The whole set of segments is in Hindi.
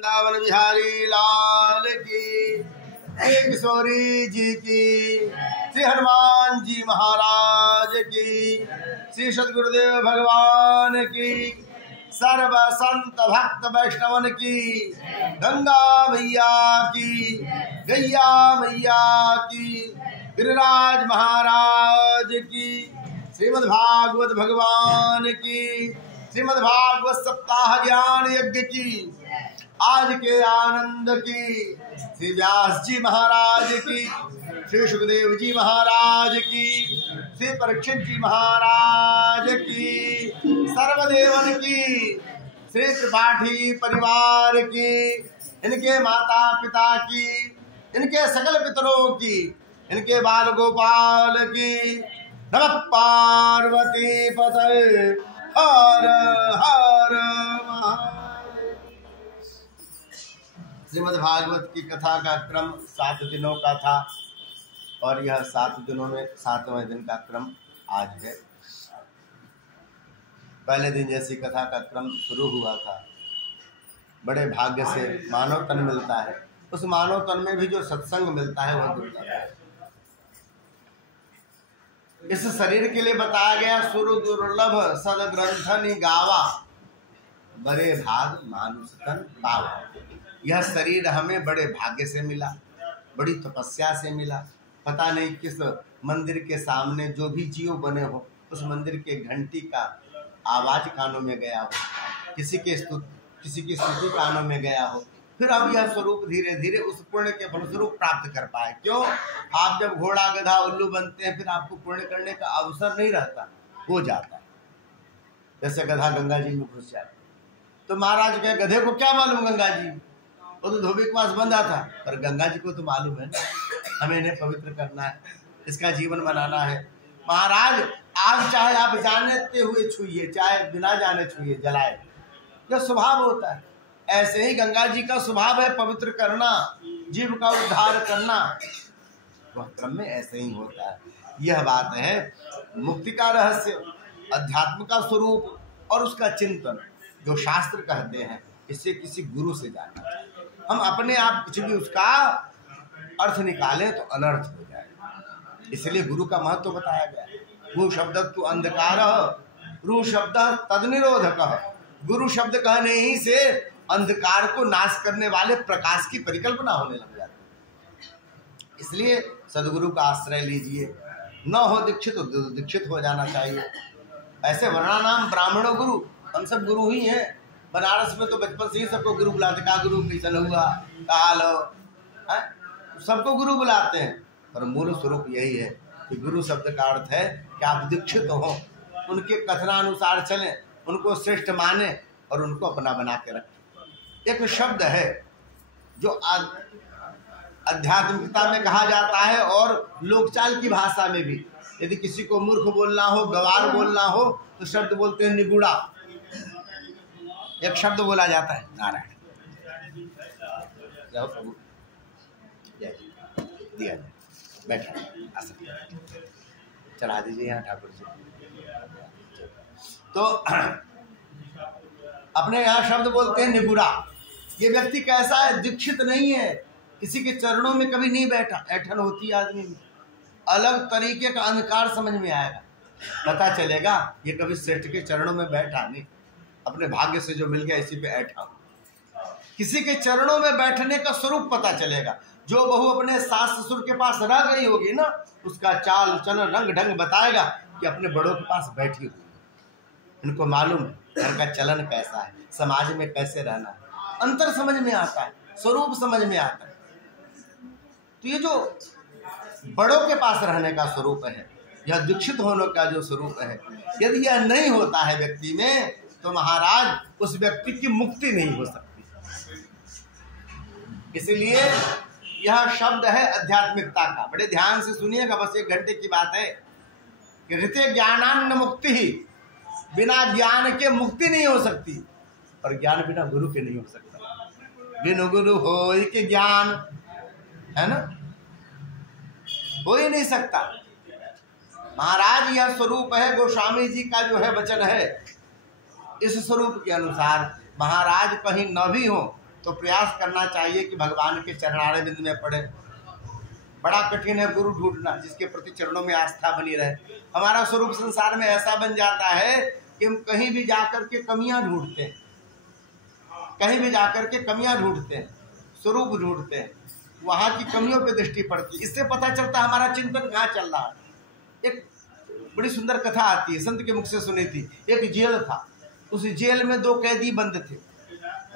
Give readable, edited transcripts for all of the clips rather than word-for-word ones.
वृंदावन बिहारी लाल की, श्री किशोरी जी की, श्री हनुमान जी महाराज की, श्री सद्गुरुदेव भगवान की, सर्व संत भक्त वैष्णवन की, गंगा मैया की, गैया मैया की, गिरिराज महाराज की, श्रीमद् भागवत भगवान की, श्रीमद् भागवत सप्ताह ज्ञान यज्ञ की, आज के आनंद की, श्री व्यास जी महाराज की, श्री सुखदेव जी महाराज की, श्री परीक्षित जी महाराज की, सर्वदेवन की, श्री त्रिपाठी परिवार की, इनके माता पिता की, इनके सकल पितरों की, इनके बाल गोपाल की। नमः पार्वती पतये हर हर महादेव। श्रीमद् भागवत की कथा का क्रम 7 दिनों का था और यह 7 दिनों में 7वें दिन का क्रम आज है। पहले दिन जैसी कथा का क्रम शुरू हुआ था, बड़े भाग्य से मानव तन मिलता है। उस मानव तन में भी जो सत्संग मिलता है वह दुर्लभ है। इस शरीर के लिए बताया गया सुर दुर्लभ सद ग्रंथनि गावा, बड़े भाग मानुष तन पावा। यह शरीर हमें बड़े भाग्य से मिला, बड़ी तपस्या से मिला। पता नहीं किस मंदिर के सामने जो भी जीव बने हो, उस मंदिर के घंटी का आवाज कानों में गया हो, किसी की स्तुति कानों में गया हो, फिर अब यह स्वरूप धीरे धीरे उस पुण्य के फलस्वरूप प्राप्त कर पाए। क्यों? आप जब घोड़ा गधा उल्लू बनते हैं, फिर आपको पुण्य करने का अवसर नहीं रहता, हो जाता है। जैसे गधा गंगा जी में घुस जाता, तो महाराज के गधे को क्या मालूम गंगा जी, वो तो धोबी के पास बंधा था, पर गंगा जी को तो मालूम है हमें इन्हें पवित्र करना है, इसका जीवन बनाना है। महाराज आग चाहे आप जानते हुए छुइए, चाहे बिना जाने छुइए, जलाए, यह स्वभाव होता है। ऐसे ही गंगा जी का स्वभाव है पवित्र करना, जीव का उद्धार करना, वह क्रम में ऐसे ही होता है। यह बात है मुक्ति का रहस्य, अध्यात्म का स्वरूप और उसका चिंतन, जो शास्त्र कहते हैं, इससे किसी गुरु से जानना चाहिए। हम अपने आप कुछ भी उसका अर्थ निकालें तो अनर्थ हो जाएगा, इसलिए गुरु का महत्व बताया गया। गुरु शब्द तो अंधकार, रू शब्द तद निरोधक। गुरु शब्द कहने ही से अंधकार को नाश करने वाले प्रकाश की परिकल्पना होने लग जाती है। इसलिए सदगुरु का आश्रय लीजिए, न हो दीक्षित तो दीक्षित हो जाना चाहिए। ऐसे वर्णानाम ब्राह्मणों गुरु, हम सब गुरु ही हैं। बनारस में तो बचपन से ही सबको गुरु बुलाते, का गुरु कैसन हुआ, काल है, सबको गुरु बुलाते हैं। पर मूल स्वरूप यही है कि गुरु शब्द का अर्थ है कि आप दीक्षित हो, उनके कथनानुसार चलें, उनको श्रेष्ठ माने और उनको अपना बना के रखें। एक शब्द है जो आध्यात्मिकता में कहा जाता है और लोकचाल की भाषा में भी। यदि किसी को मूर्ख बोलना हो, गवार बोलना हो, तो शब्द बोलते हैं निगुड़ा। एक शब्द बोला जाता है नारायण, जाओ प्रभु दिया जाए, बैठा आ सकते, चला दीजिए यहाँ ठाकुर जी। तो अपने यहाँ शब्द बोलते हैं निगुड़ा। ये व्यक्ति कैसा है? दीक्षित नहीं है, किसी के चरणों में कभी नहीं बैठा। ऐठन होती है आदमी में, अलग तरीके का अंधकार समझ में आएगा, पता चलेगा ये कभी श्रेष्ठ के चरणों में बैठा नहीं, अपने भाग्य से जो मिल गया इसी पे ऐठा। किसी के चरणों में बैठने का स्वरूप पता चलेगा। जो बहू अपने सास ससुर के पास रह गई होगी ना, उसका चाल चलन रंग ढंग बताएगा कि अपने बड़ों के पास बैठी हुई। इनको मालूम है घर का चलन कैसा है, समाज में कैसे रहना है, अंतर समझ में आता है, स्वरूप समझ में आता है। तो ये जो बड़ों के पास रहने का स्वरूप है, यह दीक्षित होने का जो स्वरूप है, यदि यह नहीं होता है व्यक्ति में, तो महाराज उस व्यक्ति की मुक्ति नहीं हो सकती। इसलिए यह शब्द है आध्यात्मिकता का। बड़े ध्यान से सुनिएगा, बस 1 घंटे की बात है कि ऋते ज्ञानान्न मुक्ति ही, बिना ज्ञान के मुक्ति नहीं हो सकती, और ज्ञान बिना गुरु के नहीं हो सकता। बिनु गुरु होय के ज्ञान, है ना, हो ही नहीं सकता। महाराज यह स्वरूप है, गोस्वामी जी का जो है वचन है, इस स्वरूप के अनुसार महाराज कहीं न भी हो तो प्रयास करना चाहिए कि भगवान के चरणारे बिंद में पड़े। बड़ा कठिन है गुरु ढूंढना जिसके प्रति चरणों में आस्था बनी रहे। हमारा स्वरूप संसार में ऐसा बन जाता है कि हम कहीं भी जाकर के कमियां ढूंढते हैं, कहीं भी जाकर के कमियां ढूंढते हैं, स्वरूप ढूंढते हैं, वहां की कमियों पे दृष्टि पड़ती है। इससे पता चलता है हमारा चिंतन कहाँ चल रहा है। एक बड़ी सुंदर कथा आती है, संत के मुख से सुनी थी। एक जेल था, उस जेल में 2 कैदी बंद थे।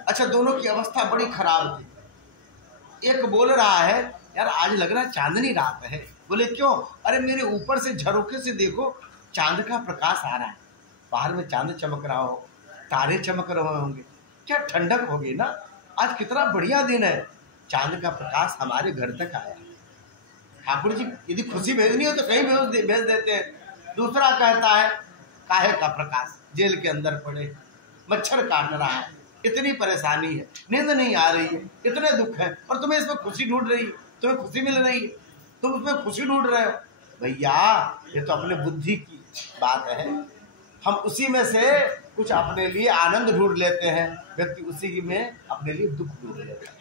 अच्छा, दोनों की अवस्था बड़ी खराब थी। एक बोल रहा है, यार आज लग रहा है चांदनी रात है। बोले क्यों? अरे मेरे ऊपर से झरोखे से देखो, चांद का प्रकाश आ रहा है, बाहर में चांद चमक रहा हो, तारे चमक रहे होंगे, क्या ठंडक होगी ना। आज कितना बढ़िया दिन है, चांद का प्रकाश हमारे घर तक आया। ठाकुर जी यदि खुशी भेजनी हो तो कहीं भेज देते हैं। दूसरा कहता है, काहे का प्रकाश, जेल के अंदर पड़े, मच्छर काट रहा है, इतनी परेशानी है, नींद नहीं आ रही है, इतने दुख है, और तुम्हें इसमें खुशी ढूंढ रही है, तुम्हें खुशी मिल रही है, तुम उसमें खुशी ढूंढ रहे हो। भैया ये तो अपने बुद्धि की बात है, हम उसी में से कुछ अपने लिए आनंद ढूंढ लेते हैं, व्यक्ति उसी में अपने लिए दुख ढूंढ लेते हैं।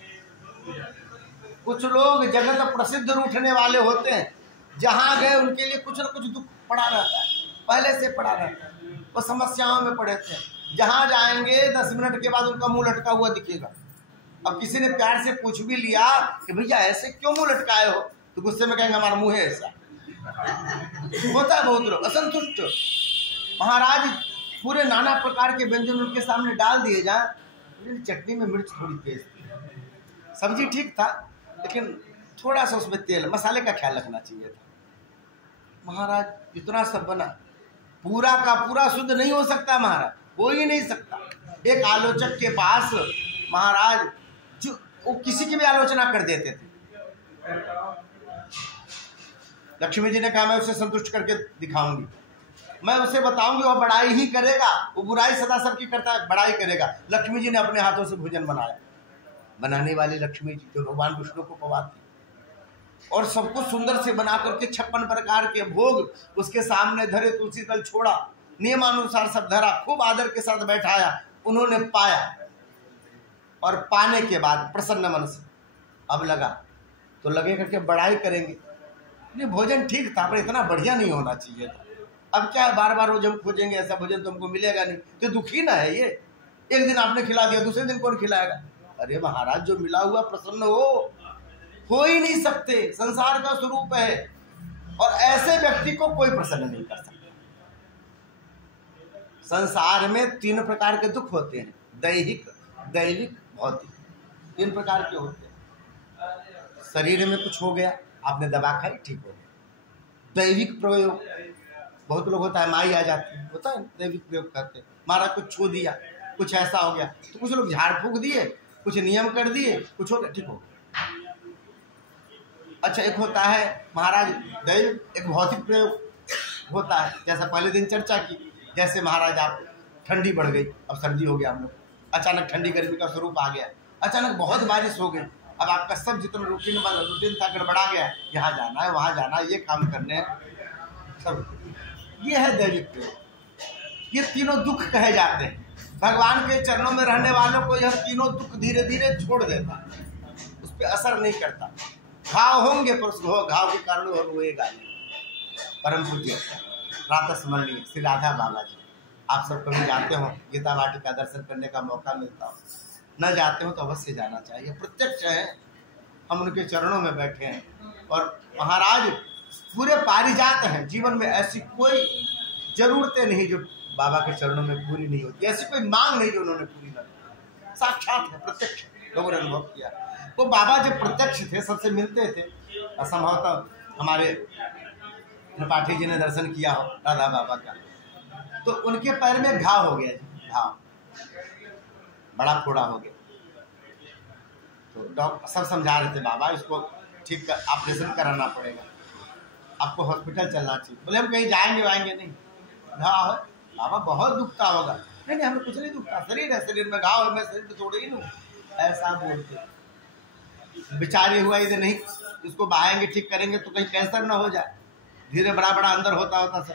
कुछ लोग जगत प्रसिद्ध रूठने वाले होते हैं, जहां गए उनके लिए कुछ न कुछ दुख पड़ा रहता है, पहले से पड़ा रहता है, वो समस्याओं में पड़े थे। जहां जाएंगे 10 मिनट के बाद उनका मुंह लटका हुआ दिखेगा। अब किसी ने प्यार से पूछ भी लिया कि भैया ऐसे क्यों मुंह लटकाए हो, तो गुस्से में कहेंगे हमारा मुंह है ऐसा। होता है बहुत लोग असंतुष्ट। महाराज पूरे नाना प्रकार के व्यंजन उनके सामने डाल दिए जाए, चटनी में मिर्च थोड़ी तेज थी, सब्जी ठीक था लेकिन थोड़ा सा उसमें तेल मसाले का ख्याल रखना चाहिए था। महाराज इतना सब बना, पूरा का पूरा शुद्ध नहीं हो सकता महाराज, हो ही नहीं सकता। एक आलोचक के पास महाराज जो वो किसी की भी आलोचना कर देते थे। लक्ष्मी जी ने कहा मैं उसे संतुष्ट करके दिखाऊंगी, मैं उसे बताऊंगी, वो बड़ाई ही करेगा, वो बुराई सदा सबकी करता है, बड़ाई करेगा। लक्ष्मी जी ने अपने हाथों से भोजन बनाया। बनाने वाली लक्ष्मी जी जो भगवान विष्णु को पवाती और सब कुछ सुंदर से बना करके 56 प्रकार के भोग उसके सामने धरे, तुलसी दल छोड़ा, नियमानुसार सब धरा, खूब आदर के साथ बैठाया। उन्होंने पाया और पाने के बाद प्रसन्न मन से अब लगा तो लगे करके बड़ाई करेंगे, नहीं भोजन ठीक था पर इतना बढ़िया नहीं होना चाहिए था। अब क्या बार बार रोज हम खोजेंगे, ऐसा भोजन तुमको मिलेगा नहीं, तो दुखी ना है ये। एक दिन आपने खिला दिया, दूसरे दिन कौन खिलाएगा? अरे महाराज जो मिला हुआ प्रसन्न हो ही नहीं सकते, संसार का स्वरूप है, और ऐसे व्यक्ति को कोई प्रसन्न नहीं कर सकता। संसार में 3 प्रकार के दुख होते हैं, दैहिक, दैविक, भौतिक, 3 प्रकार के होते हैं। शरीर में कुछ हो गया, आपने दवा खाई, ठीक हो गया। दैविक प्रयोग, बहुत लोग होता है माई आ जाती है, होता है दैविक प्रयोग करते हैं, महाराज कुछ छू दिया, कुछ ऐसा हो गया, तो कुछ लोग झाड़ फूक दिए, कुछ नियम कर दिए, कुछ हो गया, ठीक हो गया। अच्छा, एक होता है महाराज दैविक, एक भौतिक प्रयोग होता है, जैसा पहले दिन चर्चा की, जैसे महाराज आप ठंडी बढ़ गई, अब सर्दी हो गया, हम लोग अचानक ठंडी गर्मी का स्वरूप आ गया, अचानक बहुत बारिश हो गई, अब आपका सब जितना रूटीन था गड़बड़ा गया, यहाँ जाना है, वहाँ जाना है, ये काम करने हैं, सब ये है दैविक प्रयोग। ये तीनों दुख कहे जाते हैं। भगवान के चरणों में रहने वालों को यह तीनों दुख धीरे धीरे छोड़ देता है, उस पर असर नहीं करता। घाव होंगे पर उस घाव के कारण वो रोएगा नहीं। परम पूज्य प्रातः स्मरणीय श्री राधा बाबा जी, आप सब कभी जाते हो गीता वाटिका दर्शन करने का मौका मिलता हो, न जाते हो तो अवश्य जाना चाहिए। प्रत्यक्ष है, हम उनके चरणों में बैठे हैं, और महाराज पूरे पारिजात हैं। जीवन में ऐसी कोई जरूरतें नहीं जो बाबा के चरणों में पूरी नहीं होती, ऐसी कोई मांग नहीं जो उन्होंने पूरी न की। साक्षात है, प्रत्यक्ष लोगों ने अनुभव किया। वो बाबा जो प्रत्यक्ष थे, सबसे मिलते थे। असंभवतः हमारे त्रिपाठी जी ने दर्शन किया हो राधा बाबा का, तो उनके पैर में घाव हो गया जी, घाव बड़ा फोड़ा हो गया। तो डॉक्टर सब समझा रहे थे, बाबा इसको ठीक कर, ऑपरेशन कराना पड़ेगा, आपको हॉस्पिटल चलना चाहिए। बोले हम कहीं जाएंगे वाएंगे नहीं, घाव है बाबा, बहुत दुखता होगा। नहीं नहीं, हमें कुछ नहीं दुखता, शरीर है, शरीर में घाव है, मैं शरीर को छोड़ ही लूँ, ऐसा बोलते। बेचारी हुआ इधर नहीं, इसको बहाएंगे, ठीक करेंगे तो कहीं कैंसर ना हो जाए। धीरे बड़ा बड़ा अंदर होता होता सब।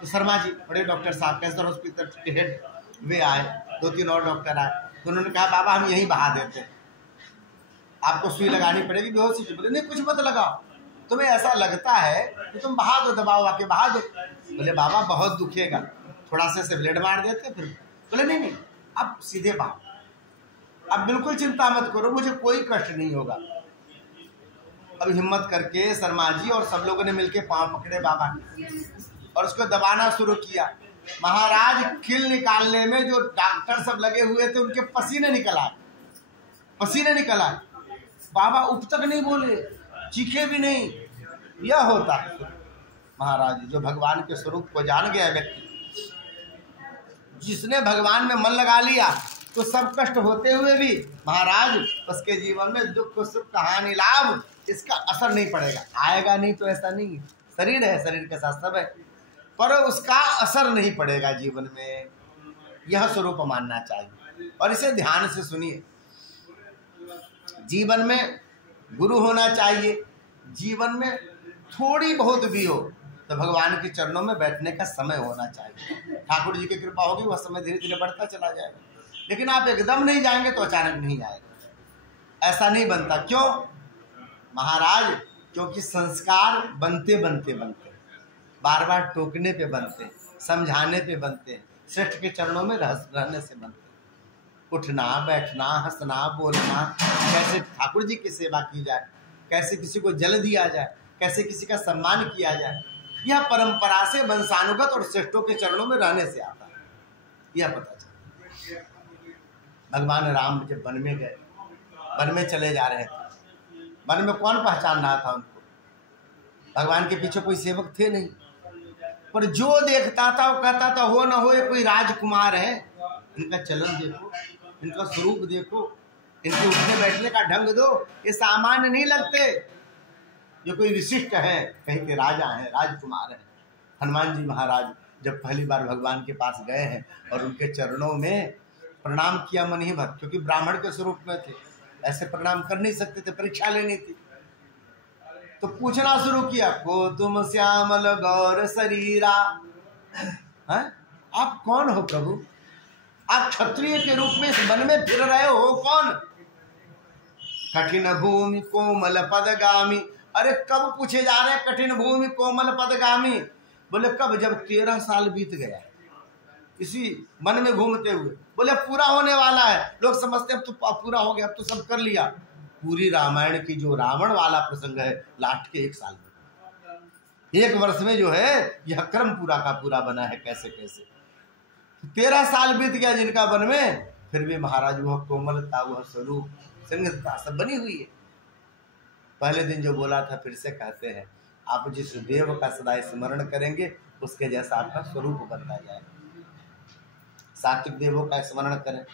तो शर्मा जी बड़े डॉक्टर साहब कैंसर हॉस्पिटल के हेड वे आए, 2-3 और डॉक्टर आए, तो उन्होंने कहा बाबा हम यहीं बहा देते हैं, आपको सुई लगानी पड़ेगी बेहोशी की। बोले नहीं कुछ मत लगाओ, तुम्हें ऐसा लगता है कि तुम बहा दो, दबाओ आके बहा दो। बोले बाबा बहुत दुखेगा, थोड़ा से ब्लेड मार देते फिर। बोले नहीं नहीं अब सीधे बहाओ, अब बिल्कुल चिंता मत करो, मुझे कोई कष्ट नहीं होगा। अब हिम्मत करके शर्मा जी और सब लोगों ने मिलके पांव पकड़े बाबा के और उसको दबाना शुरू किया। महाराज किल निकालने में जो डॉक्टर सब लगे हुए थे उनके पसीने निकल आए, पसीने निकल आए। बाबा उप तक नहीं बोले, चीखे भी नहीं। यह होता है महाराज जो भगवान के स्वरूप को जान गया व्यक्ति, जिसने भगवान में मन लगा लिया तो सब कष्ट होते हुए भी महाराज उसके जीवन में दुख सुख कहानी लाभ इसका असर नहीं पड़ेगा। आएगा नहीं तो ऐसा नहीं है, शरीर है, शरीर के साथ सब है, पर उसका असर नहीं पड़ेगा जीवन में। यह स्वरूप मानना चाहिए और इसे ध्यान से सुनिए। जीवन में गुरु होना चाहिए, जीवन में थोड़ी बहुत भी हो तो भगवान के चरणों में बैठने का समय होना चाहिए। ठाकुर जी की कृपा होगी वह समय धीरे धीरे बढ़ता चला जाएगा, लेकिन आप एकदम नहीं जाएंगे तो अचानक नहीं आएगा। ऐसा नहीं बनता। क्यों महाराज? क्योंकि संस्कार बनते बनते बनते, बार बार टोकने पे बनते, समझाने पे बनते, श्रेष्ठ के चरणों में रहने से बनते। उठना बैठना हंसना बोलना, कैसे ठाकुर जी की सेवा की जाए, कैसे किसी को जल दिया जाए, कैसे किसी का सम्मान किया जाए, यह परंपरा से वंशानुगत और श्रेष्ठों के चरणों में रहने से आता है। यह पता चला। भगवान राम जब वन में गए, वन में चले जा रहे थे, वन में कौन पहचान रहा था उनको? भगवान के पीछे कोई सेवक थे नहीं, पर जो देखता था वो कहता था हो न हो ये कोई राजकुमार है, इनका चलन देखो, इनका स्वरूप देखो, इनके उठने बैठने का ढंग दो, ये सामान्य नहीं लगते, जो कोई विशिष्ट है, कहीं के राजा हैं, राजकुमार हैं। हनुमान जी महाराज जब पहली बार भगवान के पास गए हैं और उनके चरणों में प्रणाम किया मन ही भर, क्योंकि ब्राह्मण के स्वरूप में थे, ऐसे प्रणाम कर नहीं सकते थे, परीक्षा लेनी थी। तो पूछना शुरू किया, को तुम श्यामल गौर शरीरा, आप कौन हो प्रभु? आप क्षत्रिय के रूप में इस वन में फिर रहे हो कौन? कठिन भूमि कोमल पदगामी। अरे कब पूछे जा रहे हैं कठिन भूमि कोमल पदगामी? बोले कब? जब 13 साल बीत गया इसी मन में घूमते हुए। बोले पूरा होने वाला है, लोग समझते अब तो पूरा हो गया, अब तो सब कर लिया। पूरी रामायण की जो रावण वाला प्रसंग है लास्ट के 1 साल में, 1 वर्ष में जो है यह क्रम पूरा का पूरा बना है। कैसे कैसे 13 साल बीत गया जिनका वन में, फिर भी महाराज वह कोमलता, वह स्वरूप, संगतता सब बनी हुई है। पहले दिन जो बोला था फिर से कहते हैं, आप जिस देव का सदा स्मरण करेंगे उसके जैसा आपका स्वरूप बनता जाएगा। सात्विक देवों का स्मरण करें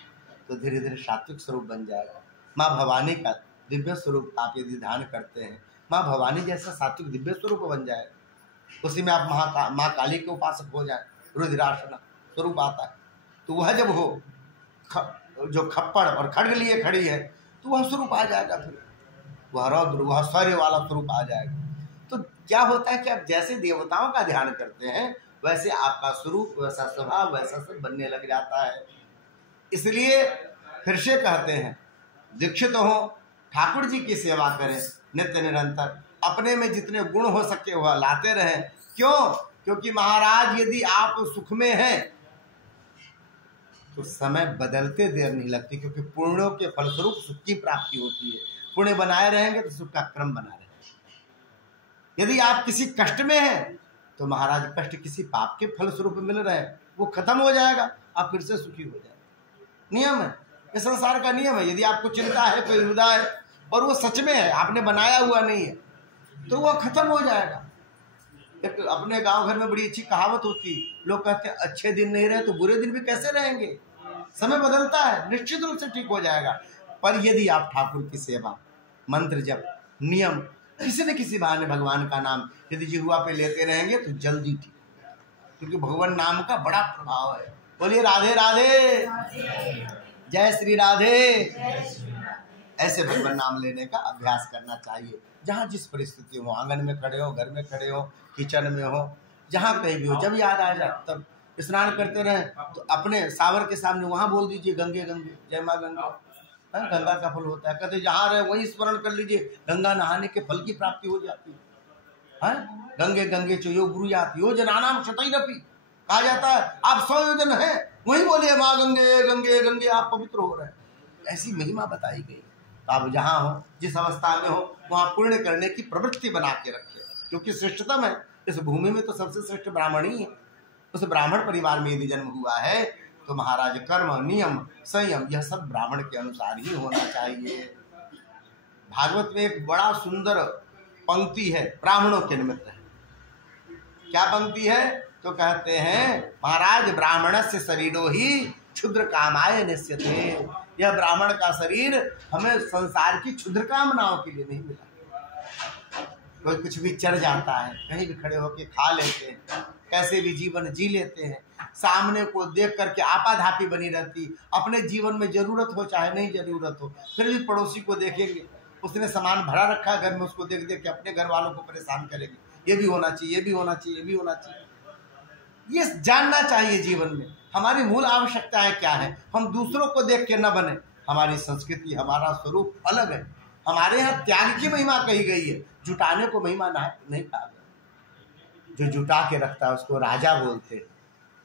तो धीरे धीरे सात्विक स्वरूप बन जाएगा। माँ भवानी का दिव्य स्वरूप आप यदि ध्यान करते हैं, माँ भवानी जैसा सात्विक दिव्य स्वरूप बन जाएगा। उसी में आप माँ काली के उपासक हो जाए, रुद्रासना स्वरूप आता है, तो वह जब हो जो खप्पड़ और खड्ग लिए खड़ी है तो वह स्वरूप आ जाएगा, फिर वह रौद्र, वह शौर्य वाला स्वरूप आ जाएगा। तो क्या होता है कि आप जैसे देवताओं का ध्यान करते हैं वैसे आपका स्वरूप, वैसा स्वभाव, वैसा सब बनने लग जाता है। इसलिए फिर से कहते हैं, दीक्षित हो, ठाकुर जी की सेवा करें नित्य निरंतर, अपने में जितने गुण हो सके वह लाते रहें। क्यों? क्योंकि महाराज यदि आप सुख में हैं तो समय बदलते देर नहीं लगती, क्योंकि पुण्यों के फलस्वरूप सुख की प्राप्ति होती है। पुण्य बनाए रहेंगे तो सुख का क्रम बना रहेगा। यदि आप किसी कष्ट में हैं तो महाराज कष्ट किसी पाप के फलस्वरूप मिल रहे हैं, वो खत्म हो जाएगा, आप फिर से सुखी हो जाएंगे। नियम है, ये संसार का नियम है। यदि आपको चिंता है, कोई विदा है और वो सच में है, आपने बनाया हुआ नहीं है, तो वो खत्म हो जाएगा। एक अपने गांव घर में बड़ी अच्छी कहावत होती, लोग कहते हैं अच्छे दिन नहीं रहे तो बुरे दिन भी कैसे रहेंगे। समय बदलता है, निश्चित रूप से ठीक हो जाएगा। पर यदि आप ठाकुर की सेवा, मंत्र जप, नियम, किसी न किसी बहाने भगवान का नाम यदि जिह्वा पे लेते रहेंगे तो जल्दी ठीक, क्योंकि भगवान नाम का बड़ा प्रभाव है। बोलिए राधे राधे, जय श्री राधे। ऐसे भगवान नाम लेने का अभ्यास करना चाहिए, जहाँ जिस परिस्थिति हो, आंगन में खड़े हो, घर में खड़े हो, किचन में हो, जहाँ कहीं भी हो, जब याद आ जाए तब स्नान करते रहे तो अपने सावर के सामने वहां बोल दीजिए गंगे गंगे, जय माँ गंगा, गंगा का फल होता है। कहते जहां रहे वहीं स्मरण कर लीजिए, गंगा नहाने के फल की प्राप्ति हो जाती है। गंगे गंगे च यो ब्रूयात् यो जनानाम शतैरपि, कहा जाता है आप 100 योजन है वहीं बोलिए माँ गंगे गंगे गंगे, आप पवित्र हो रहे हैं। ऐसी महिमा बताई गई। तो आप जहाँ हो, जिस अवस्था में हो, वहाँ पुण्य करने की प्रवृत्ति बना के रखे, क्योंकि श्रेष्ठतम है इस भूमि में तो सबसे श्रेष्ठ ब्राह्मण ही है। उस ब्राह्मण परिवार में यदि जन्म हुआ है तो महाराज कर्म नियम संयम यह सब ब्राह्मण के अनुसार ही होना चाहिए। भागवत में एक बड़ा सुंदर पंक्ति है ब्राह्मणों के निमित्त है। क्या पंक्ति है? तो कहते हैं महाराज ब्राह्मणस्य शरीरो ही क्षुद्र कामाय निश्यते। यह ब्राह्मण का शरीर हमें संसार की क्षुद्र कामनाओं के लिए नहीं मिला। कोई कुछ भी चढ़ जाता है, कहीं भी खड़े होकर खा लेते हैं, कैसे भी जीवन जी लेते हैं, सामने को देख करके आपाधापी बनी रहती। अपने जीवन में जरूरत हो चाहे नहीं जरूरत हो, फिर भी पड़ोसी को देखेंगे, उसने सामान भरा रखा है घर में, उसको देख देख के अपने घर वालों को परेशान करेंगे, ये भी होना चाहिए, ये भी होना चाहिए, ये भी होना चाहिए। ये जानना चाहिए जीवन में हमारी मूल आवश्यकताएं क्या है। हम दूसरों को देख के न बने। हमारी संस्कृति, हमारा स्वरूप अलग है। हमारे यहाँ त्याग की महिमा कही गई है, जुटाने को महिमा नहीं कहा गया। जो जुटा के रखता है उसको राजा बोलते हैं,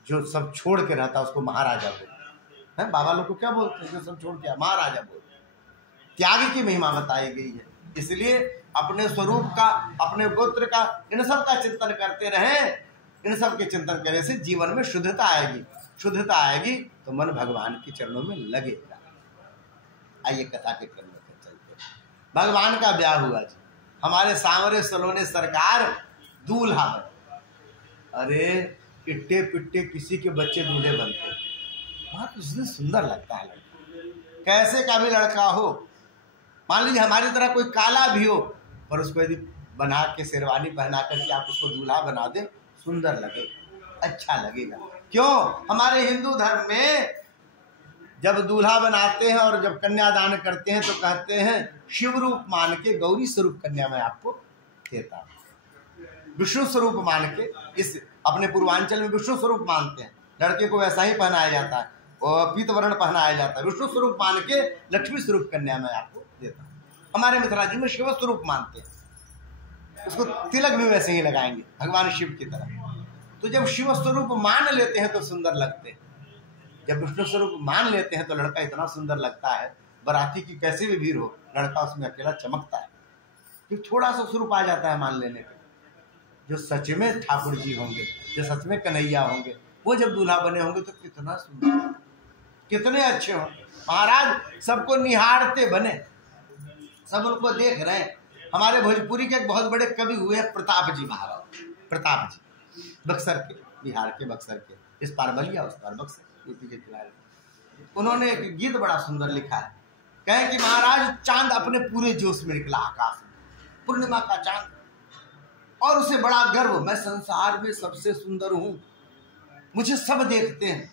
जो सब छोड़ के रहता है उसको महाराजा बोलते हैं। बाबा लोग को क्या बोलते हैं? जो सब छोड़ के महाराजा बोलते हैं। त्याग की महिमा बताई गई है। इसलिए अपने स्वरूप का, अपने गोत्र का, इन सब का चिंतन करते रहें। इन सब के चिंतन करने से जीवन में शुद्धता आएगी। शुद्धता आएगी तो मन भगवान के चरणों में लगेगा। आइए कथा के क्रम में चलते हैं। भगवान का ब्याह हुआ जी, हमारे सांवरे सलोने सरकार दूल्हा बने। अरे इट्टे पिट्टे किसी के बच्चे दूल्हे बनते, बहुत उसने सुंदर लगता है लड़का। कैसे का भी लड़का हो, मान लीजिए हमारी तरह कोई काला भी हो, पर उसको यदि बना के शेरवानी पहना करके आप उसको दूल्हा बना दें, सुंदर लगेगा, अच्छा लगेगा। क्यों? हमारे हिंदू धर्म में जब दूल्हा बनाते हैं और जब कन्यादान करते हैं तो कहते हैं शिव रूप मान के गौरी स्वरूप कन्या मैं आपको देता हूं। विष्णु स्वरूप मान के, इस अपने पूर्वांचल में विष्णु स्वरूप मानते हैं, लड़के को वैसा ही पहनाया जाता है और पीतवर्ण पहनाया जाता है। विष्णु स्वरूप मान के लक्ष्मी स्वरूप कन्या मैं आपको देता हूँ। हमारे मिथिलाजी में शिव स्वरूप मानते हैं, उसको तिलक भी वैसे ही लगाएंगे भगवान शिव की तरह। तो जब शिव स्वरूप मान लेते हैं तो सुंदर लगते हैं, जब विष्णु स्वरूप मान लेते हैं तो लड़का इतना सुंदर लगता है, बाराती की कैसी भी भीड़ हो लड़का उसमें अकेला चमकता है। फिर थोड़ा सा स्वरूप आ जाता है मान लेने का। जो सच में ठाकुर जी होंगे, जो सच में कन्हैया होंगे, वो जब दूल्हा बने होंगे तो कितना सुंदर, कितने अच्छे हों। महाराज सबको निहारते बने, सब उनको देख रहे हैं। हमारे भोजपुरी के एक बहुत बड़े कवि हुए हैं प्रताप जी महाराज। प्रताप जी बक्सर के, बिहार के बक्सर के, इस पार बलिया उस पार बक्सर, यूपी के खिलाड़ी। उन्होंने एक गीत बड़ा सुंदर लिखा है। कहें कि महाराज चांद अपने पूरे जोश में निकला आकाश में, पूर्णिमा का चांद, और उसे बड़ा गर्व, मैं संसार में सबसे सुंदर हूं, मुझे सब देखते हैं,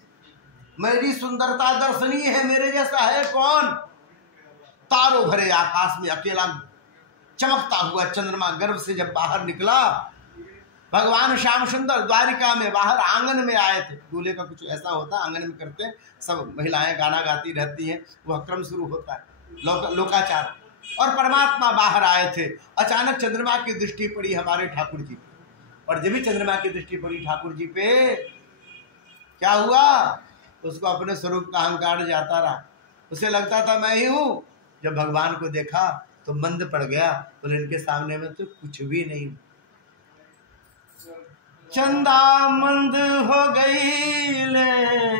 मेरी सुंदरता दर्शनीय है, मेरे जैसा है कौन। तारों भरे आकाश में अकेला चमकता हुआ चंद्रमा गर्भ से जब बाहर निकला, भगवान श्याम सुंदर द्वारिका में बाहर आंगन में आए थे। दूल्हे का कुछ ऐसा होता है, आंगन में करते हैं, सब महिलाएं गाना गाती रहती हैं, वह क्रम शुरू होता है लोकाचार। और परमात्मा बाहर आए थे। अचानक चंद्रमा की दृष्टि पड़ी हमारे ठाकुर जी पे, और जब भी चंद्रमा की दृष्टि पड़ी ठाकुर जी पे, क्या हुआ? उसको अपने स्वरूप का अहंकार जाता रहा, उसे लगता था मैं ही हूं। जब भगवान को देखा तो मंद पड़ गया, तो इनके सामने में तो कुछ भी नहीं। चंदा मंद हो गई ले,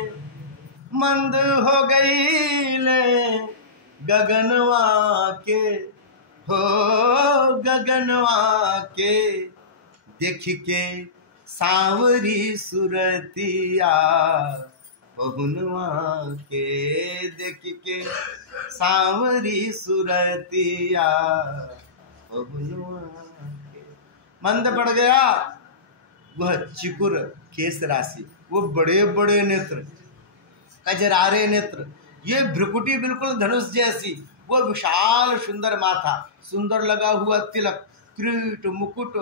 मंद हो गई ले, गगनवा के हो गगनवा के, देख के सांवरी सुरतिया बहुनवा के, देख के सांवरी सुरतिया बहुनवा के। मंद पड़ गया। वह चिकुर केस राशि, वो बड़े बड़े नेत्र, कजरारे नेत्र, ये भ्रुकुटी बिल्कुल धनुष जैसी, वो विशाल सुंदर माथा, सुंदर लगा हुआ तिलक, किरीट मुकुट,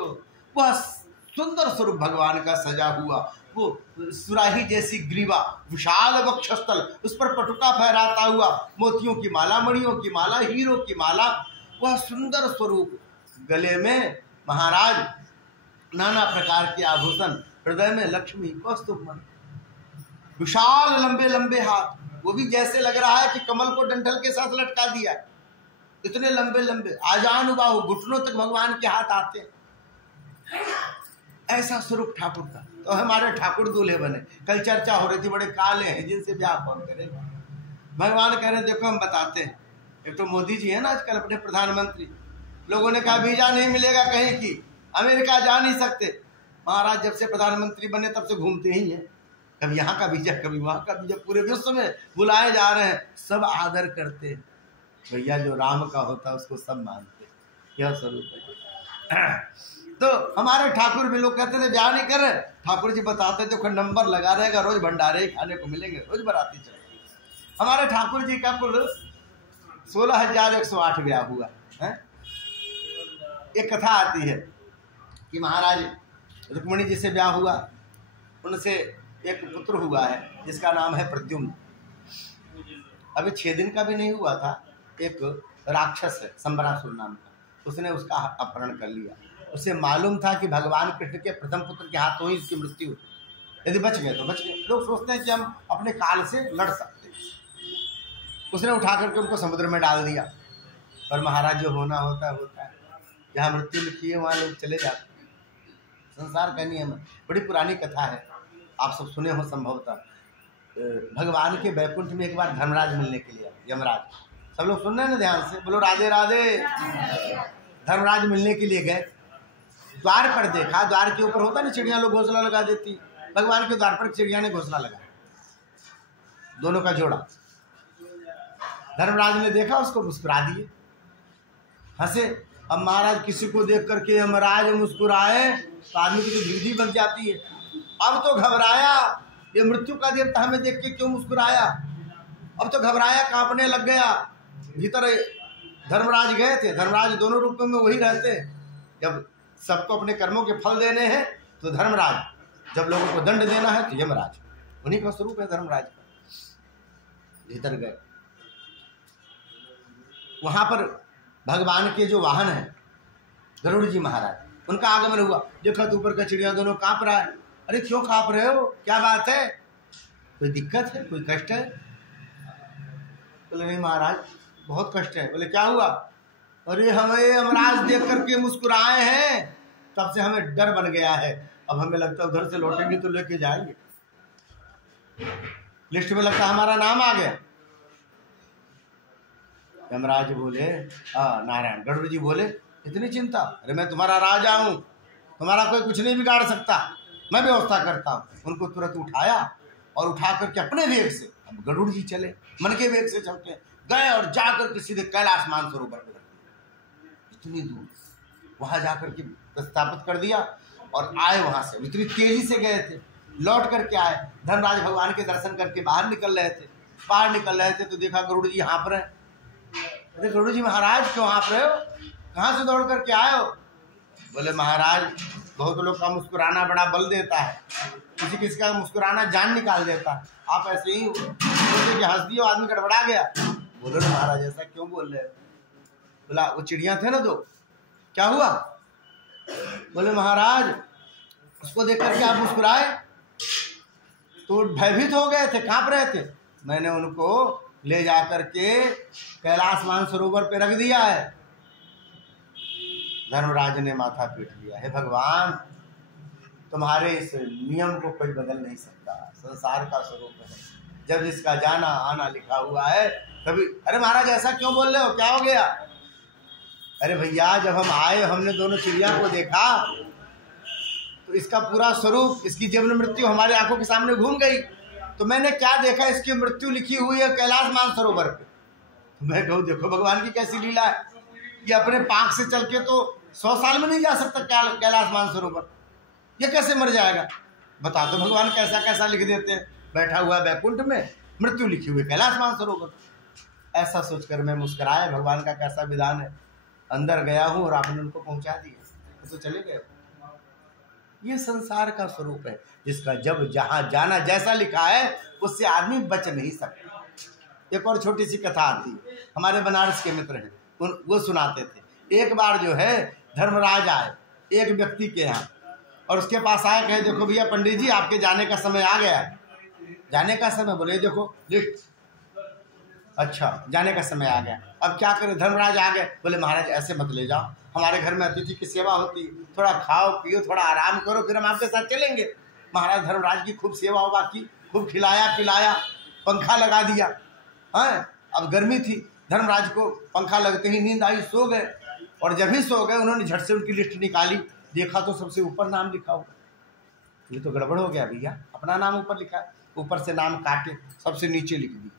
वह सुंदर स्वरूप भगवान का सजा हुआ, वो सुराही जैसी ग्रीवा, विशाल वक्षस्थल, उस पर पटुका फहराता हुआ, मोतियों की माला, मणियों की माला, हीरों की माला, वह सुंदर स्वरूप, गले में महाराज नाना प्रकार के आभूषण, हृदय में लक्ष्मी कौस्तुभ, विशाल लंबे लंबे हाथ, वो भी जैसे लग रहा है कि कमल को डंठल के साथ लटका दिया, इतने लंबे लंबे, आजानुबाहु, घुटनों तक भगवान के हाथ आते हैं, ऐसा स्वरूप ठाकुर का। तो हमारे ठाकुर दूल्हे बने। कल चर्चा हो रही थी, बड़े काले हैं, जिनसे ब्याह कौन करेगा। भगवान कह रहे देखो हम बताते हैं। एक तो मोदी जी है ना आजकल अपने प्रधानमंत्री, लोगों ने कहा वीजा नहीं मिलेगा कहीं की, अमेरिका जा नहीं सकते। महाराज जब से प्रधानमंत्री बने तब से घूमते ही हैं, कभी यहाँ का वीजा कभी वहाँ का वीजा, पूरे विश्व में बुलाए जा रहे हैं, सब आदर करते हैं। भैया जो राम का होता है उसको सब मानते, यह स्वरूप है। तो हमारे ठाकुर भी, लोग कहते थे ब्याह नहीं कर रहे, ठाकुर जी बताते थे नंबर लगा रहेगा, रोज भंडारे खाने को मिलेंगे, रोज बराती चलेंगे। हमारे ठाकुर जी का कुल 16,108 ब्याह हुआ है। एक कथा आती है कि महाराज रुक्मिणी जी से ब्याह हुआ, उनसे एक पुत्र हुआ है जिसका नाम है प्रद्युम्न। अभी 6 दिन का भी नहीं हुआ था, एक राक्षस है संबरासुर नाम का, उसने उसका अपहरण कर लिया। उसे मालूम था कि भगवान कृष्ण के प्रथम पुत्र के हाथों ही इसकी मृत्यु, यदि बच गए तो बच गए। लोग सोचते हैं कि हम अपने काल से लड़ सकते हैं। उसने उठा करके उनको समुद्र में डाल दिया। पर महाराज जो होना होता है, जहाँ मृत्यु लिखी है वहाँ लोग चले जाते हैं। संसार का नियम है। बड़ी पुरानी कथा है, आप सब सुने हो संभवतः। भगवान के बैकुंठ में एक बार धर्मराज मिलने के लिए, यमराज, सब लोग सुन रहे हैं ना ध्यान से, बोलो राधे राधे। धर्मराज मिलने के लिए गए, द्वार पर देखा, द्वार के ऊपर होता ना चिड़िया, लोग घोंसला लगा देती, भगवान के द्वार पर चिड़िया ने घोंसला लगा, दोनों का जोड़ा। धर्मराज ने देखा, उसको मुस्कुरा दिए, हंसे। अब महाराज किसी को देख करके यमराज मुस्कुराए तो आदमी की तो जिंदगी बन जाती है। अब तो घबराया, ये मृत्यु का देवता हमें देख के क्यों मुस्कुराया। अब तो घबराया, कांपने लग गया। भीतर धर्मराज गए थे, धर्मराज दोनों रूपों में वही रहते हैं। जब सबको अपने कर्मों के फल देने हैं तो धर्मराज, जब लोगों को दंड देना है तो यमराज, उन्हीं का स्वरूप है धर्मराज का। भीतर गए, वहां पर भगवान के जो वाहन है गरुड़ जी महाराज, उनका आगमन हुआ। देखा तो ऊपर का चिड़िया दोनों कांप रहा है। अरे क्यों कांप रहे हो, क्या बात है, कोई दिक्कत है, कोई कष्ट है? बोले नहीं महाराज बहुत कष्ट है। बोले क्या हुआ? अरे हमें यमराज देख करके मुस्कुराए हैं, तब से हमें डर बन गया है। अब हमें लगता है उधर से लौटेंगे तो लेके जाएंगे, लिस्ट में लगता हमारा नाम आ गया। यमराज बोले, नारायण, गरुड़ जी बोले इतनी चिंता? अरे मैं तुम्हारा राजा हूँ, तुम्हारा कोई कुछ नहीं बिगाड़ सकता, मैं व्यवस्था करता हूँ। उनको तुरंत उठाया और उठा करके अपने वेग से, अब गरुड़ जी चले, मन के वेग से चलते गए और जाकर के सीधे कैलाश मानसरोवर पर इतनी दूर वहां जाकर के स्थापित कर दिया और आए। वहां से इतनी तेजी से गए थे, लौट करके आए। धर्मराज भगवान के दर्शन करके बाहर निकल रहे थे, बाहर निकल रहे थे तो देखा गरुड़ जी हाँफ रहे। अरे गरुड़ जी महाराज क्यों हाँफ रहे हो, कहाँ से दौड़ करके आए हो? बोले महाराज बहुत लोग का मुस्कुराना बड़ा बल देता है, किसी किसी का मुस्कुराना जान निकाल देता है, आप ऐसे ही सोचे कि हंस दियो आदमी गड़बड़ा गया। बोलो ना महाराज ऐसा क्यों बोल रहे हो? बोला वो चिड़िया थे ना दो, क्या हुआ? बोले महाराज उसको देख करके आप मुस्कुराए तो भयभीत हो गए थे, कांप रहे थे, मैंने उनको ले जाकर के कैलाश मानसरोवर पे रख दिया है। धर्मराज ने माथा पीट लिया, हे भगवान तुम्हारे इस नियम को कोई बदल नहीं सकता, संसार का स्वरूप है, जब जिसका जाना आना लिखा हुआ है तभी। अरे महाराज ऐसा क्यों बोल रहे हो, क्या हो गया? अरे भैया जब हम आए हमने दोनों चिड़िया को देखा तो इसका पूरा स्वरूप, इसकी जीवन मृत्यु हमारी आंखों के सामने घूम गई, तो मैंने क्या देखा, इसकी मृत्यु लिखी हुई है कैलाश मानसरोवर पे। तो मैं कहूँ देखो भगवान की कैसी लीला है, ये अपने पांख से चल के तो 100 साल में नहीं जा सकता कैलाश मानसरोवर, ये कैसे मर जाएगा? बता दो भगवान कैसा कैसा लिख देते हैं, बैठा हुआ है बैकुंठ में, मृत्यु लिखी हुई कैलाश मानसरोवर। ऐसा सोचकर मैं मुस्कुराया, भगवान का कैसा विधान है। अंदर गया हूँ और आपने उनको पहुंचा दिया, तो चले गए। ये संसार का स्वरूप है, जिसका जब जहाँ जाना जैसा लिखा है उससे आदमी बच नहीं सकता। एक और छोटी सी कथा आती, हमारे बनारस के मित्र हैं, वो सुनाते थे। एक बार जो है धर्मराज आए एक व्यक्ति के यहाँ, और उसके पास आए, कहे देखो भैया पंडित जी आपके जाने का समय आ गया है। जाने का समय? बोले देखो लिस्ट। अच्छा जाने का समय आ गया, अब क्या करें? धर्मराज आ गए। बोले महाराज ऐसे मत ले जाओ, हमारे घर में अतिथि की सेवा होती, थोड़ा खाओ पियो, थोड़ा आराम करो, फिर हम आपके साथ चलेंगे। महाराज धर्मराज की खूब सेवा हुआ की, खूब खिलाया पिलाया, पंखा लगा दिया। हाँ अब गर्मी थी, धर्मराज को पंखा लगते ही नींद आई, सो गए। और जब ही सो गए उन्होंने झट से उनकी लिस्ट निकाली, देखा तो सबसे ऊपर नाम लिखा हुआ। ये तो गड़बड़ हो गया भैया, अपना नाम ऊपर लिखा है, ऊपर से नाम काटे सबसे नीचे लिख दी।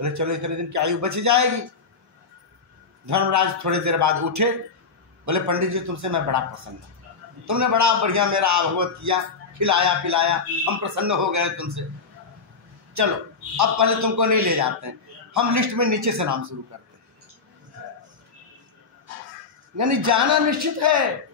बोले चलो इतने दिन की आयु बच जाएगी। धर्मराज थोड़ी देर बाद उठे, बोले पंडित जी तुमसे मैं बड़ा प्रसन्न हूँ, तुमने बड़ा बढ़िया मेरा आभगवत किया, खिलाया पिलाया, हम प्रसन्न हो गए तुमसे। चलो अब पहले तुमको नहीं ले जाते हैं, हम लिस्ट में नीचे से नाम शुरू करते हैं। यानी जाना निश्चित है,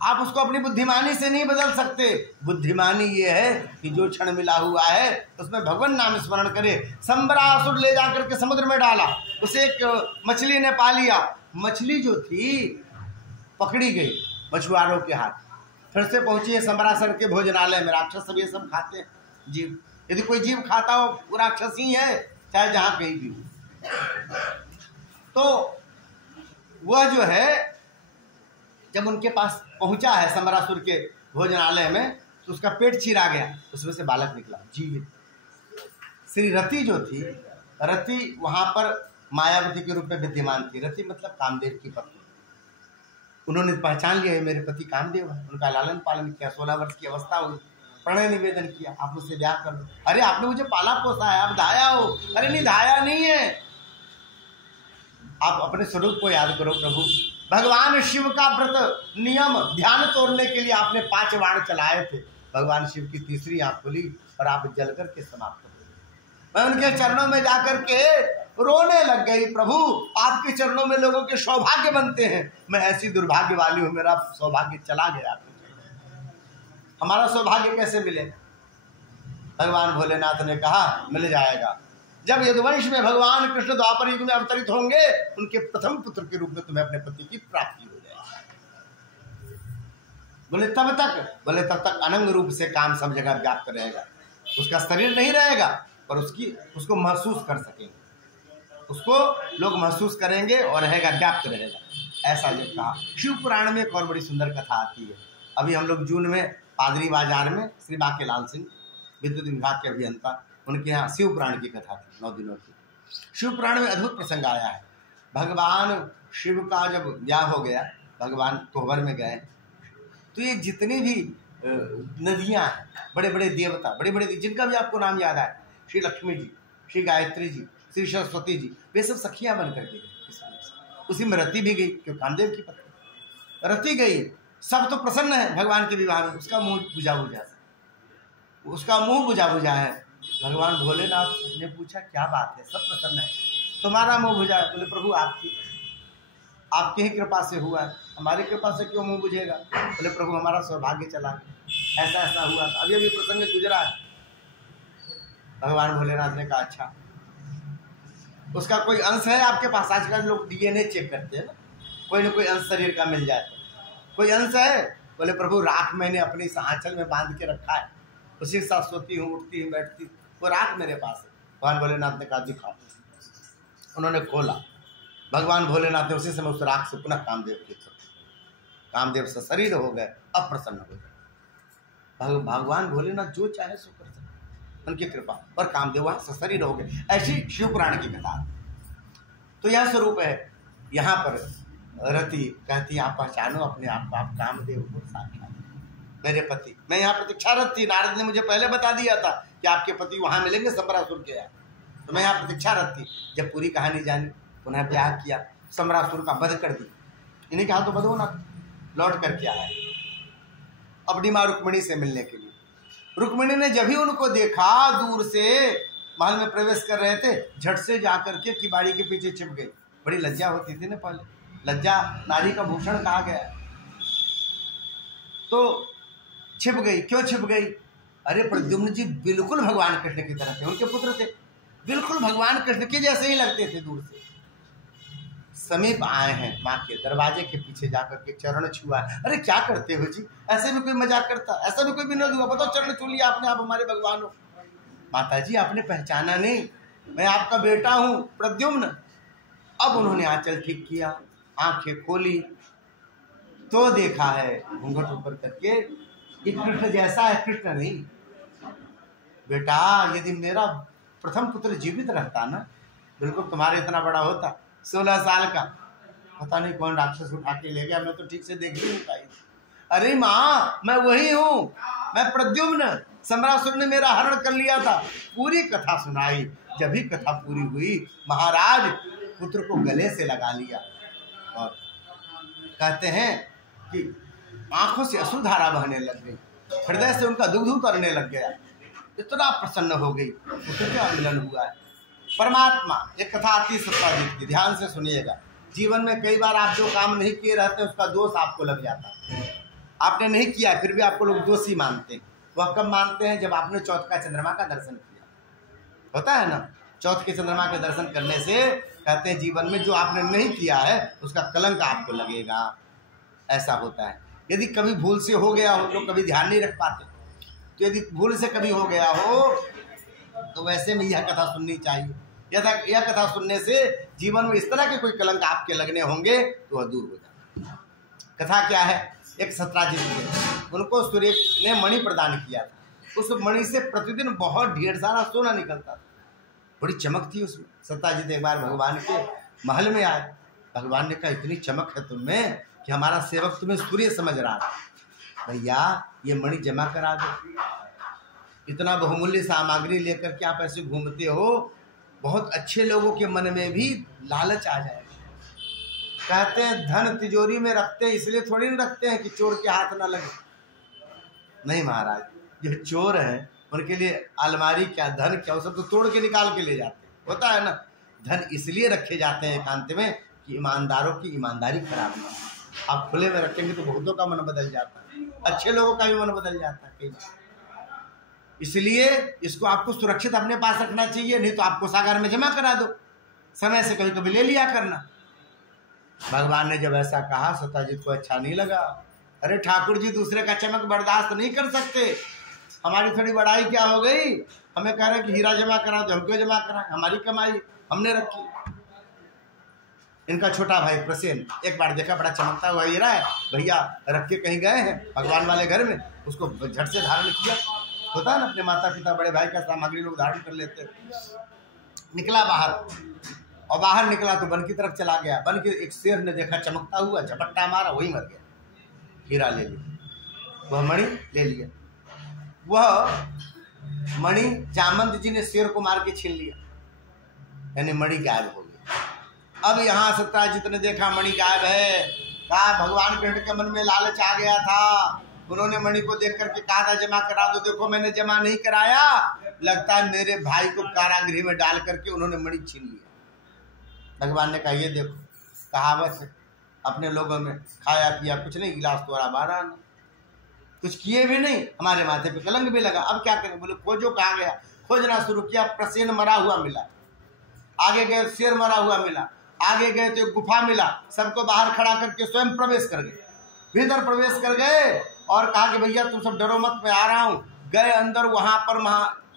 आप उसको अपनी बुद्धिमानी से नहीं बदल सकते। बुद्धिमानी ये है कि जो क्षण मिला हुआ है उसमें भगवान नाम स्मरण करे। संबरासुर ले जाकर के समुद्र में डाला, उसे एक मछली ने पा लिया। मछली जो थी पकड़ी गई मछुआरों के हाथ, फिर से पहुंची है संबरासुर के भोजनालय में। राक्षस सब ये सब खाते हैं जीव, यदि कोई जीव खाता हो वो राक्षस ही है, चाहे जहां कहीं भी हो। तो वह जो है जब उनके पास पहुंचा है संबरासुर के भोजनालय में, तो उसका पेट चीरा गया, उसमें से बालक निकला जीवित। श्री रति जो थी, रति वहां पर मायावती के रूप में विद्यमान थी। रति मतलब कामदेव की पत्नी। उन्होंने पहचान लिया मेरे पति कामदेव है, उनका लालन पालन किया, 16 वर्ष की अवस्था हुई, प्रणय निवेदन किया, आप मुझसे ब्याह कर लो। अरे आपने मुझे पाला पोसा है, आप धाया हो। अरे नहीं धाया नहीं है, आप अपने स्वरूप को याद करो प्रभु। भगवान शिव का व्रत नियम ध्यान तोड़ने के लिए आपने 5 बाण चलाए थे, भगवान शिव की तीसरी आंख खुली और आप जल करके समाप्त हो गए। मैं उनके चरणों में जाकर के रोने लग गई, प्रभु आपके चरणों में लोगों के सौभाग्य बनते हैं, मैं ऐसी दुर्भाग्य वाली हूँ, मेरा सौभाग्य चला गया। हमारा सौभाग्य कैसे मिलेगा? भगवान भोलेनाथ ने कहा मिल जाएगा, जब यदुवंश में भगवान कृष्ण द्वापर युग में अवतरित होंगे, उनके प्रथम पुत्र के रूप में तुम्हें अपने पति की प्राप्ति हो जाएगी। बोले तब तक? बोले तब तक अनंग रूप से काम सब जगह व्याप्त रहेगा, उसका शरीर नहीं रहेगा पर उसको महसूस कर सकेंगे, उसको लोग महसूस करेंगे और रहेगा, व्याप्त रहेगा। ऐसा जब कहा। शिव पुराण में एक और बड़ी सुंदर कथा आती है। अभी हम लोग जून में पादरी बाजार में श्री बांकेलाल सिंह विद्युत विभाग के अभियंता, उनके यहाँ शिव पुराण की कथा थी 9 दिनों की। शिव पुराण में अद्भुत प्रसंग आया है। भगवान शिव का जब ब्याह हो गया, भगवान कोहबर में गए, तो ये जितनी भी नदियाँ हैं, बड़े बड़े देवता, बड़े बड़े जिनका भी आपको नाम याद है, श्री लक्ष्मी जी, श्री गायत्री जी, श्री सरस्वती जी, वे सब सखियाँ बन करके गई। उसी में रति भी गई, क्यों कामदेव की पत्नी रति गई। सब तो प्रसन्न है भगवान के विवाह में, उसका मुँह बुझा है। भगवान भोलेनाथ ने पूछा क्या बात है, सब प्रसन्न है, तुम्हारा मुंह बुझा है? बोले प्रभु आपकी ही कृपा से हुआ है, हमारी कृपा से क्यों मुंह बुझेगा? बोले प्रभु हमारा सौभाग्य चला गया, ऐसा ऐसा हुआ था, अभी अभी प्रसंग गुजरा है। भगवान भोलेनाथ ने कहा अच्छा, उसका कोई अंश है आपके पास? आजकल लोग डीएनए चेक करते हैं ना, कोई ना कोई अंश शरीर का मिल जाए, कोई अंश है? बोले प्रभु राख मैंने अपनी आंचल में बांध के रखा है, उसी के साथ सोती हूँ, उठती हूँ, बैठती हूँ, वो राख मेरे पास है। भगवान भोलेनाथ ने कहा दिखाओ। उन्होंने खोला, भगवान भोलेनाथ ने उसी समय उस राख से पुनः कामदेव से शरीर हो गए, अप्रसन्न हो गए। भगवान भोलेनाथ जो चाहे सो कर सकते, उनकी कृपा, और कामदेव वहां से शरीर हो गए। ऐसी शिव पुराण की कथा। तो यह स्वरूप है। यहाँ पर रति कहती आप पहचानो अपने आप को, आप कामदेव को साक्षात मेरे पति। मैं यहाँ प्रतीक्षारत थी, नारद ने मुझे पहले बता दिया था कि आपके पति वहां मिलेंगे संबरासुर के यहाँ, तो मैं यहाँ प्रतीक्षारत थी। जब पूरी कहानी जानी, पुनः ब्याह किया, संबरासुर का वध कर दी। इन्हीं कहा तो बधो ना, लौट करके आया अपनी माँ रुक्मिणी से मिलने के लिए। रुक्मिणी ने जब ही उनको देखा, दूर से महल में प्रवेश कर रहे थे, झट से जाकर के किवाड़ी के पीछे छिप गई। बड़ी लज्जा होती थी ना पहले, लज्जा नारी का भूषण कहा गया। तो छिप गई। क्यों छिप गई? अरे प्रद्युम्न जी बिल्कुल भगवान कृष्ण की तरह थे, उनके पुत्र थे, बिल्कुल भगवान कृष्ण के जैसे ही लगते थे। दूर से समीप आए हैं, माँ के दरवाजे के पीछे जाकर के चरण छुआ। अरे क्या करते हो जी, ऐसे भी कोई मजाक करता, ऐसा भी कोई विनोद हुआ? बताओ, चरण छू लिया आपने, आप हमारे भगवान हो। माता जी आपने पहचाना नहीं, मैं आपका बेटा हूँ प्रद्युम्न। अब उन्होंने आंचल ठीक किया, आंखें खोली तो देखा है घूंघट ऊपर करके कि कृष्ण जैसा है, कृष्ण नहीं। बेटा यदि मेरा प्रथम पुत्र जीवित रहता ना, बिल्कुल तुम्हारे इतना बड़ा होता, 16 साल का। पता नहीं कौन राक्षस उठा के ले गया, मैं तो ठीक से देख भी नहीं पाई। अरे माँ मैं वही हूँ, मैं प्रद्युम्न, सम्रासुर ने मेरा हरण कर लिया था। पूरी कथा सुनाई। जब भी कथा पूरी हुई, महाराज पुत्र को गले से लगा लिया और कहते हैं कि आंखों से अश्रुधारा बहने लग गई, हृदय से उनका दुग्ध उतरने लग गया, इतना प्रसन्न हो गई। पुत्र का मिलन हुआ है। परमात्मा, एक कथा आती है सत्याजीत की, ध्यान से सुनिएगा। जीवन में कई बार आप जो काम नहीं किए रहते उसका दोष आपको लग जाता है। आपने नहीं किया फिर भी आपको लोग दोषी मानते हैं। वह कब मानते हैं? जब आपने चौथ का चंद्रमा का दर्शन किया, होता है ना, चौथ के चंद्रमा के दर्शन करने से कहते हैं जीवन में जो आपने नहीं किया है उसका कलंक आपको लगेगा, ऐसा होता है। यदि कभी भूल से हो गया हो, लोग कभी ध्यान नहीं रख पाते, तो यदि भूल से कभी हो गया हो तो वैसे में यह कथा सुननी चाहिए। यह कथा सुनने से जीवन में इस तरह के कोई कलंक आपके लगने होंगे तो वह दूर हो जाए। कथा क्या है? एक सत्राजित थे, उनको सुरेश ने मणि प्रदान किया था। उस मणि से प्रतिदिन बहुत ढेर सारा सोना निकलता था, बड़ी चमक थी उसमें। सत्ताजित एक बार भगवान के महल में आए। भगवान ने कहा इतनी चमक है तुममें कि हमारा सेवक तुम्हें सूर्य समझ रहा है, भैया ये मणि जमा करा दो। इतना बहुमूल्य सामग्री लेकर के आप ऐसे घूमते हो, बहुत अच्छे लोगों के मन में भी लालच आ जाएगा। कहते हैं धन तिजोरी में रखते हैं, इसलिए थोड़ी ना रखते हैं कि चोर के हाथ ना लगे। नहीं महाराज, जो चोर हैं उनके लिए अलमारी क्या, धन क्या, वो सब तो तोड़ के निकाल के ले जाते हैं, होता है ना। धन इसलिए रखे जाते हैं एकांत में कि ईमानदारों की ईमानदारी खराब ना हो। आप खुले में रखेंगे तो बहुतों का मन बदल जाता है, अच्छे लोगों का भी मन बदल जाता है कई बार। इसलिए इसको आपको सुरक्षित अपने पास रखना चाहिए, नहीं तो आप कोषागार में जमा करा दो, समय से कभी कभी ले लिया करना। भगवान ने जब ऐसा कहा सत्ताजीत को अच्छा नहीं लगा। अरे ठाकुर जी दूसरे का चमक बर्दाश्त नहीं कर सकते, हमारी थोड़ी बड़ाई क्या हो गई? हमें कह रहे कि हीरा जमा करा दो, हम क्यों जमा करा, हमारी कमाई हमने रखी। इनका छोटा भाई प्रसेन एक बार देखा बड़ा चमकता हुआ हीरा है, भैया रख के कहीं गए हैं भगवान वाले घर में, उसको झट से धारण किया। होता है ना, अपने माता पिता बड़े भाई का सामग्री लोग धारण कर लेते। निकला बाहर, और बाहर निकला तो वन की तरफ चला गया। वन के एक शेर ने देखा चमकता हुआ, झपट्टा मारा, वही मर गया। हीरा ले लिया, वह मणि ले लिया। वह मणि जामवंत जी ने शेर को मार के छीन लिया, यानी मणि गायब हो गया। अब यहाँ सत्ताजीत ने देखा मणि गायब है, कहा भगवान कृष्ण के मन में लालच आ गया था। उन्होंने मणि को देख करके कहा था जमा करा दो, देखो मैंने जमा नहीं कराया, लगता है मेरे भाई को कारागृह में डाल करके उन्होंने मणि छीन लिया। भगवान ने कहा ये देखो कहावत है, अपने लोगों में खाया पिया कुछ नहीं, गिलास तोड़ा 12 आना, कुछ किए भी नहीं, हमारे माथे पे कलंक भी लगा। अब क्या करें? बोले खोजो। कहाँ गया? खोजना शुरू किया, प्रसेन मरा हुआ मिला, आगे गए शेर मरा हुआ मिला, आगे गए तो एक गुफा मिला, सबको बाहर खड़ा करके स्वयं प्रवेश कर गए। भीतर प्रवेश कर गए और कहा कि भैया तुम सब डरो मत, मैं आ रहा हूँ। गए अंदर, वहां पर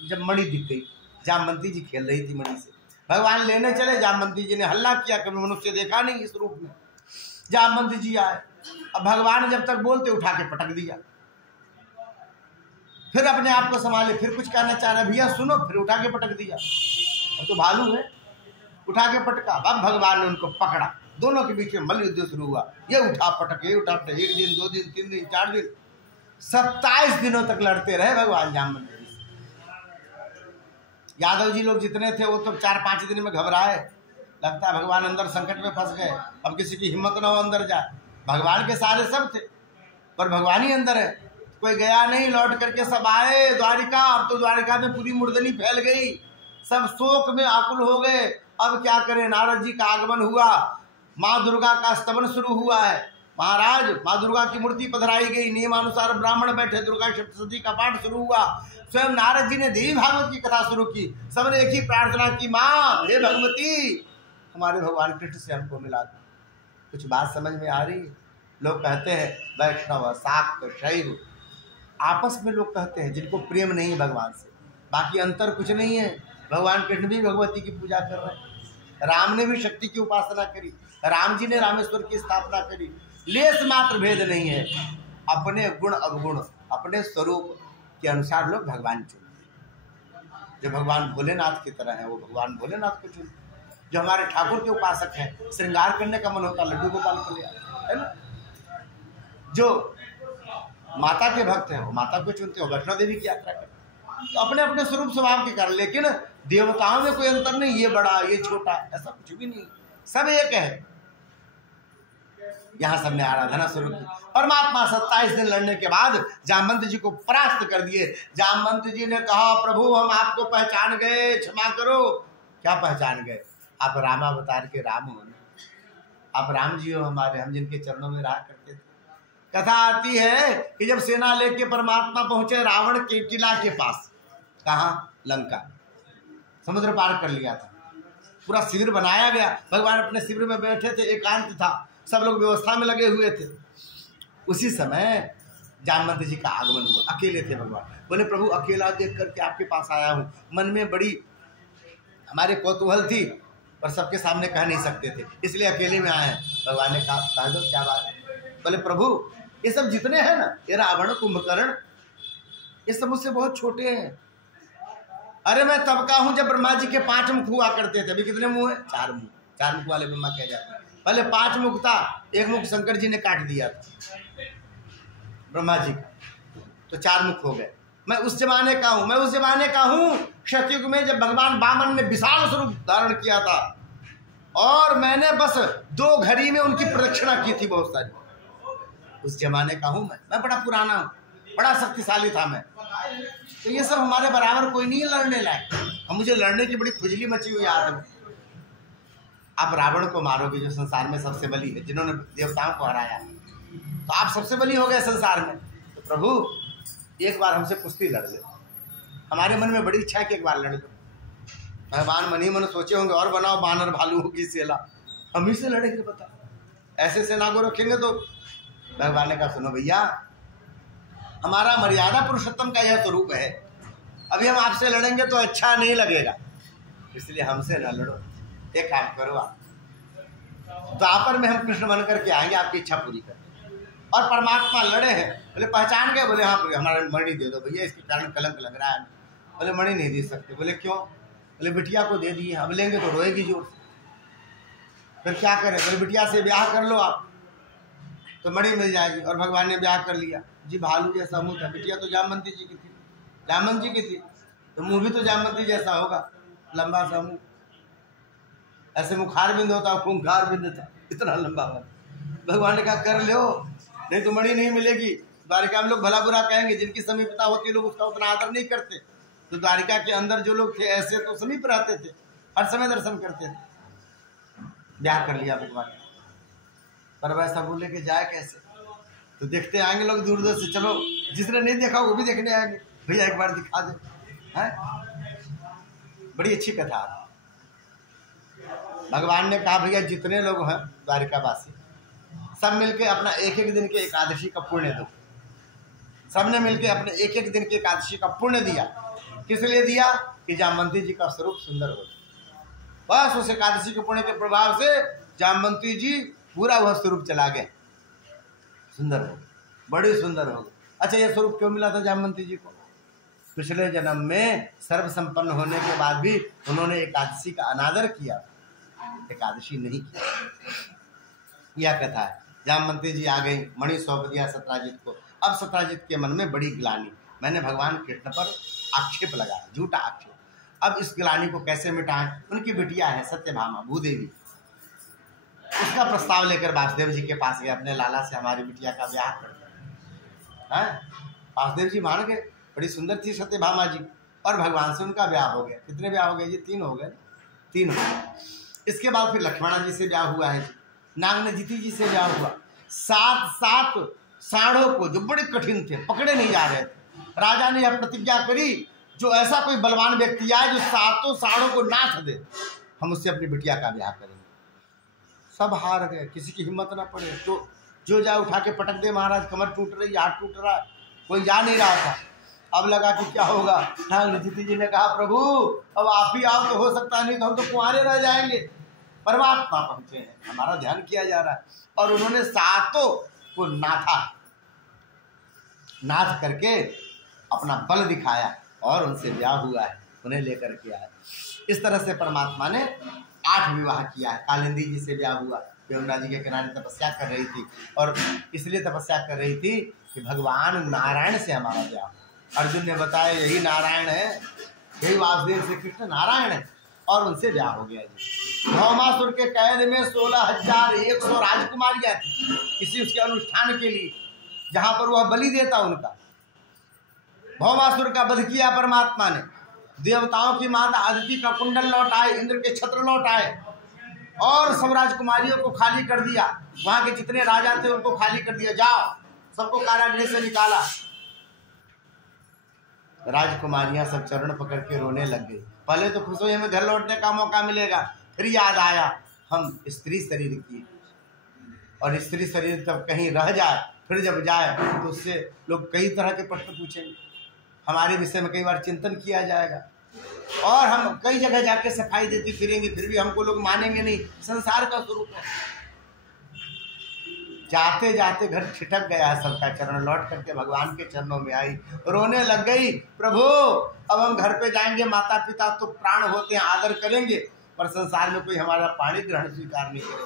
जब मणि दिख गई, जामवंती जी खेल रही थी मणि से। भगवान लेने चले, जामवंती जी ने हल्ला किया, कभी मनुष्य देखा नहीं इस रूप में। जामवंती जी आए, अब भगवान जब तक बोलते उठा के पटक दिया। फिर अपने आप को संभाले, फिर कुछ कहना चाह रहे भैया सुनो, फिर उठा के पटक दिया। अब तो भालू है, उठा के पटका। अब भगवान ने उनको पकड़ा, दोनों के बीच में मल्ल युद्ध शुरू हुआ। ये उठा पटक, ये उठा पटक, 1 दिन 2 दिन 3 दिन 4 दिन 27 दिनों तक लड़ते रहे भगवान जामवंती जी। यादव जी लोग जितने थे वो तो 4-5 दिन में घबराए, लगता है भगवान अंदर संकट में फंस गए, अब किसी की हिम्मत ना हो अंदर जाए। भगवान के सारे सब थे पर भगवान ही अंदर है, कोई गया नहीं। लौट करके सब आए द्वारिका। अब तो द्वारिका में पूरी मुर्दनी फैल गई, सब शोक में आकुल हो गए। अब क्या करें? नारद जी का आगमन हुआ, माँ दुर्गा का स्तवन शुरू हुआ है। महाराज माँ दुर्गा की मूर्ति पधराई गई, नियमानुसार ब्राह्मण बैठे, दुर्गा सप्तशती का पाठ शुरू हुआ। स्वयं नारद जी ने देवी भागवत की कथा शुरू की। सबने एक ही प्रार्थना की, माँ हे भगवती हमारे भगवान कृष्ण से हमको मिला दो। कुछ बात समझ में आ रही है? लोग कहते हैं वैष्णव शाक्त शैव, आपस में लोग कहते हैं जिनको प्रेम नहीं है भगवान से, बाकी अंतर कुछ नहीं है। भगवान कृष्ण भी भगवती की पूजा कर रहे हैं, राम ने भी शक्ति की उपासना करी, राम जी ने रामेश्वर की स्थापना करी, लेस मात्र भेद नहीं है। अपने गुण अवगुण अपने स्वरूप के अनुसार लोग भगवान चुनते। जो भगवान भोलेनाथ की तरह है वो भगवान भोलेनाथ को चुनते। जो हमारे ठाकुर के उपासक हैं, श्रृंगार करने का मन होता लड्डू गोपाल को ले आते, है ना। जो माता के भक्त हैं वो माता को चुनते हो, वैष्णो देवी की यात्रा करते, तो अपने अपने स्वरूप स्वभाव के कारण। लेकिन देवताओं में कोई अंतर नहीं, ये बड़ा ये छोटा, ऐसा कुछ भी नहीं, सब एक है। यहाँ सबने आराधना शुरू की। परमात्मा 27 दिन लड़ने के बाद जामवंत जी को परास्त कर दिए। जामवंत जी ने कहा, प्रभु हम आपको पहचान गए, क्षमा करो। क्या पहचान गए? आप रामावतार के राम हो, आप राम जी हो हमारे, हम जिनके चरणों में रहा करते थे। कथा आती है कि जब सेना लेके परमात्मा पहुंचे रावण के किला के पास, कहाँ? लंका, समुद्र पार कर लिया था, पूरा शिविर बनाया गया, भगवान अपने शिविर में बैठे थे, एकांत था, सब लोग व्यवस्था में लगे हुए थे। उसी समय जामवंत जी का आगमन हुआ, अकेले थे भगवान। बोले प्रभु अकेला देख करके आपके पास आया हूँ, मन में बड़ी हमारे कौतूहल थी पर सबके सामने कह नहीं सकते थे, इसलिए अकेले में आए हैं। भगवान ने कहा दो क्या बात है? बोले प्रभु ये सब जितने हैं ना, ये रावण कुंभकर्ण ये सब मुझसे बहुत छोटे हैं। अरे मैं तब का हूं जब ब्रह्मा जी के 5 मुख हुआ करते थे। अभी कितने मुंह है? 4 मुंह, 4 मुख वाले ब्रह्मा कह जाते हैं। पहले 5 मुख था, 1 मुख शंकर जी ने काट दिया था ब्रह्मा जी का, तो 4 मुख हो गए। मैं उस जमाने का हूं, मैं उस जमाने का हूं सतयुग में जब भगवान वामन ने विशाल स्वरूप धारण किया था, और मैंने बस 2 घड़ी में उनकी प्रदक्षिणा की थी बहुत सारी। उस जमाने का हूं मैं बड़ा पुराना हूं, बड़ा शक्तिशाली था मैं। तो ये सब हमारे बराबर कोई नहीं है लड़ने लायक, और मुझे लड़ने की बड़ी खुजली मची हुई आदत में। आप रावण को मारोगे जो संसार में सबसे बली है, जिन्होंने देवताओं को हराया, तो आप सबसे बली हो गए संसार में। तो प्रभु एक बार हमसे कुश्ती लड़ ले। हमारे मन में बड़ी इच्छा है कि एक बार लड़ लो। भगवान मन ही मन सोचे होंगे और बनाओ बानर भालू की सेना, हम ही से लड़ेंगे। बताओ ऐसे सेना को रखेंगे तो। भगवान ने कहा सुनो भैया, हमारा मर्यादा पुरुषोत्तम का यह स्वरूप है, अभी हम आपसे लड़ेंगे तो अच्छा नहीं लगेगा, इसलिए हमसे न लड़ो। एक काम करो, आप द्वापर में हम कृष्ण बन करके आएंगे, आपकी इच्छा पूरी कर। और परमात्मा लड़े हैं। बोले पहचान गए? बोले हाँ हमारा मणि दे दो भैया, इसके कारण कलंक लग रहा है। बोले मणि नहीं दे सकते। बोले क्यों? बोले बिटिया को दे दिए, हम लेंगे तो रोएगी जोर से, फिर क्या करें? बोले बिटिया से ब्याह कर लो आप तो मणि मिल जाएगी। और भगवान ने ब्याह कर लिया जी, भालू जैसा मुंह था, बिटिया तो जामवंती जी की थी, जामवंत जी की थी, तो मुंह भी तो जामवंती जैसा होगा, लंबा सा मुंह, ऐसे मुखार बिंद होता, खूंखार बिंद था, इतना लंबा वाला। भगवान ने कहा कर लो, नहीं तो मणि नहीं मिलेगी। द्वारिका में लोग भला बुरा कहेंगे, जिनकी समीपता होती है लोग उसका उतना आदर नहीं करते। तो द्वारिका के अंदर जो लोग थे ऐसे तो समीप रहते थे, हर समय दर्शन करते थे। ब्याह कर लिया भगवान, पर वैसा बोले कि जाए कैसे? तो देखते आएंगे लोग दूर दूर से, चलो जिसने नहीं देखा वो भी देखने आएंगे, भैया एक बार दिखा दो। है बड़ी अच्छी कथा। भगवान ने कहा भैया जितने लोग हैं द्वारिकावासी सब मिलके अपना 1-1 दिन के एकादशी का पुण्य दो। सबने मिलके अपने 1-1 दिन के एकादशी का पुण्य दिया। किस लिए दिया? कि जामवंती जी का स्वरूप सुंदर हो। बस उस एकादशी के पुण्य के प्रभाव से जामवंती जी पूरा वह स्वरूप चला गए, सुंदर हो, बड़े सुंदर हो। अच्छा ये स्वरूप क्यों मिला था जामवंती जी को? पिछले जन्म में सर्व संपन्न होने के बाद भी उन्होंने एकादशी का अनादर किया, एकादशी नहीं किया। यह कथा है। जामवंती जी आ गई, मणि सौंप दिया सत्राजित को। अब सत्राजित के मन में बड़ी ग्लानि, मैंने भगवान कृष्ण पर आक्षेप लगाया, झूठा आक्षेप। अब इस ग्लानि को कैसे मिटाएं? उनकी बिटिया है सत्यभामा भूदेवी, उसका प्रस्ताव लेकर वासुदेव जी के पास गए, अपने लाला से हमारी बिटिया का ब्याह कर दो। वासुदेव जी मान गए, बड़ी सुंदर थी सत्यभामा जी, और भगवान से उनका ब्याह हो गया। कितने ब्याह हो गए जी? 3 हो गए, 3 हो गए। इसके बाद फिर लक्ष्मणा जी से ब्याह हुआ है जी, नागनजिति जी से ब्याह हुआ, 7 सांडों को, जो बड़े कठिन थे, पकड़े नहीं जा रहे थे। राजा ने यह प्रतिज्ञा करी, जो ऐसा कोई बलवान व्यक्ति आए जो 7 सांडों को नाथ दे, हम उससे अपनी बिटिया का ब्याह करेंगे। सब हार गए, किसी की हिम्मत ना पड़े। जो जा उठा के पटक दे महाराज, कमर टूट रही, हाथ टूट रहा, कोई जा नहीं रहा था। अब लगा कि क्या होगा। नीति जी ने कहा, प्रभु अब आप ही आओ तो हो सकता है, नहीं तो हम तो कुंवारे रह जाएंगे। परमात्मा पहुंचे हैं, हमारा ध्यान किया जा रहा है। और उन्होंने 7 को नाथ करके अपना बल दिखाया और उनसे ब्याह हुआ है, उन्हें लेकर के आए। इस तरह से परमात्मा ने 8 विवाह किया है। कालिंदी जी से ब्याह हुआ, यमुना जी के किनारे तपस्या कर रही थी, और इसलिए तपस्या कर रही थी कि भगवान नारायण से हमारा ब्याह। अर्जुन ने बताया यही नारायण है, यही वासुदेव श्री कृष्ण नारायण है, और उनसे ब्याह हो गया जी। भौमासुर के कैद में 16,100 राजकुमारियां थी, किसी उसके अनुष्ठान के लिए, जहां पर वह बलि देता उनका। भौमासुर का वध किया परमात्मा ने। देवताओं की माता अदिति का कुंडल लौट आए, इंद्र के छत्र लौट आए, और सब राजकुमारियों को खाली कर दिया। वहां के जितने राजा थे उनको खाली कर दिया, जाओ, सबको कारागृह से निकाला। राजकुमारियां सब चरण पकड़ के रोने लग गई। पहले तो खुश हुई, हमें घर लौटने का मौका मिलेगा, फिर याद आया हम स्त्री शरीर की, और स्त्री शरीर तब कहीं रह जाए, फिर जब जाए तो उससे लोग कई तरह के प्रश्न पूछेंगे, हमारे विषय में कई बार चिंतन किया जाएगा, और हम कई जगह जाके सफाई देती फिरेंगे, फिर भी हमको लोग मानेंगे नहीं। संसार का स्वरूप है। जाते जाते घर छिटक गया सबका चरण, लौट करके भगवान के चरणों में आई, रोने लग गई, प्रभु अब हम घर पे जाएंगे, माता पिता तो प्राण होते हैं, आदर करेंगे, पर संसार में कोई हमारा पाणी ग्रहण स्वीकार नहीं करेगा।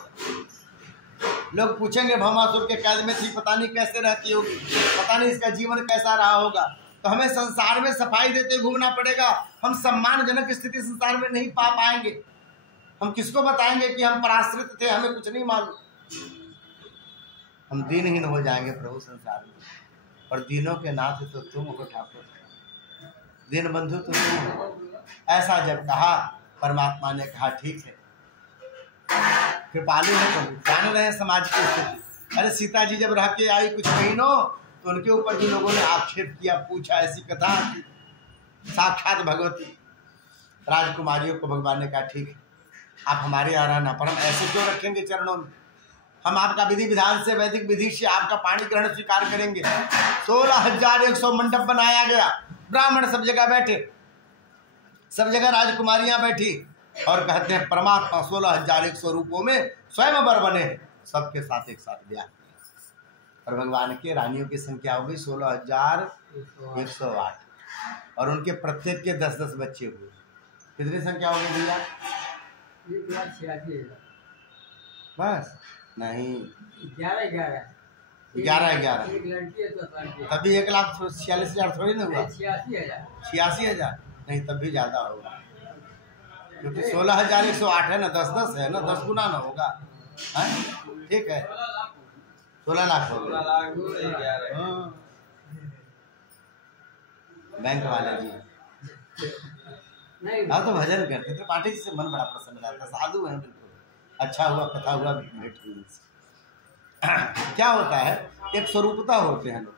लोग पूछेंगे भौमासुर के कैद में थी, पता नहीं कैसे रहती होगी, पता नहीं इसका जीवन कैसा रहा होगा, तो हमें संसार में सफाई देते घूमना पड़ेगा। हम सम्मानजनक स्थिति संसार में नहीं पा पाएंगे। हम किसको बताएंगे कि हम पराश्रित थे, हमें कुछ नहीं मालूम। हम दीनहीन हो जाएंगे प्रभु संसार में, और दीनों के नाथ तो तुम हो ठाकुर, दीन बंधु तो तुम हो। ऐसा जब कहा, परमात्मा ने कहा ठीक है, कृपालु है प्रभु, जान रहे हैं समाज की स्थिति। अरे सीता जी जब रह के आई कुछ महीनों, तो उनके ऊपर भी लोगों ने आक्षेप किया, पूछा, ऐसी कथा की साक्षात भगवती। राजकुमारियों को भगवान ने कहा ठीक है, आप हमारे यहाँ रहना, पर हम ऐसे क्यों रखेंगे चरणों में, हम आपका विधि विधान से, वैदिक विधि से आपका पाणी ग्रहण स्वीकार करेंगे। 16,100 मंडप बनाया गया, ब्राह्मण सब जगह बैठे, सब जगह राजकुमारियां बैठी, और कहते हैं परमात्मा 16,100 रूपों में स्वयं वर बने, सबके साथ एक साथ ब्याह किया। और भगवान के रानियों की संख्या हो गई 16,108, और उनके प्रत्येक के 10-10 बच्चे हुए। कितनी संख्या हो गई भैया? बस नहीं, 11 तभी 1,46,000 थोड़ी ना हुआ, 86,000 नहीं, तब भी ज्यादा होगा, क्योंकि 16,108 है ना, 10-10 है ना, 10 गुना ना होगा, ठीक है, 16 लाख हो गया। बैंक वाले जी हाँ, तो भजन करते थे, पाठी जी से मन बड़ा प्रसन्न रहता, साधु है बिल्कुल, अच्छा हुआ, कथा हुआ, भेंट हुई। क्या होता है, एक स्वरूपता होते हैं लोग,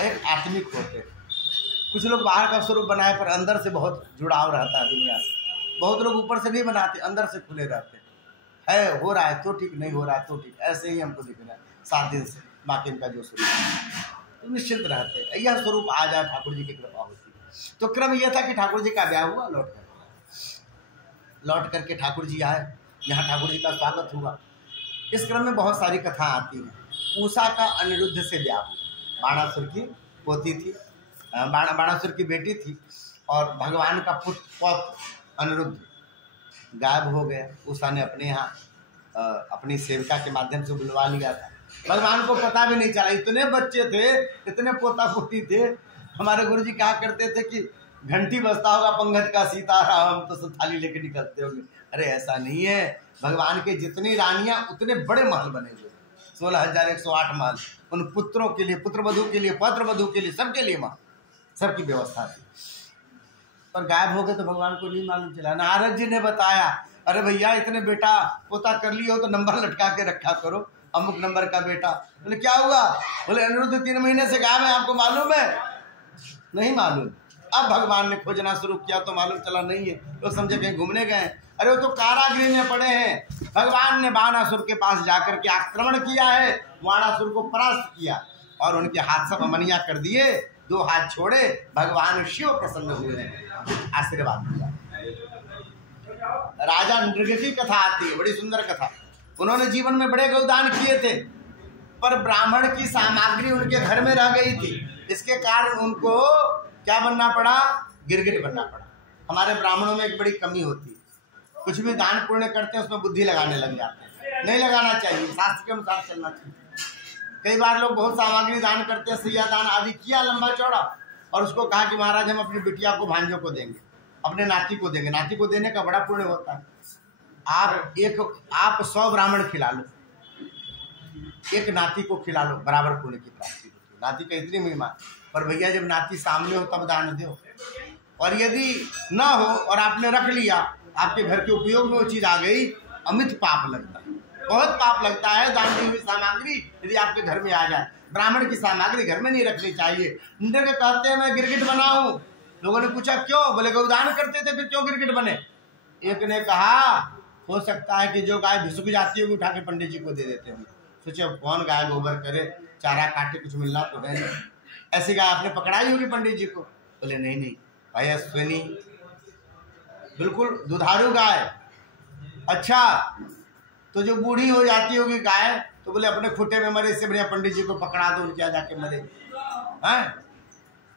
एक आत्मिक होते हैं। कुछ लोग बाहर का स्वरूप बनाए, पर अंदर से बहुत जुड़ाव रहता है दुनिया से। बहुत लोग ऊपर से नहीं बनाते, अंदर से खुले रहते हैं, है हो रहा है तो ठीक, नहीं हो रहा है तो ठीक, ऐसे ही हमको दिख रहा है 7 दिन से, बाकी इनका जो स्वरूप है तो निश्चिंत रहते हैं। यह स्वरूप आ जाए, ठाकुर जी की कृपा होती है। तो क्रम यह था कि ठाकुर जी का ब्याह हुआ, लौट करके ठाकुर जी आए, यहाँ ठाकुर जी का स्वागत हुआ। इस क्रम में बहुत सारी कथा आती हैं। पूषा का अनिरुद्ध से ब्याह हुआ, बाणासुर की पोती थी, बाणासुर की बेटी थी, और भगवान का पुत्र अनिरुद्ध गायब हो गया। उषा ने अपने यहाँ अपनी सेविका के माध्यम से बुलवा लिया था। भगवान को पता भी नहीं चला, इतने बच्चे थे, इतने पोता पोती थे। हमारे गुरु जी कहा करते थे कि घंटी बजता होगा पंकज का सीताराम, तो सब थाली लेके निकलते होंगे। अरे ऐसा नहीं है, भगवान के जितनी रानियां उतने बड़े महल बने हुए, 16,108 महल, उन पुत्रों के लिए, पुत्र वधु के लिए, पत्र वधु के लिए, सबके लिए महल, सबकी व्यवस्था थी। पर गायब हो गए तो भगवान को नहीं मालूम चला। नारद जी ने बताया, अरे भैया इतने बेटा पोता कर लिए हो तो नंबर लटका के रखा करो, अमुक नंबर का बेटा। बोले क्या हुआ? बोले अनिरुद्ध 3 महीने से गायब है, आपको मालूम है? नहीं मालूम। अब भगवान ने खोजना शुरू किया तो मालूम चला नहीं है, तो समझे कहीं घूमने गए। अरे वो तो कारागृह में पड़े हैं। भगवान ने बाणासुर के पास जाकर के आक्रमण किया है, बाणासुर को परास्त किया और उनके हाथ सब अमनिया कर दिए, 2 हाथ छोड़े, भगवान शिव प्रसन्न हुए, आशीर्वाद दिया। राजा नृग की कथा आती है, बड़ी सुंदर कथा। उन्होंने जीवन में बड़े गौदान किए थे, पर ब्राह्मण की सामग्री उनके घर में रह गई थी, इसके कारण उनको क्या बनना पड़ा? गिरगिट बनना पड़ा। हमारे ब्राह्मणों में एक बड़ी कमी होती है, कुछ भी दान पुण्य करते हैं उसमें बुद्धि लगाने लग जाते हैं। नहीं लगाना चाहिए, शास्त्र के अनुसार चलना चाहिए। कई बार लोग बहुत सामग्री दान करते हैं, सैया दान आदि किया लंबा चौड़ा, और उसको कहा कि महाराज हम अपनी बिटिया को, भांजों को देंगे, अपने नाती को देंगे। नाती को देने का बड़ा पुण्य होता है। आप 100 ब्राह्मण खिला लो, एक नाती को खिला लो, बराबर पुण्य की प्राप्ति होती है। नाती का इतनी महिमा, पर भैया जब नाती सामने हो तब दान दो, और यदि ना हो और आपने रख लिया, आपके घर के उपयोग में वो चीज आ गई, अमित पाप लगता है, बहुत पाप लगता है। दान दी हुई सामग्री यदि आपके घर में आ जाए, ब्राह्मण की सामग्री घर में नहीं रखनी चाहिए। नृग कहते हैं मैं गिरगिट बना हूं। लोगों ने पूछा क्यों? बोले गौदान करते थे, फिर क्यों गिरगिट बने? एक ने कहा हो सकता है कि जो गाय भिसुक जाती है वो उठा के पंडित जी को दे देते हैं। सोचे कौन गाय गोबर करे, चारा काटे, कुछ मिलना तो है नहीं, ऐसी गाय आपने पकड़ाई होगी पंडित जी को? बोले नहीं नहीं भाई, अश्विनी बिल्कुल दुधारू गाय। अच्छा, तो जो बूढ़ी हो जाती होगी गाय, तो बोले अपने खुटे में मरे, इससे बढ़िया पंडित जी को पकड़ा दो, उनके यहाँ जाके मरे। हैं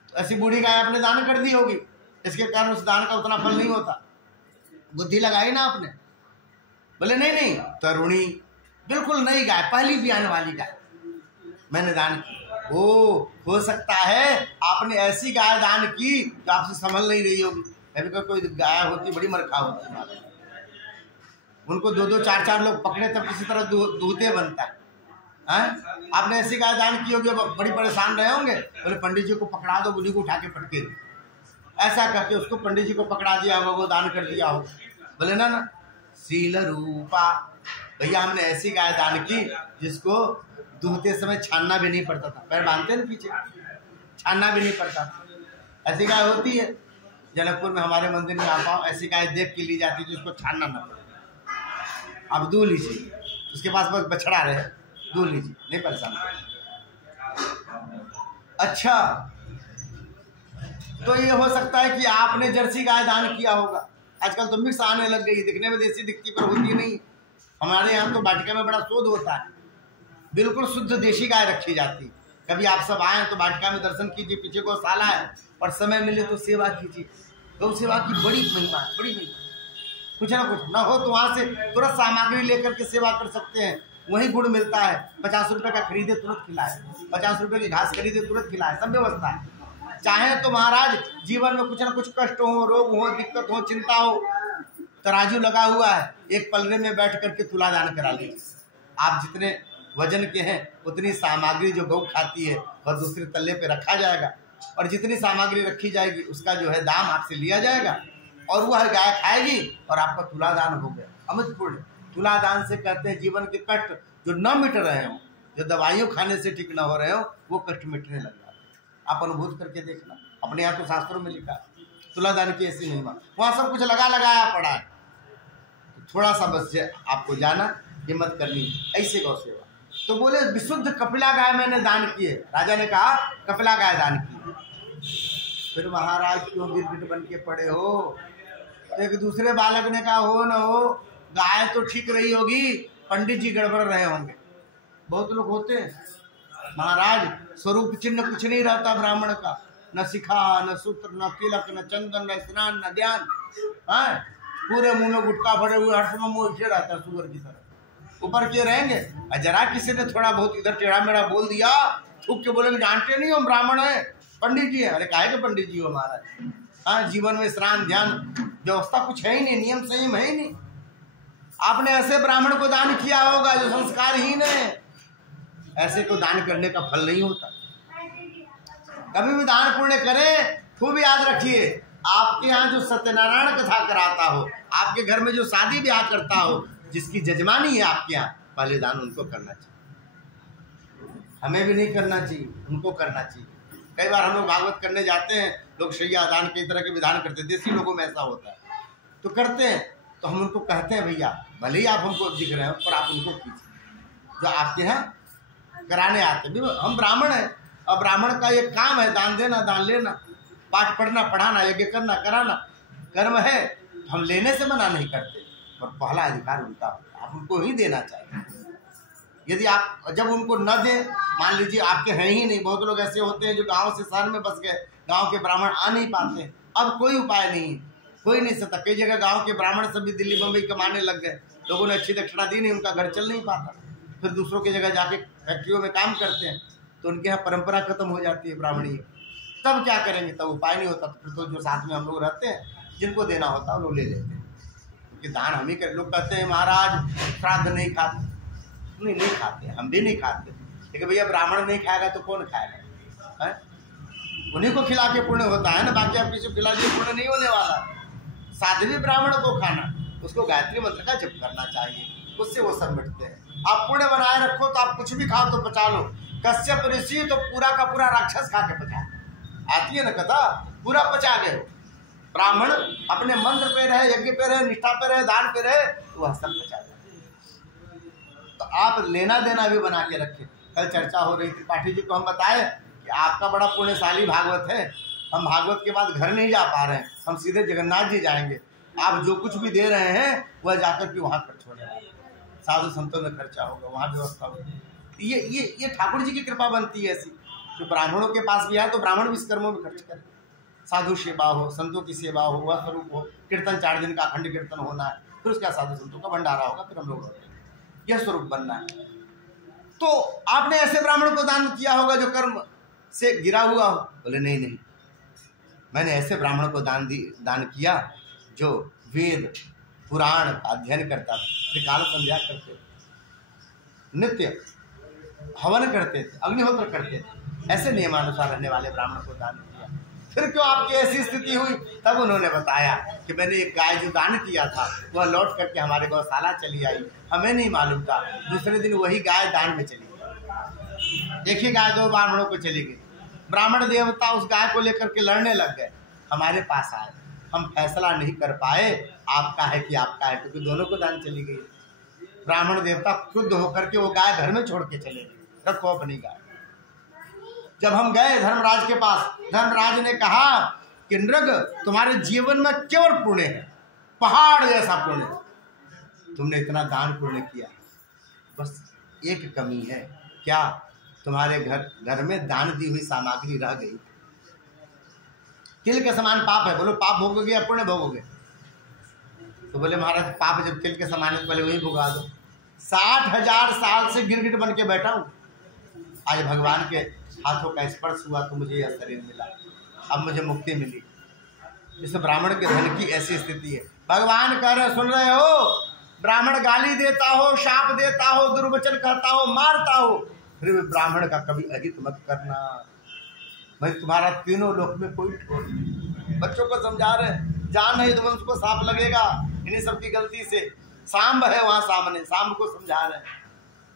तो ऐसी बूढ़ी गाय आपने दान कर दी होगी, इसके कारण उस दान का उतना फल नहीं होता। बुद्धि लगाई ना आपने? बोले नहीं नहीं, तरुणी बिल्कुल नई गाय, पहली ब्यान वाली गाय मैंने दान की। हो सकता है आपने ऐसी गाय दान की जो आपसे संभल नहीं रही होगी। कोई गाय होती बड़ी मरखा होती है, उनको 2-2, 4-4 लोग पकड़े तब किसी तरह दूधे बनता है। आपने ऐसी गाय दान की होगी, बड़ी परेशान रहे होंगे, बोले पंडित जी को पकड़ा दो, बुढ़ी को उठा के पटके दो। ऐसा करके उसको पंडित जी को पकड़ा दिया होगा, वो दान कर दिया होगा। बोले ना ना, शील रूपा, भैया हमने ऐसी गाय दान की जिसको दूहते समय छानना भी नहीं पड़ता था, पैर बांधते ना पीछे, छानना भी नहीं पड़ता। ऐसी गाय होती है जनकपुर में, हमारे मंदिर में आप आओ, ऐसी गाय देख के ली जाती है जिसको छानना ना पड़े। आप दूध लीजिए, उसके पास बस बछड़ा रहे, दूध लीजिए, नहीं परेशान। अच्छा, तो ये हो सकता है कि आपने जर्सी गाय दान किया होगा। आजकल तो मिक्स आने लग गई, दिखने में देसी दिखती पर होती नहीं। हमारे यहाँ तो वाटिका में बड़ा शोध होता है, बिल्कुल शुद्ध देशी गाय रखी जाती। कभी आप सब आए तो वाटिका में दर्शन कीजिए, पीछे गौशाला है, और समय मिले तो सेवा कीजिए। गौ सेवा की बड़ी महिमा है, बड़ी महिमा। कुछ ना कुछ ना हो तो वहाँ से तुरंत सामग्री लेकर के सेवा कर सकते हैं, वही गुण मिलता है। 50 रुपये का खरीदे तुरंत खिलाए, 50 रुपये की घास खरीदे तुरंत खिलाए, सब व्यवस्था है। चाहे तो महाराज जीवन में कुछ ना कुछ कष्ट हो, रोग हो, दिक्कत हो, चिंता हो, तराजू लगा हुआ है, एक पलड़े में बैठ करके तुला दान करा लीजिए। आप जितने वजन के हैं उतनी सामग्री जो गौ खाती है वह दूसरे तल्ले पे रखा जाएगा, और जितनी सामग्री रखी जाएगी उसका जो है दाम आपसे लिया जाएगा, और वह गाय खाएगी और आपका तुला दान हो गया। अमृतपूर्ण तुला दान से कहते हैं जीवन के कष्ट जो न मिट रहे हो, जो दवाइयों खाने से ठीक न हो रहे हो, वो कष्ट मिटने लग जाते हैं। आप अनुभूत करके देखना, अपने यहाँ तो शास्त्रों में लिखा है तुला दान की ऐसी महिमा। वहाँ सब कुछ लगाया पड़ा है, तो थोड़ा सा बस आपको जाना, हिम्मत करनी ऐसे गौ सेवा। तो बोले विशुद्ध कपिला गाय मैंने दान की है। राजा ने कहा कपिला गाय दान की। फिर महाराज क्यों गिरगिट बन के पड़े हो? एक दूसरे बालक ने कहा हो न हो, गाय तो ठीक रही होगी, पंडित जी गड़बड़ रहे होंगे। बहुत लोग होते हैं महाराज, स्वरूप चिन्ह कुछ नहीं रहता ब्राह्मण का, न शिखा, न सूत्र, न तिलक, न चंदन, न स्नान, न ध्यान। पूरे मुंह में गुटखा भरे हुए, हर समय मुंह इसे रहता है सुअर की तरह, ऊपर के रहेंगे। जरा किसी ने थोड़ा बहुत इधर टेढ़ा मेढ़ा बोल दिया, थूक के बोलेंगे जानते नहीं हो ब्राह्मण है, पंडित जी है। अरे काहे के पंडित जी हो महाराज? जीवन में स्नान ध्यान व्यवस्था कुछ है ही नहीं, नियम संयम है ही नहीं। आपने ऐसे ब्राह्मण को दान किया होगा जो संस्कारहीन है, ऐसे को दान करने का फल नहीं होता। कभी भी दान पुण्य करें, खूब याद रखिए, आपके यहाँ जो सत्यनारायण कथा कराता हो, आपके घर में जो शादी ब्याह करता हो, जिसकी जजमानी है आपके यहाँ, पहले दान उनको करना चाहिए। हमें भी नहीं करना चाहिए, उनको करना चाहिए। कई बार हम लोग भागवत करने जाते हैं, लोग शैया दान कई तरह के विधान करते हैं, देसी लोगों में ऐसा होता है, तो करते हैं, तो हम उनको कहते हैं भैया भले ही आप हमको दिख रहे हो पर आप उनको कीजिए जो आपके यहाँ कराने आते हैं। हम ब्राह्मण हैं और ब्राह्मण का ये काम है दान देना, दान लेना, पाठ पढ़ना, पढ़ाना, यज्ञ करना, कराना कर्म है। हम लेने से मना नहीं करते, पर पहला अधिकार उनका होता है, आप उनको ही देना चाहिए। यदि आप जब उनको न दें, मान लीजिए आपके हैं ही नहीं, बहुत लोग ऐसे होते हैं जो गांव से शहर में बस गए, गांव के ब्राह्मण आ नहीं पाते, अब कोई उपाय नहीं है, कोई नहीं सकता। कई जगह गांव के ब्राह्मण सभी दिल्ली बम्बई कमाने लग गए, लोगों ने अच्छी दक्षिणा दी नहीं, उनका घर चल नहीं पाता, फिर दूसरों की जगह जाके फैक्ट्रियों में काम करते हैं, तो उनके यहाँ परंपरा खत्म हो जाती है ब्राह्मणी। तब क्या करेंगे, तब उपाय नहीं होता, तो फिर तो जो साथ में हम लोग रहते हैं जिनको देना होता है वो लोग ले लेते हैं, क्योंकि दान हम ही कर। लोग कहते हैं महाराज श्राद्ध नहीं खाते, नहीं खाते, हम भी नहीं खाते, लेकिन भैया ब्राह्मण नहीं खाएगा तो कौन खाएगा, उन्हीं को खिला के पुण्य होता है ना, बाकी आप किसी को खिला दिए पुण्य नहीं होने वाला। साध्वी ब्राह्मण को खाना, उसको गायत्री मंत्र का जप करना चाहिए, उससे वो सब मिटते हैं। आप पुण्य बनाए रखो तो आप कुछ भी खाओ तो पचा लो। कश्यप ऋषि तो पूरा का पूरा राक्षस खा के पचा, आती है ना कथा, पूरा पचा गए। ब्राह्मण अपने मंत्र पे रहे, यज्ञ पे रहे, निष्ठा पे रहे, दान पे रहे, तो वह सब पचा जाए। तो आप लेना देना भी बना के रखें। कल चर्चा हो रही थी, पाठी जी को हम बताए कि आपका बड़ा पुण्यशाली भागवत है, हम भागवत के बाद घर नहीं जा पा रहे हैं, हम सीधे जगन्नाथ जी जाएंगे, आप जो कुछ भी दे रहे हैं वह जाकर के वहाँ खर्च होने वाला, साधु संतों में खर्चा होगा, वहाँ व्यवस्था होगी। ये ठाकुर जी की कृपा बनती है ऐसी, जो ब्राह्मणों के पास भी है तो ब्राह्मण भी इस कर्मों में खर्च करें। साधु सेवा हो, संतों की सेवा हो, वह स्वरूप हो, कीर्तन 4 दिन का अखंड कीर्तन होना है, फिर उसका साधु संतों का भंडारा होगा, फिर हम लोग यह स्वरूप बनना है। तो आपने ऐसे ब्राह्मण को दान किया होगा जो कर्म से गिरा हुआ हो? बोले नहीं नहीं, मैंने ऐसे ब्राह्मण को दान किया जो वेद पुराण का अध्ययन करता था, त्रिकाल संध्या करते थे, नित्य हवन करते थे, अग्निहोत्र करते थे, ऐसे नियमानुसार रहने वाले ब्राह्मण को दान किया। फिर क्यों आपकी ऐसी स्थिति हुई? तब उन्होंने बताया कि मैंने एक गाय जो दान किया था वह लौट करके हमारे गौशाला चली आई, हमें नहीं मालूम था, दूसरे दिन वही गाय दान में चली गई। एक ही गाय 2 ब्राह्मणों को चली गई। ब्राह्मण देवता उस गाय को लेकर के लड़ने लग गए, हमारे पास आए, हम फैसला नहीं कर पाए आपका है कि आपका है, क्योंकि दोनों को दान चली गई। ब्राह्मण देवता क्रुद्ध होकर के वो गाय घर में छोड़ के चले गए, रखो अपनी गाय। जब हम गए धर्मराज के पास, धर्मराज ने कहा कि नृग तुम्हारे जीवन में केवल पुण्य है, पहाड़ जैसा पुण्य, तुमने इतना दान पुण्य किया, बस एक कमी है, क्या? तुम्हारे घर में दान दी हुई सामग्री रह गई, तिल के समान पाप है। बोलो पाप भोगोगे या पुण्य भोगोगे? तो बोले महाराज पाप जब तिल के समान है पहले वही भुगा दो। 60,000 साल से गिरगिट बन के बैठा हूँ, आज भगवान के हाथों का स्पर्श हुआ तो मुझे यह शरीर मिला, अब मुझे मुक्ति मिली। इस ब्राह्मण के धन की ऐसी स्थिति है। भगवान कह रहे, सुन रहे हो, ब्राह्मण गाली देता हो, शाप देता हो, दुर्वचन कहता हो, मारता हो, फिर भी ब्राह्मण का कभी अहित मत करना, भाई तुम्हारा तीनों लोक में कोई ठोर नहीं। बच्चों को समझा रहे, जान नहीं तो उसको सांप लगेगा, इन्हीं सबकी गलती से। सांब है वहां सामने, सांब को समझा रहे,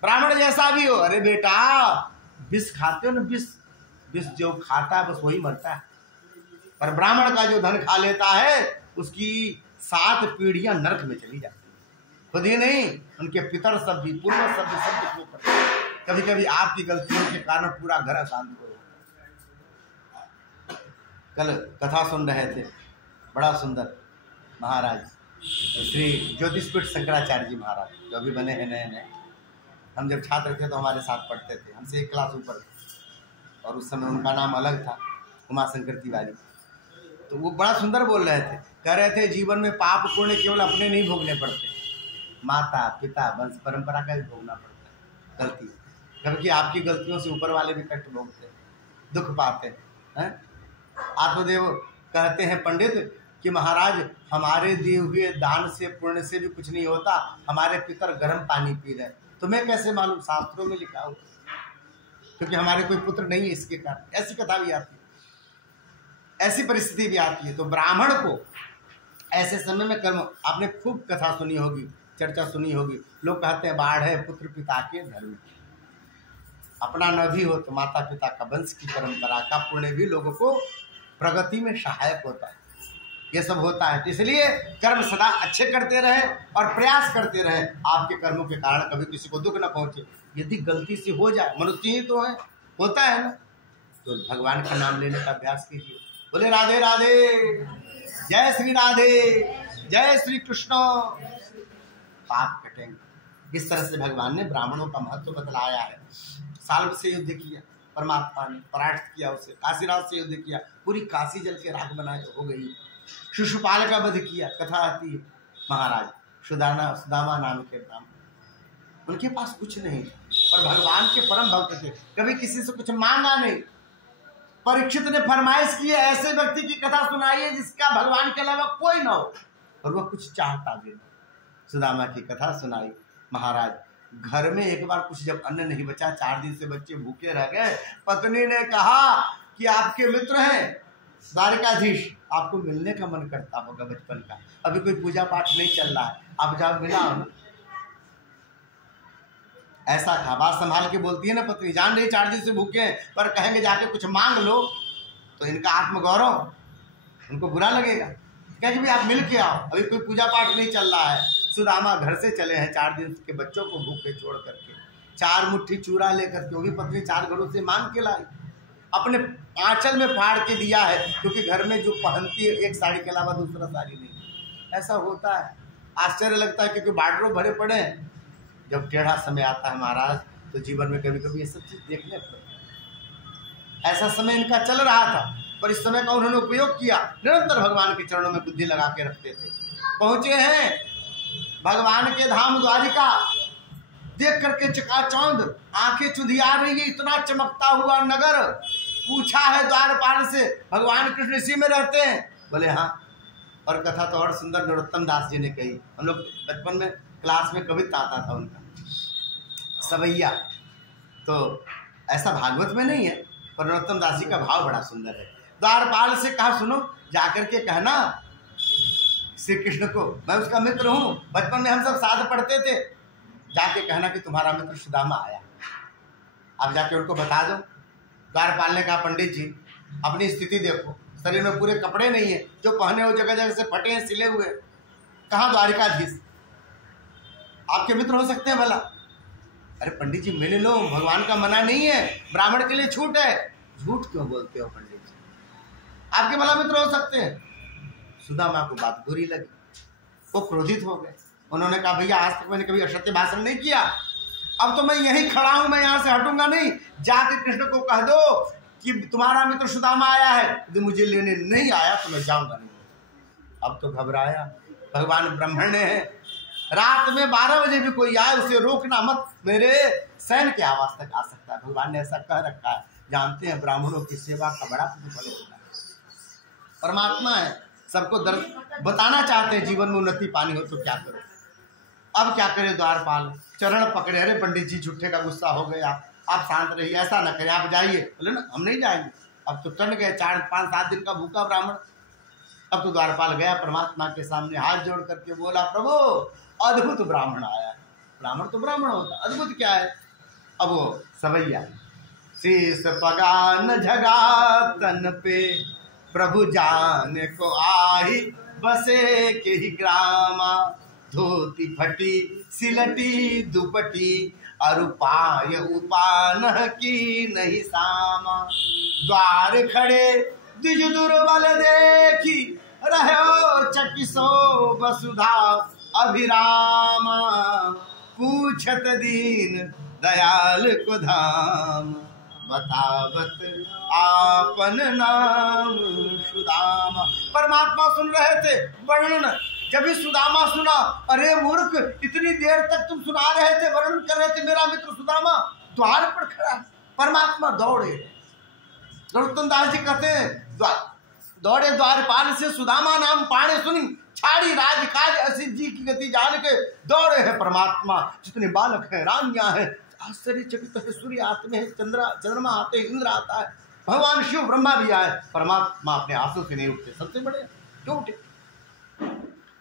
ब्राह्मण जैसा भी हो, अरे बेटा विष खाते हो ना, विष जो खाता है बस वही मरता है, पर ब्राह्मण का जो धन खा लेता है उसकी 7 पीढ़ियां नरक में चली जाती है। खुद ही नहीं, उनके पितर सब भी, पूर्व सब भी, सब कुछ करते हैं। कभी कभी आपकी गलतियों के कारण पूरा घर अशांत हो। कल कथा सुन रहे थे, बड़ा सुंदर, महाराज श्री ज्योतिषपीठ शंकराचार्य जी महाराज, जो अभी बने हैं नए नए, हम जब छात्र थे तो हमारे साथ पढ़ते थे, हमसे 1 क्लास ऊपर, और उस समय उनका नाम अलग था, उमाशंकर तिवारी। तो वो बड़ा सुंदर बोल रहे थे, कह रहे थे जीवन में पाप पुण्य केवल अपने नहीं भोगने पड़ते, माता पिता वंश परंपरा का भी भोगना पड़ता है गलती, क्योंकि आपकी गलतियों से ऊपर वाले भी कष्ट भोगते हैं, दुख पाते हैं। आत्मदेव कहते हैं पंडित कि महाराज हमारे दिए हुए दान से पुण्य से भी कुछ नहीं होता, हमारे पितर गर्म पानी पी रहे, तुम्हें कैसे मालूम? शास्त्रों में लिखा हो, क्योंकि हमारे कोई पुत्र नहीं है इसके कारण। ऐसी कथा भी आती है, ऐसी परिस्थिति भी आती है। तो ब्राह्मण को ऐसे समय में कर्म, आपने खूब कथा सुनी होगी, चर्चा सुनी होगी, लोग कहते हैं बाढ़ है पुत्र पिता के धर्म, अपना न भी हो तो माता पिता का वंश की परंपरा का पुण्य भी लोगों को प्रगति में सहायक होता है। ये सब होता है। तो इसलिए कर्म सदा अच्छे करते रहे और प्रयास करते रहे, आपके कर्मों के कारण कभी किसी को दुख न पहुंचे। यदि गलती से हो जाए, मनुष्य ही तो है, होता है ना, तो भगवान का नाम लेने का अभ्यास कीजिए। बोले राधे राधे, जय श्री राधे, जय श्री कृष्ण। पाप कटेंगे। इस तरह से भगवान ने ब्राह्मणों का महत्व बतलाया है। साल्व से युद्ध किया परमात्मा ने, परास्त किया उसे। काशीराज से युद्ध किया, पूरी काशी जल के राख बनाए हो गई। शिशुपाल का वध किया, कथा आती है। महाराज सुदामा नाम के ब्राह्मण, उनके पास कुछ नहीं था पर भगवान के परम भक्त थे, कभी किसी से कुछ मांगा नहीं। परीक्षित ने फरमाइश की, ऐसे व्यक्ति की कथा सुनाइए जिसका भगवान के अलावा कोई ना हो, और वह कुछ चाहता भी नहीं। सुदामा की कथा सुनाई। महाराज घर में एक बार कुछ जब अन्न नहीं बचा, 4 दिन से बच्चे भूखे रह गए, पत्नी ने कहा कि आपके मित्र हैं द्वारकाधीश, आपको मिलने का मन करता होगा बचपन का, अभी कोई पूजा पाठ नहीं चल रहा है, आप जाओ मिला हो। ऐसा था, बात संभाल के बोलती है ना पत्नी, जान रही 4 दिन से भूखे हैं पर कहेंगे जाके कुछ मांग लो तो इनका आत्मगौरव, उनको बुरा लगेगा। कहेंगे भी आप मिल के आओ, अभी कोई पूजा पाठ नहीं चल रहा है। सुदामा घर से चले हैं 4 दिन के बच्चों को भूखे छोड़ करके, 4 मुट्ठी चूरा लेकर के, वो भी पत्नी 4 घरों से मांग के लाई, अपने आंचल में फाड़ के दिया है, क्योंकि घर में जो पहनती है एक साड़ी के अलावा दूसरा साड़ी नहीं। ऐसा होता है, आश्चर्य लगता है क्योंकि बार्डरों भरे पड़े हैं। जब टेढ़ा समय आता है महाराज, तो जीवन में कभी कभी ये सब चीज देखने पड़ती। ऐसा समय इनका चल रहा था, पर इस समय का उन्होंने उपयोग किया, निरंतर भगवान के चरणों में बुद्धि लगा के रखते थे। पहुंचे हैं भगवान के धाम द्वारिका, देख करके चकाचौंध, आंखें चुधिया रही है, इतना चमकता हुआ नगर। पूछा है द्वारपाल से, भगवान कृष्ण इसी में रहते हैं? बोले हाँ। और कथा तो और सुंदर नरोत्तम दास जी ने कही। हम लोग बचपन में क्लास में कविता आता था उनका, सवैया, तो ऐसा भागवत में नहीं है पर नरोत्तम दास जी का भाव बड़ा सुंदर है। द्वारपाल से कहा सुनो, जाकर के कहना श्री कृष्ण को, मैं उसका मित्र हूँ, बचपन में हम सब साथ पढ़ते थे, जाके कहना कि तुम्हारा मित्र सुदामा आया। आप जाके उनको बता दो। द्वारपाल ने कहा पंडित जी अपनी स्थिति देखो, शरीर में पूरे कपड़े नहीं है, जो पहने हो जगह जगह से फटे हैं, सिले हुए। कहाँ द्वारिकाधीश, आपके मित्र हो सकते हैं भला? अरे पंडित जी मिल लो, भगवान का मना नहीं है, ब्राह्मण के लिए छूट है। झूठ क्यों बोलते हो पंडित जी, आपके भला मित्र हो सकते हैं। सुदामा को बात बुरी लगी, वो क्रोधित हो गए। उन्होंने कहा भैया आज तक मैंने कभी असत्य भाषण नहीं किया, अब तो मैं यहीं खड़ा हूं, मैं यहां से हटूंगा नहीं। जाके कृष्ण को कह दो कि तुम्हारा मित्र सुदामा आया है, यदि मुझे लेने नहीं आया तो मैं जाऊंगा नहीं। अब तो घबराया, भगवान ब्राह्मण है, रात में 12 बजे भी कोई आए उसे रोकना मत, मेरे सैन के आवाज तक आ सकता है। भगवान ने ऐसा कह रखा है। जानते हैं ब्राह्मणों की सेवा का बड़ा प्रतिफल होता है। परमात्मा है, सबको दर्द बताना चाहते हैं, जीवन में उन्नति पानी हो तो क्या करो। अब क्या करे द्वारपाल, चरण पकड़े, अरे पंडित जी झूठे का गुस्सा हो गया, आप शांत रहिए, ऐसा ना करें, आप जाइए। बोले ना हम नहीं जाएंगे, अब तो टन गए, 4-5-7 दिन का भूखा ब्राह्मण। अब तो द्वारपाल गया परमात्मा के सामने, हाथ जोड़ करके बोला प्रभु अद्भुत ब्राह्मण आया। ब्राह्मण तो ब्राह्मण होता, अद्भुत क्या है? अब वो सवैया, शीस पगान झगा तन पे, प्रभु जाने को आही बसे के ही ग्रामा, धोती फटी सिलटी दुपटी, अरुपाय उपान की नहीं सामा, द्वार खड़े द्विज दुर्बल देखी, रहो चकिसो वसुधा अभिरामा, पूछत दीन दयाल को धाम, बतावत आपन नाम सुदामा। परमात्मा सुन रहे थे वर्णन। जब भी सुदामा सुना, अरे मूर्ख इतनी देर तक तुम सुना रहे थे, वर्णन कर रहे थे, मेरा मित्र सुदामा द्वार पर खड़ा। परमात्मा दौड़े, नरोत्तम दास जी कहते हैं दौड़े द्वारपाल से सुदामा नाम पाणे सुनी, छाड़ी राजकाज असित जी की गति जान के दौड़े हैं परमात्मा। जितने बालक हैं, रानियां हैं, आश्चर्यचकित है, सूर्य आते हैं, चंद्रमा आते हैं, इंद्र आता है, भगवान शिव ब्रह्मा भी आए, परमात्मा अपने आंसू से नहीं उठते, सबसे बड़े क्यों उठे?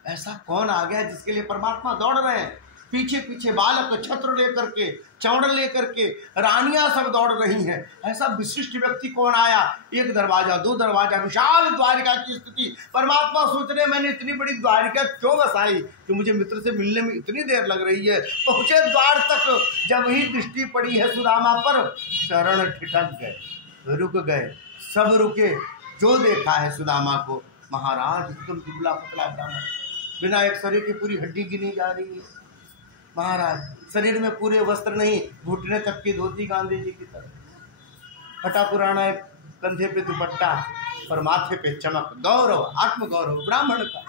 ऐसा कौन आ गया जिसके लिए परमात्मा दौड़ रहे हैं? पीछे पीछे बालक छत्र लेकर के, चौड़ लेकर के, रानियां सब दौड़ रही हैं। ऐसा विशिष्ट व्यक्ति कौन आया? एक दरवाजा, दो दरवाजा, विशाल द्वारिका की स्थिति। परमात्मा सोच रहे मैंने इतनी बड़ी द्वारिका क्यों बसाई कि मुझे मित्र से मिलने में इतनी देर लग रही है। पहुंचे द्वार तक, जब ही दृष्टि पड़ी है सुदामा पर, चरण ठिठक गए, रुक गए, सब रुके। जो देखा है सुदामा को, महाराज एकदम दुबला पतला ब्राह्मण, बिना एक शरीर की पूरी हड्डी गिनी जा रही है। महाराज शरीर में पूरे वस्त्र नहीं, घुटने तक की धोती गांधी जी की तरह, फटा पुराना एक कंधे पे दुपट्टा और माथे पे चमक, गौरव, आत्म गौरव ब्राह्मण का।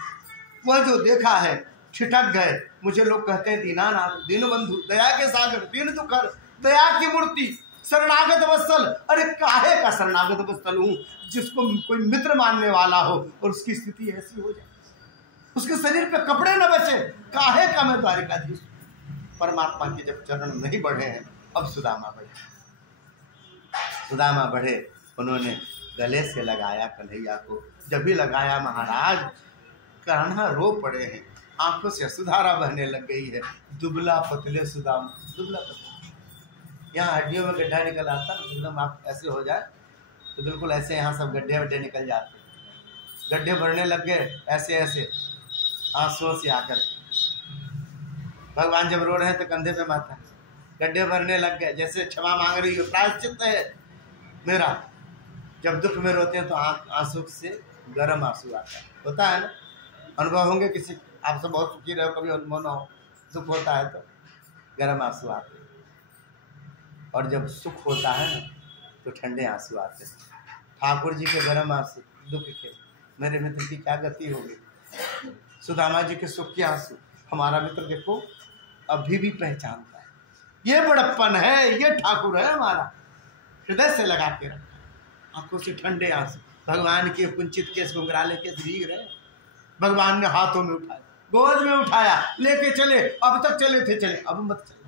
वह जो देखा है ठिठक गए। मुझे लोग कहते हैं दीनानाथ, दीनबंधु, दया के सागर, दीन दुखर, दया की मूर्ति, शरणागत वत्सल। अरे काहे का शरणागत वत्सल हूँ? जिसको कोई मित्र मानने वाला हो और उसकी स्थिति ऐसी हो जाए, उसके शरीर पे कपड़े न बचे, काहे का मैं द्वारिकाधीश। परमात्मा के जब चरण नहीं बढ़े हैं, अब सुदामा बढ़े। सुदामा बढ़े, उन्होंने गले से लगाया कन्हैया को। जब भी लगाया महाराज, कान्हा रो पड़े हैं, आंखों से सुधारा बहने लग गई है। दुबला पतले सुदामा, दुबला पतले, यहाँ हड्डियों में गड्ढा निकल आता, एकदम आप ऐसे हो जाए तो बिल्कुल ऐसे यहाँ सब गड्ढे वड्ढे निकल जाते, गड्ढे भरने लग गए ऐसे ऐसे आंसुओं से आकर। भगवान जब रो रहे हैं तो कंधे पे माथा, गड्ढे भरने लग गए, जैसे क्षमा मांग रही हो, प्रायश्चित है मेरा। जब दुख में रोते हैं तो आंसू से गर्म आंसू आता है, होता है ना, अनुभव होंगे किसी, आप सब बहुत सुखी रहे हो, कभी अनुभव ना हो, दुख होता है तो गर्म आंसू आते हैं, और जब सुख होता है ना तो ठंडे आंसू आते हैं। ठाकुर जी के गर्म आंसू दुख के, मेरे मित्र की क्या गति होगी। सुदामा जी के सुख के आंसू हमारा मित्र देखो अभी भी पहचानता है, ये बड़प्पन है, ये ठाकुर है हमारा, हृदय से लगा के रखा। आंखों से ठंडे आंसू, भगवान के कुंचित केस घुंघराले केस भीग रहे। भगवान ने हाथों में उठाया, गोद में उठाया, लेके चले। अब तक चले थे, चले, अब मत चले,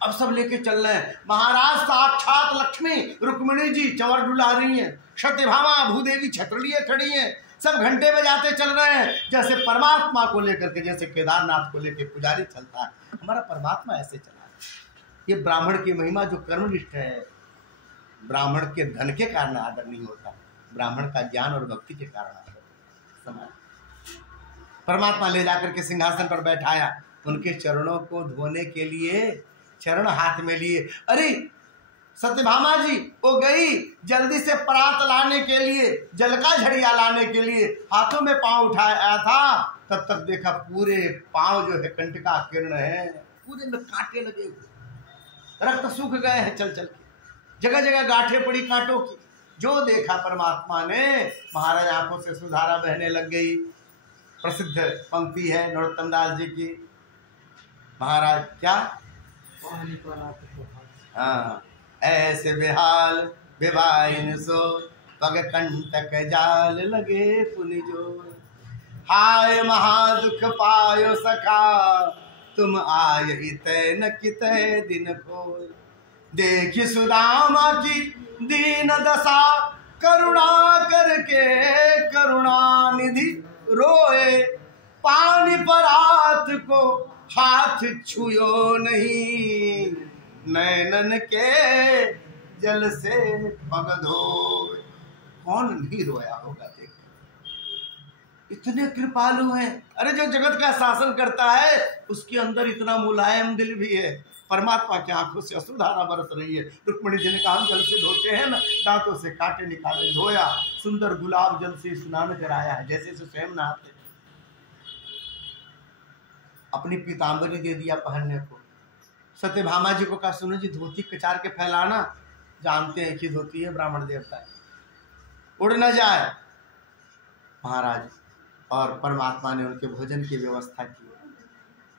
अब सब लेके चल रहे हैं। महाराज साक्षात लक्ष्मी रुक्मिणी जी चंवर डुला रही हैं, सत्यभामा भूदेवी छत्र लिए खड़ी हैं, सब घंटे बजाते चल रहे हैं, जैसे परमात्मा को लेकर के, जैसे केदारनाथ को लेकर पुजारी चलता है, हमारा परमात्मा ऐसे चला है। ये ब्राह्मण की महिमा जो कर्मनिष्ठ है, ब्राह्मण के धन के कारण आदर नहीं होता, ब्राह्मण का ज्ञान और भक्ति के कारण आदर। परमात्मा ले जाकर के सिंहासन पर बैठाया, उनके चरणों को धोने के लिए चरण हाथ में लिए। अरे सत्यभामा जी वो गई जल्दी से परात लाने के लिए, जल का झड़िया लाने के लिए, हाथों में पांव उठाया था, तब तक देखा पूरे पांव जो है कंटका किरण है, पूरे में कांटे लगे हुए, रक्त सूख गए हैं चल चल के, जगह जगह गांठें पड़ी कांटों की। जो देखा परमात्मा ने, महाराज आंखों से सुधारा बहने लग गई। प्रसिद्ध पंक्ति है नरोत्तम दास जी की, महाराज क्या, हाँ, ऐसे बेहाल बेबाइन सो पग कंटक जाल लगे पुनि जो, हाय महादुख पायो सखा तुम आय तय न कितय दिन को, देखी सुदामा की दीन दशा करुणा करके करुणा निधि रोए, पानी परात को हाथ छुयो नहीं, नैनन के जल से पग धोए। कौन नहीं रोया होगा, देख इतने कृपालु हैं। अरे जो जगत का शासन करता है उसके अंदर इतना मुलायम दिल भी है। परमात्मा की आंखों से अश्रुधारा बरस रही है। रुक्मिणी जी ने कहा हम जल से धोते हैं ना, दांतों से कांटे निकाले, धोया, सुंदर गुलाब जल से स्नान कराया है, जैसे से स्वयं नहाते। अपनी पीताम्बरी दे दिया पहनने को। सत्यभामा जी को कहा सुनो जी धोती कचार के फैलाना, जानते हैं कि धोती है ब्राह्मण देवता, उड़ न जाए। महाराज और परमात्मा ने उनके भोजन की व्यवस्था की।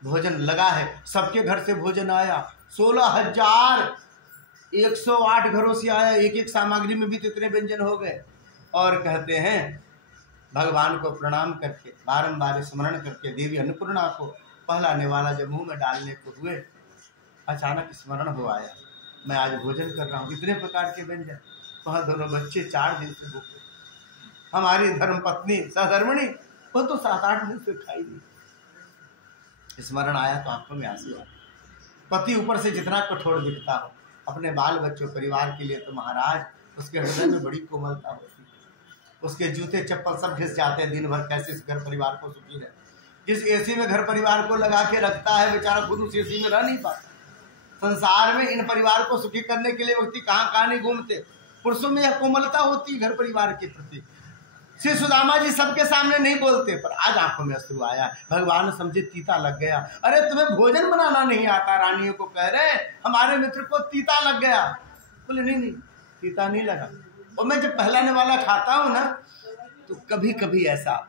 भोजन लगा है, सबके घर से भोजन आया। 16,108 घरों से आया, एक एक सामग्री में भी तो इतने व्यंजन हो गए। और कहते हैं भगवान को प्रणाम करके, बारंबार स्मरण करके, देवी अन्नपूर्णा को पहला निवाला जब मुंह में डालने को हुए, अचानक स्मरण हो आया मैं आज भोजन कर रहा हूँ, इतने प्रकार के व्यंजन। वहाँ दोनों बच्चे 4 दिन से भूखे, हमारी धर्म पत्नी सहधर्मिणी वो तो 7-8 दिन से खाई नहीं। स्मरण आया तो आंखों में आंसू आए। पति ऊपर से जितना कठोर दिखता हो, अपने बाल बच्चों परिवार के लिए तो महाराज उसके हृदय में बड़ी कोमलता होती है। उसके जूते चप्पल सब घिस जाते हैं दिन भर, कैसे इस घर परिवार को सुखी रहे। जिस एसी में घर परिवार को लगा के रखता है बेचारा खुद उस एसी में रह नहीं पाता। संसार में इन परिवार को सुखी करने के लिए व्यक्ति कहाँ कहाँ नहीं घूमते। पुरुषों में यह कोमलता होती है घर परिवार के प्रति। श्री सुदामा जी सबके सामने नहीं बोलते, पर आज आंखों में अश्रु आया। भगवान समझे तीता लग गया। अरे तुम्हें भोजन बनाना नहीं आता, रानियों को कह रहे हमारे मित्र को तीता लग गया। बोले नहीं नहीं तीता नहीं लगा, और मैं जब पहलाने वाला खाता हूं ना तो कभी कभी ऐसा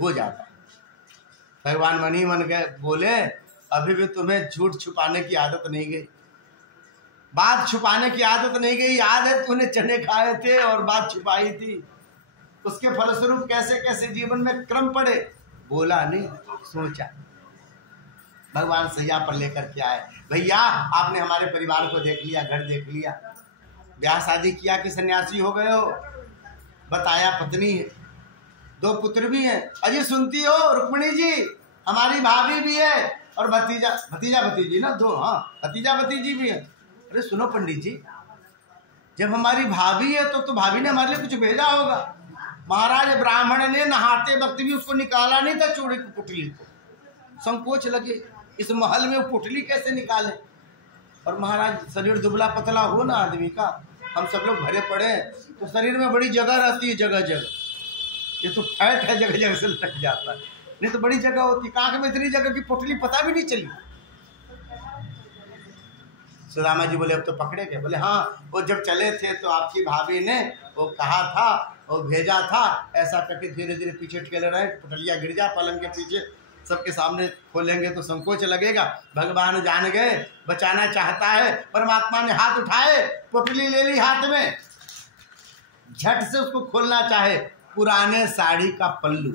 हो जाता। भगवान मनी मन गए, बोले अभी भी तुम्हें झूठ छुपाने की आदत नहीं गई, बात छुपाने की आदत नहीं गई। याद है तूने चने खाए थे और बात छुपाई थी, उसके फलस्वरूप कैसे कैसे जीवन में क्रम पड़े। बोला नहीं, सोचा। भगवान सैया पर लेकर के आए, भैया आपने हमारे परिवार को देख लिया, घर देख लिया, ब्याह शादी किया कि सन्यासी हो गए हो। बताया पत्नी है, 2 पुत्र भी हैं। अजी सुनती हो रुक्मिणी जी, हमारी भाभी भी है और भतीजा भतीजी ना 2, हाँ भतीजा भतीजी भी है। अरे सुनो पंडित जी, जब हमारी भाभी है तो भाभी ने हमारे लिए कुछ भेजा होगा। महाराज ब्राह्मण ने नहाते वक्त भी उसको निकाला नहीं था चूड़ी की पुटली को। संकोच लगे, इस महल में पुटली कैसे निकाले। और महाराज शरीर दुबला पतला हो ना आदमी का, हम सब लोग भरे पड़े हैं तो शरीर में बड़ी जगह रहती है, जगह जगह। ये तो फैट है, जगह जगह से लटक जाता है, नहीं तो बड़ी जगह होती। कांख में इतनी जगह की पुटली पता भी नहीं चली। सुदामा जी बोले अब तो पकड़े गए। बोले हाँ, वो जब चले थे तो आपकी भाभी ने वो कहा था और भेजा था, ऐसा करके धीरे धीरे पीछे ठेले रहे, पुटलिया गिर जा पलंग के पीछे, सबके सामने खोलेंगे तो संकोच लगेगा। भगवान जान गए, बचाना चाहता है। परमात्मा ने हाथ उठाए, पुटली ले ली हाथ में, झट से उसको खोलना चाहे, पुराने साड़ी का पल्लू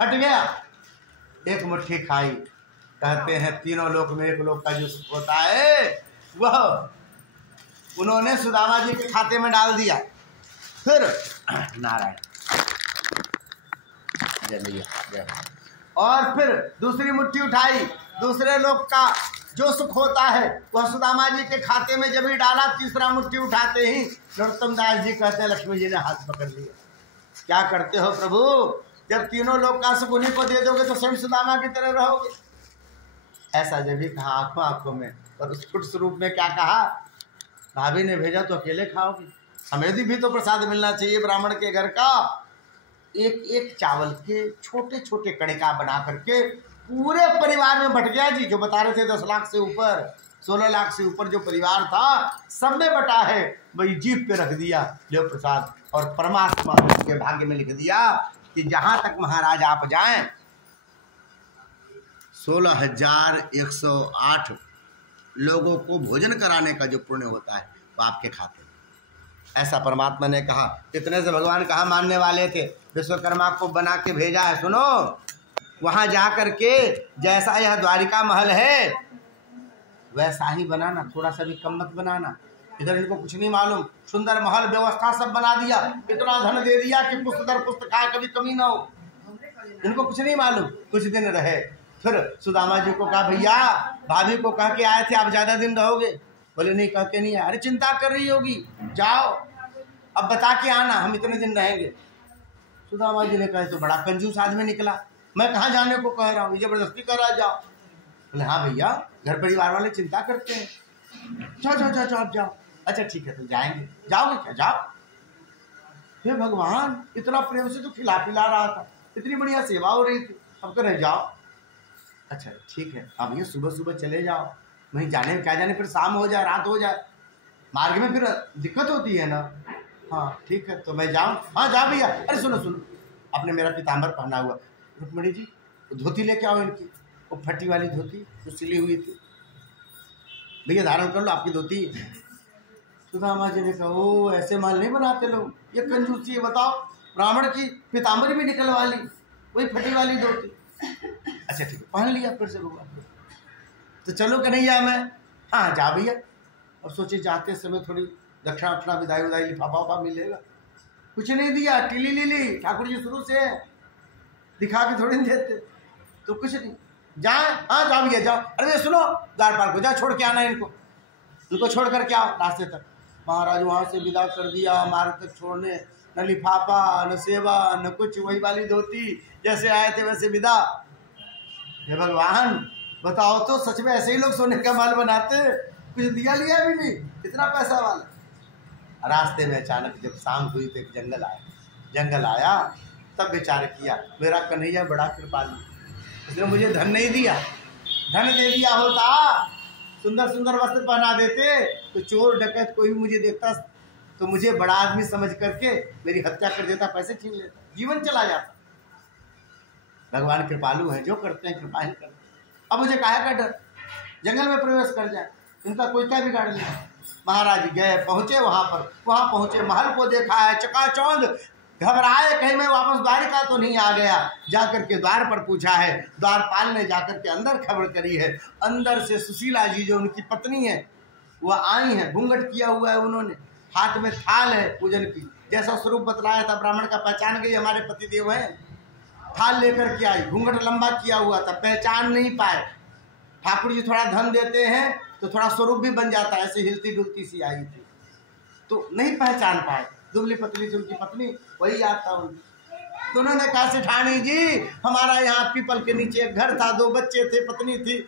हट गया। एक मुट्ठी खाई। कहते हैं तीनों लोक में एक लोक का जो होता है वह उन्होंने सुदामा जी के खाते में डाल दिया। फिर नारायण जय, और फिर दूसरी मुट्ठी उठाई, दूसरे लोग का जो सुख होता है वह सुदामा जी के खाते में जब ही डाला, तीसरा मुट्ठी उठाते ही नरोत्तम दास जी कहते हैं लक्ष्मी जी ने हाथ पकड़ लिया। क्या करते हो प्रभु, जब तीनों लोग का सुख उन्हीं को दे दोगे तो स्वयं सुदामा की तरह रहोगे। ऐसा जब भी कहा आंखों आंखों में, और उस स्फुट स्वरूप में क्या कहा, भाभी ने भेजा तो अकेले खाओगे, हमें भी तो प्रसाद मिलना चाहिए। ब्राह्मण के घर का एक एक चावल के छोटे छोटे कड़िका बना करके पूरे परिवार में बट गया जी। जो बता रहे थे 10 लाख से ऊपर, 16 लाख से ऊपर जो परिवार था सब में बटा है, वही जीभ पे रख दिया जो प्रसाद। और परमात्मा के भाग्य में लिख दिया कि जहां तक महाराज आप जाएं 16,108 लोगों को भोजन कराने का जो पुण्य होता है वो आपके खाते में। ऐसा परमात्मा ने कहा। इतने से भगवान कहाँ मानने वाले थे, विश्वकर्मा को बना के भेजा है। सुनो, वहां जा करके जैसा यह द्वारिका महल है वैसा ही बनाना, थोड़ा सा भी कम मत बनाना। इधर इनको कुछ नहीं मालूम, सुंदर महल व्यवस्था सब बना दिया, इतना धन दे दिया कि पुस्त दर पुस्त खाए कभी कमी ना हो। इनको कुछ नहीं मालूम। कुछ दिन रहे, फिर सुदामा जी को कहा भैया भाभी को कह के आए थे आप ज्यादा दिन रहोगे। बोले नहीं, कह के नहीं आए। अरे चिंता कर रही होगी, जाओ अब बता के आना हम इतने दिन रहेंगे। सुदामा जी ने कहा तो बड़ा कंजूस आदमी निकला, मैं कहाँ जाने को कह रहा हूँ, जबरदस्ती कर रहा जाओ। बोले हाँ भैया घर परिवार वाले चिंता करते हैं, जाओ जाओ जाओ आप जाओ। अच्छा ठीक है तो जाएंगे। जाओगे क्या, जाओ। फिर भगवान इतना प्रेम से तो खिला पिला रहा था, इतनी बढ़िया सेवा हो रही थी, अब कह जाओ। अच्छा ठीक है, अब ये सुबह सुबह चले जाओ, वहीं जाने में क्या जाने फिर शाम हो जाए, रात हो जाए, मार्ग में फिर दिक्कत होती है ना। हाँ ठीक है तो मैं जाऊँ। हाँ जा भैया। अरे सुनो सुनो, आपने मेरा पीताम्बर पहना हुआ, रुक्मिणी जी धोती लेके आओ इनकी, वो फटी वाली धोती जो सिली हुई थी, भैया धारण कर लो आपकी धोती। सुदामा जी ने कहा ओ ऐसे माल नहीं बनाते लोग, ये कंजूसी है। बताओ ब्राह्मण की पीताम्बर भी निकलवा ली, वही फटी वाली धोती। अच्छा ठीक है पहन लिया फिर से भगवान। तो चलो कन्हैया मैं, हाँ जा भैया। और सोचे जाते समय थोड़ी दक्षिणा उठना विदाई विदाई लिफाफा उफा मिलेगा, कुछ नहीं दिया, टीली लीली ठाकुर जी शुरू से दिखा के थोड़ी देते, तो कुछ नहीं। जाए? हाँ जाओ भैया जाओ। अरे सुनो, द्वारपाल को जा छोड़ के आना इनको छोड़ कर के आओ रास्ते तक। महाराज वहाँ से विदा कर दिया, मार्ग तक छोड़ने, न लिफाफा न सेवा न कुछ, वही वाली धोती जैसे आए थे वैसे विदा। हे भगवान बताओ तो, सच में ऐसे ही लोग सोने का माल बनाते? कुछ दिया लिया भी नहीं, इतना पैसा वाला। रास्ते में अचानक जब शाम हुई तो एक जंगल आया, तब विचार किया मेरा कन्हैया बड़ा कृपालु, उसने मुझे धन नहीं दिया, धन दे दिया होता, सुंदर सुंदर वस्त्र पहना देते, तो चोर डकैत कोई भी मुझे देखता तो मुझे बड़ा आदमी समझ करके मेरी हत्या कर देता, पैसे छीन लेता, जीवन चला जाता। भगवान कृपालु हैं, जो करते हैं कृपा ही करते हैं। अब मुझे काहे का डर, जंगल में प्रवेश कर जाए, इनका कोई क्या बिगाड़ लिया। महाराज गए, पहुंचे वहां पहुंचे, महल को देखा है चकाचौंध, घबराए कहीं मैं वापस द्वारिका तो नहीं आ गया। जाकर के द्वार पर पूछा है, द्वारपाल ने जाकर के अंदर खबर करी है, अंदर से सुशीला जी जो उनकी पत्नी है वह आई है, घूंघट किया हुआ है उन्होंने, हाथ में थाल है पूजन की, जैसा स्वरूप बतलाया था ब्राह्मण का, पहचान गई हमारे पतिदेव हैं। थाल लेकर के आई, घूंघट लंबा किया हुआ था, पहचान नहीं पाए। ठाकुर जी थोड़ा धन देते हैं तो थोड़ा स्वरूप भी बन जाता है, ऐसे हिलती डुलती सी आई थी तो नहीं पहचान पाए। दुबली पतली से उनकी पत्नी वही याद था उनकी। तो उन्होंने कहा सेठानी जी हमारा यहाँ पीपल के नीचे एक घर था, 2 बच्चे थे, पत्नी थी,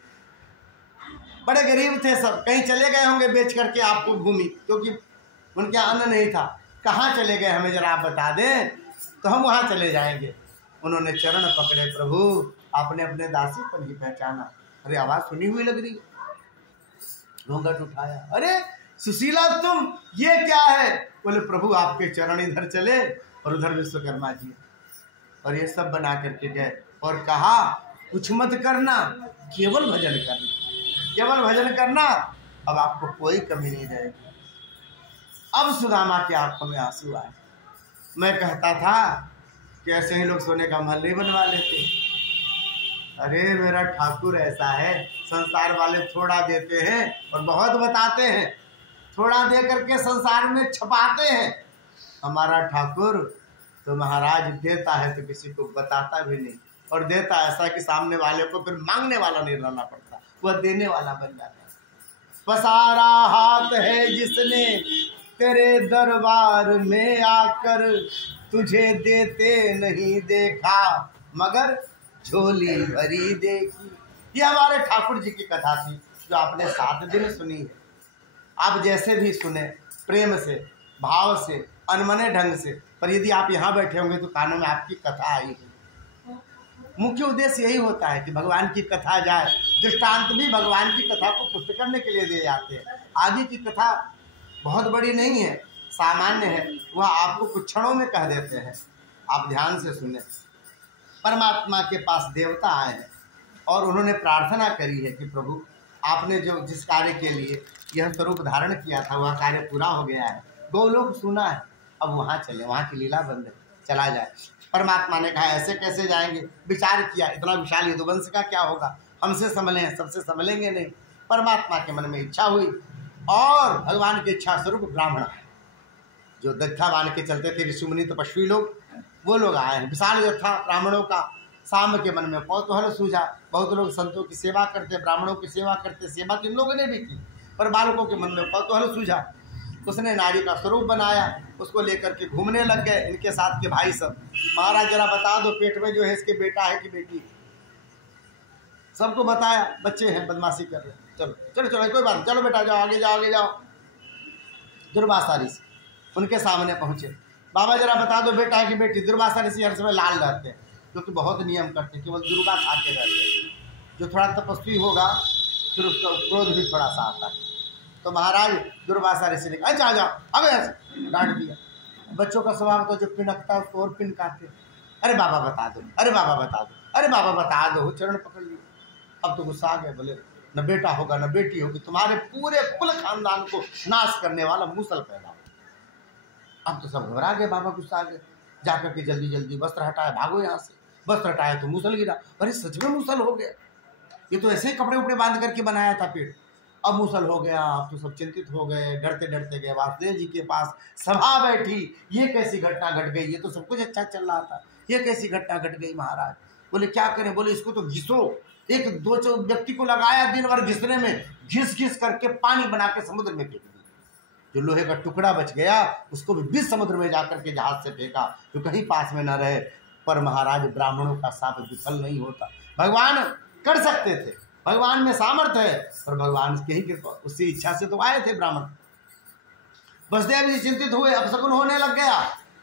बड़े गरीब थे सब, कहीं चले गए होंगे बेच करके आपको भूमि, क्योंकि उनके अन्न नहीं था। कहाँ चले गए हमें जरा आप बता दें तो हम वहाँ चले जाएंगे। उन्होंने चरण पकड़े, प्रभु आपने अपने दासी पर ही पहचाना। अरे आवाज़ सुनी हुई लग रही, घूंघट उठाया, अरे सुशीला तुम, ये क्या है? बोले प्रभु आपके चरण इधर चले और उधर विश्वकर्मा जी, और ये सब बना करके गए और कहा कुछ मत करना, केवल भजन करना, केवल भजन करना, अब आपको कोई कमी नहीं रहेगी। अब सुदामा की आंखों में आंसू आए। मैं कहता था कि ऐसे ही लोग सोने का महल नहीं बनवा लेते। अरे मेरा ठाकुर ऐसा है, संसार वाले थोड़ा देते हैं और बहुत बताते हैं, थोड़ा दे करके संसार में छपाते हैं। हमारा ठाकुर तो महाराज देता है तो किसी को बताता भी नहीं, और देता ऐसा कि सामने वाले को फिर मांगने वाला नहीं रहना पड़ता, वह देने वाला बन जाता है। पसारा हाथ है जिसने तेरे दरबार में आकर, तुझे देते नहीं देखा मगर झोली भरी देखी। ये हमारे ठाकुर जी की कथा थी जो आपने 7 दिन सुनी है। आप जैसे भी सुने, प्रेम से, भाव से, अनमने ढंग से, पर यदि आप यहाँ बैठे होंगे तो कानों में आपकी कथा आई है। मुख्य उद्देश्य यही होता है कि भगवान की कथा जाए। दृष्टांत भी भगवान की कथा को पुष्ट करने के लिए दिए जाते हैं। आगे की कथा बहुत बड़ी नहीं है, सामान्य है, वह आपको कुछ क्षणों में कह देते हैं। आप ध्यान से सुने। परमात्मा के पास देवता आए हैं और उन्होंने प्रार्थना करी है कि प्रभु आपने जो जिस कार्य के लिए यह स्वरूप धारण किया था वह कार्य पूरा हो गया है, 2 लोग सुना है, अब वहाँ चले, वहाँ की लीला बंद है, चला जाए। परमात्मा ने कहा ऐसे कैसे जाएंगे? विचार किया, इतना विशाल यदुवंश का क्या होगा, हमसे संभले, सबसे संभलेंगे नहीं। परमात्मा के मन में इच्छा हुई और भगवान की इच्छा स्वरूप ब्राह्मण जो दत्था बांध के चलते थे, ऋषिमुनि तपस्वी लोग, वो लोग आए हैं। विशाल जत्था ब्राह्मणों का। शाम के मन में कौतूहल सूझा। बहुत लोग संतों की सेवा करते, ब्राह्मणों की सेवा करते, सेवा तो इन लोगों ने भी की, पर बालकों के मन में कौतूहल सूझा। उसने नारी का स्वरूप बनाया, उसको लेकर के घूमने लग गए, इनके साथ के भाई सब। महाराज जरा बता दो पेट में जो है इसके बेटा है कि बेटी? सबको बताया, बच्चे हैं बदमाशी कर रहे हैं, चलो चलो चलो कोई बात, चलो बेटा जाओ, आगे जाओ, आगे जाओ। दुर्वासा ऋषि उनके सामने पहुंचे, बाबा जरा बता दो बेटा है कि बेटी? दुर्वासा ऋषि हर समय लाल रहते हैं, क्योंकि बहुत नियम करते, केवल दुर्वा खाते रहते हैं। जो थोड़ा तपस्वी होगा फिर उसका क्रोध भी थोड़ा सा आता है। तो महाराज दुर्वासा ऋषि ने कहा जा जाओ, आगे ऐसे डांट दिया। बच्चों का स्वभाव तो जो पिनकता है उसको और पिनकाते। अरे बाबा बता दो, अरे बाबा बता दो, अरे बाबा बता दो, चरण पकड़ लिए। अब तो गुस्सा आ गए, बोले न बेटा होगा न बेटी होगी, तुम्हारे पूरे कुल खानदान को नाश करने वाला मूसल पैदा। अब तो सब घबरा गए, बाबा गुस्सा आ गए, जाकर के जल्दी जल्दी वस्त्र हटाए, भागो यहाँ से। वस्त्र हटाए तो मूसल गिरा। अरे सच में मूसल हो गया, ये तो ऐसे ही कपड़े उपड़े बांध करके बनाया था पेड़, अब मूसल हो गया। अब तो सब चिंतित हो गए, डरते डरते गए वासुदेव जी के पास। सभा बैठी, ये कैसी घटना घट गई? ये तो सब कुछ अच्छा चल रहा था, ये कैसी घटना घट गई? महाराज बोले क्या करें? बोले इसको तो घिसो, एक दो व्यक्ति को लगाया दिन भर घिसने में, घिस घिस करके पानी बना के समुद्र में फेंक दिया। जो लोहे का टुकड़ा बच गया उसको भी बीच समुद्र में जाकर के जहाज से फेंका, जो कहीं पास में न रहे। पर महाराज ब्राह्मणों का साप विफल नहीं होता। भगवान कर सकते थे, भगवान में सामर्थ्य है, पर भगवान की ही कृपा, उसकी इच्छा से तो आए थे ब्राह्मण। वसुदेव जी चिंतित हुए, अपशकुन होने लग गया।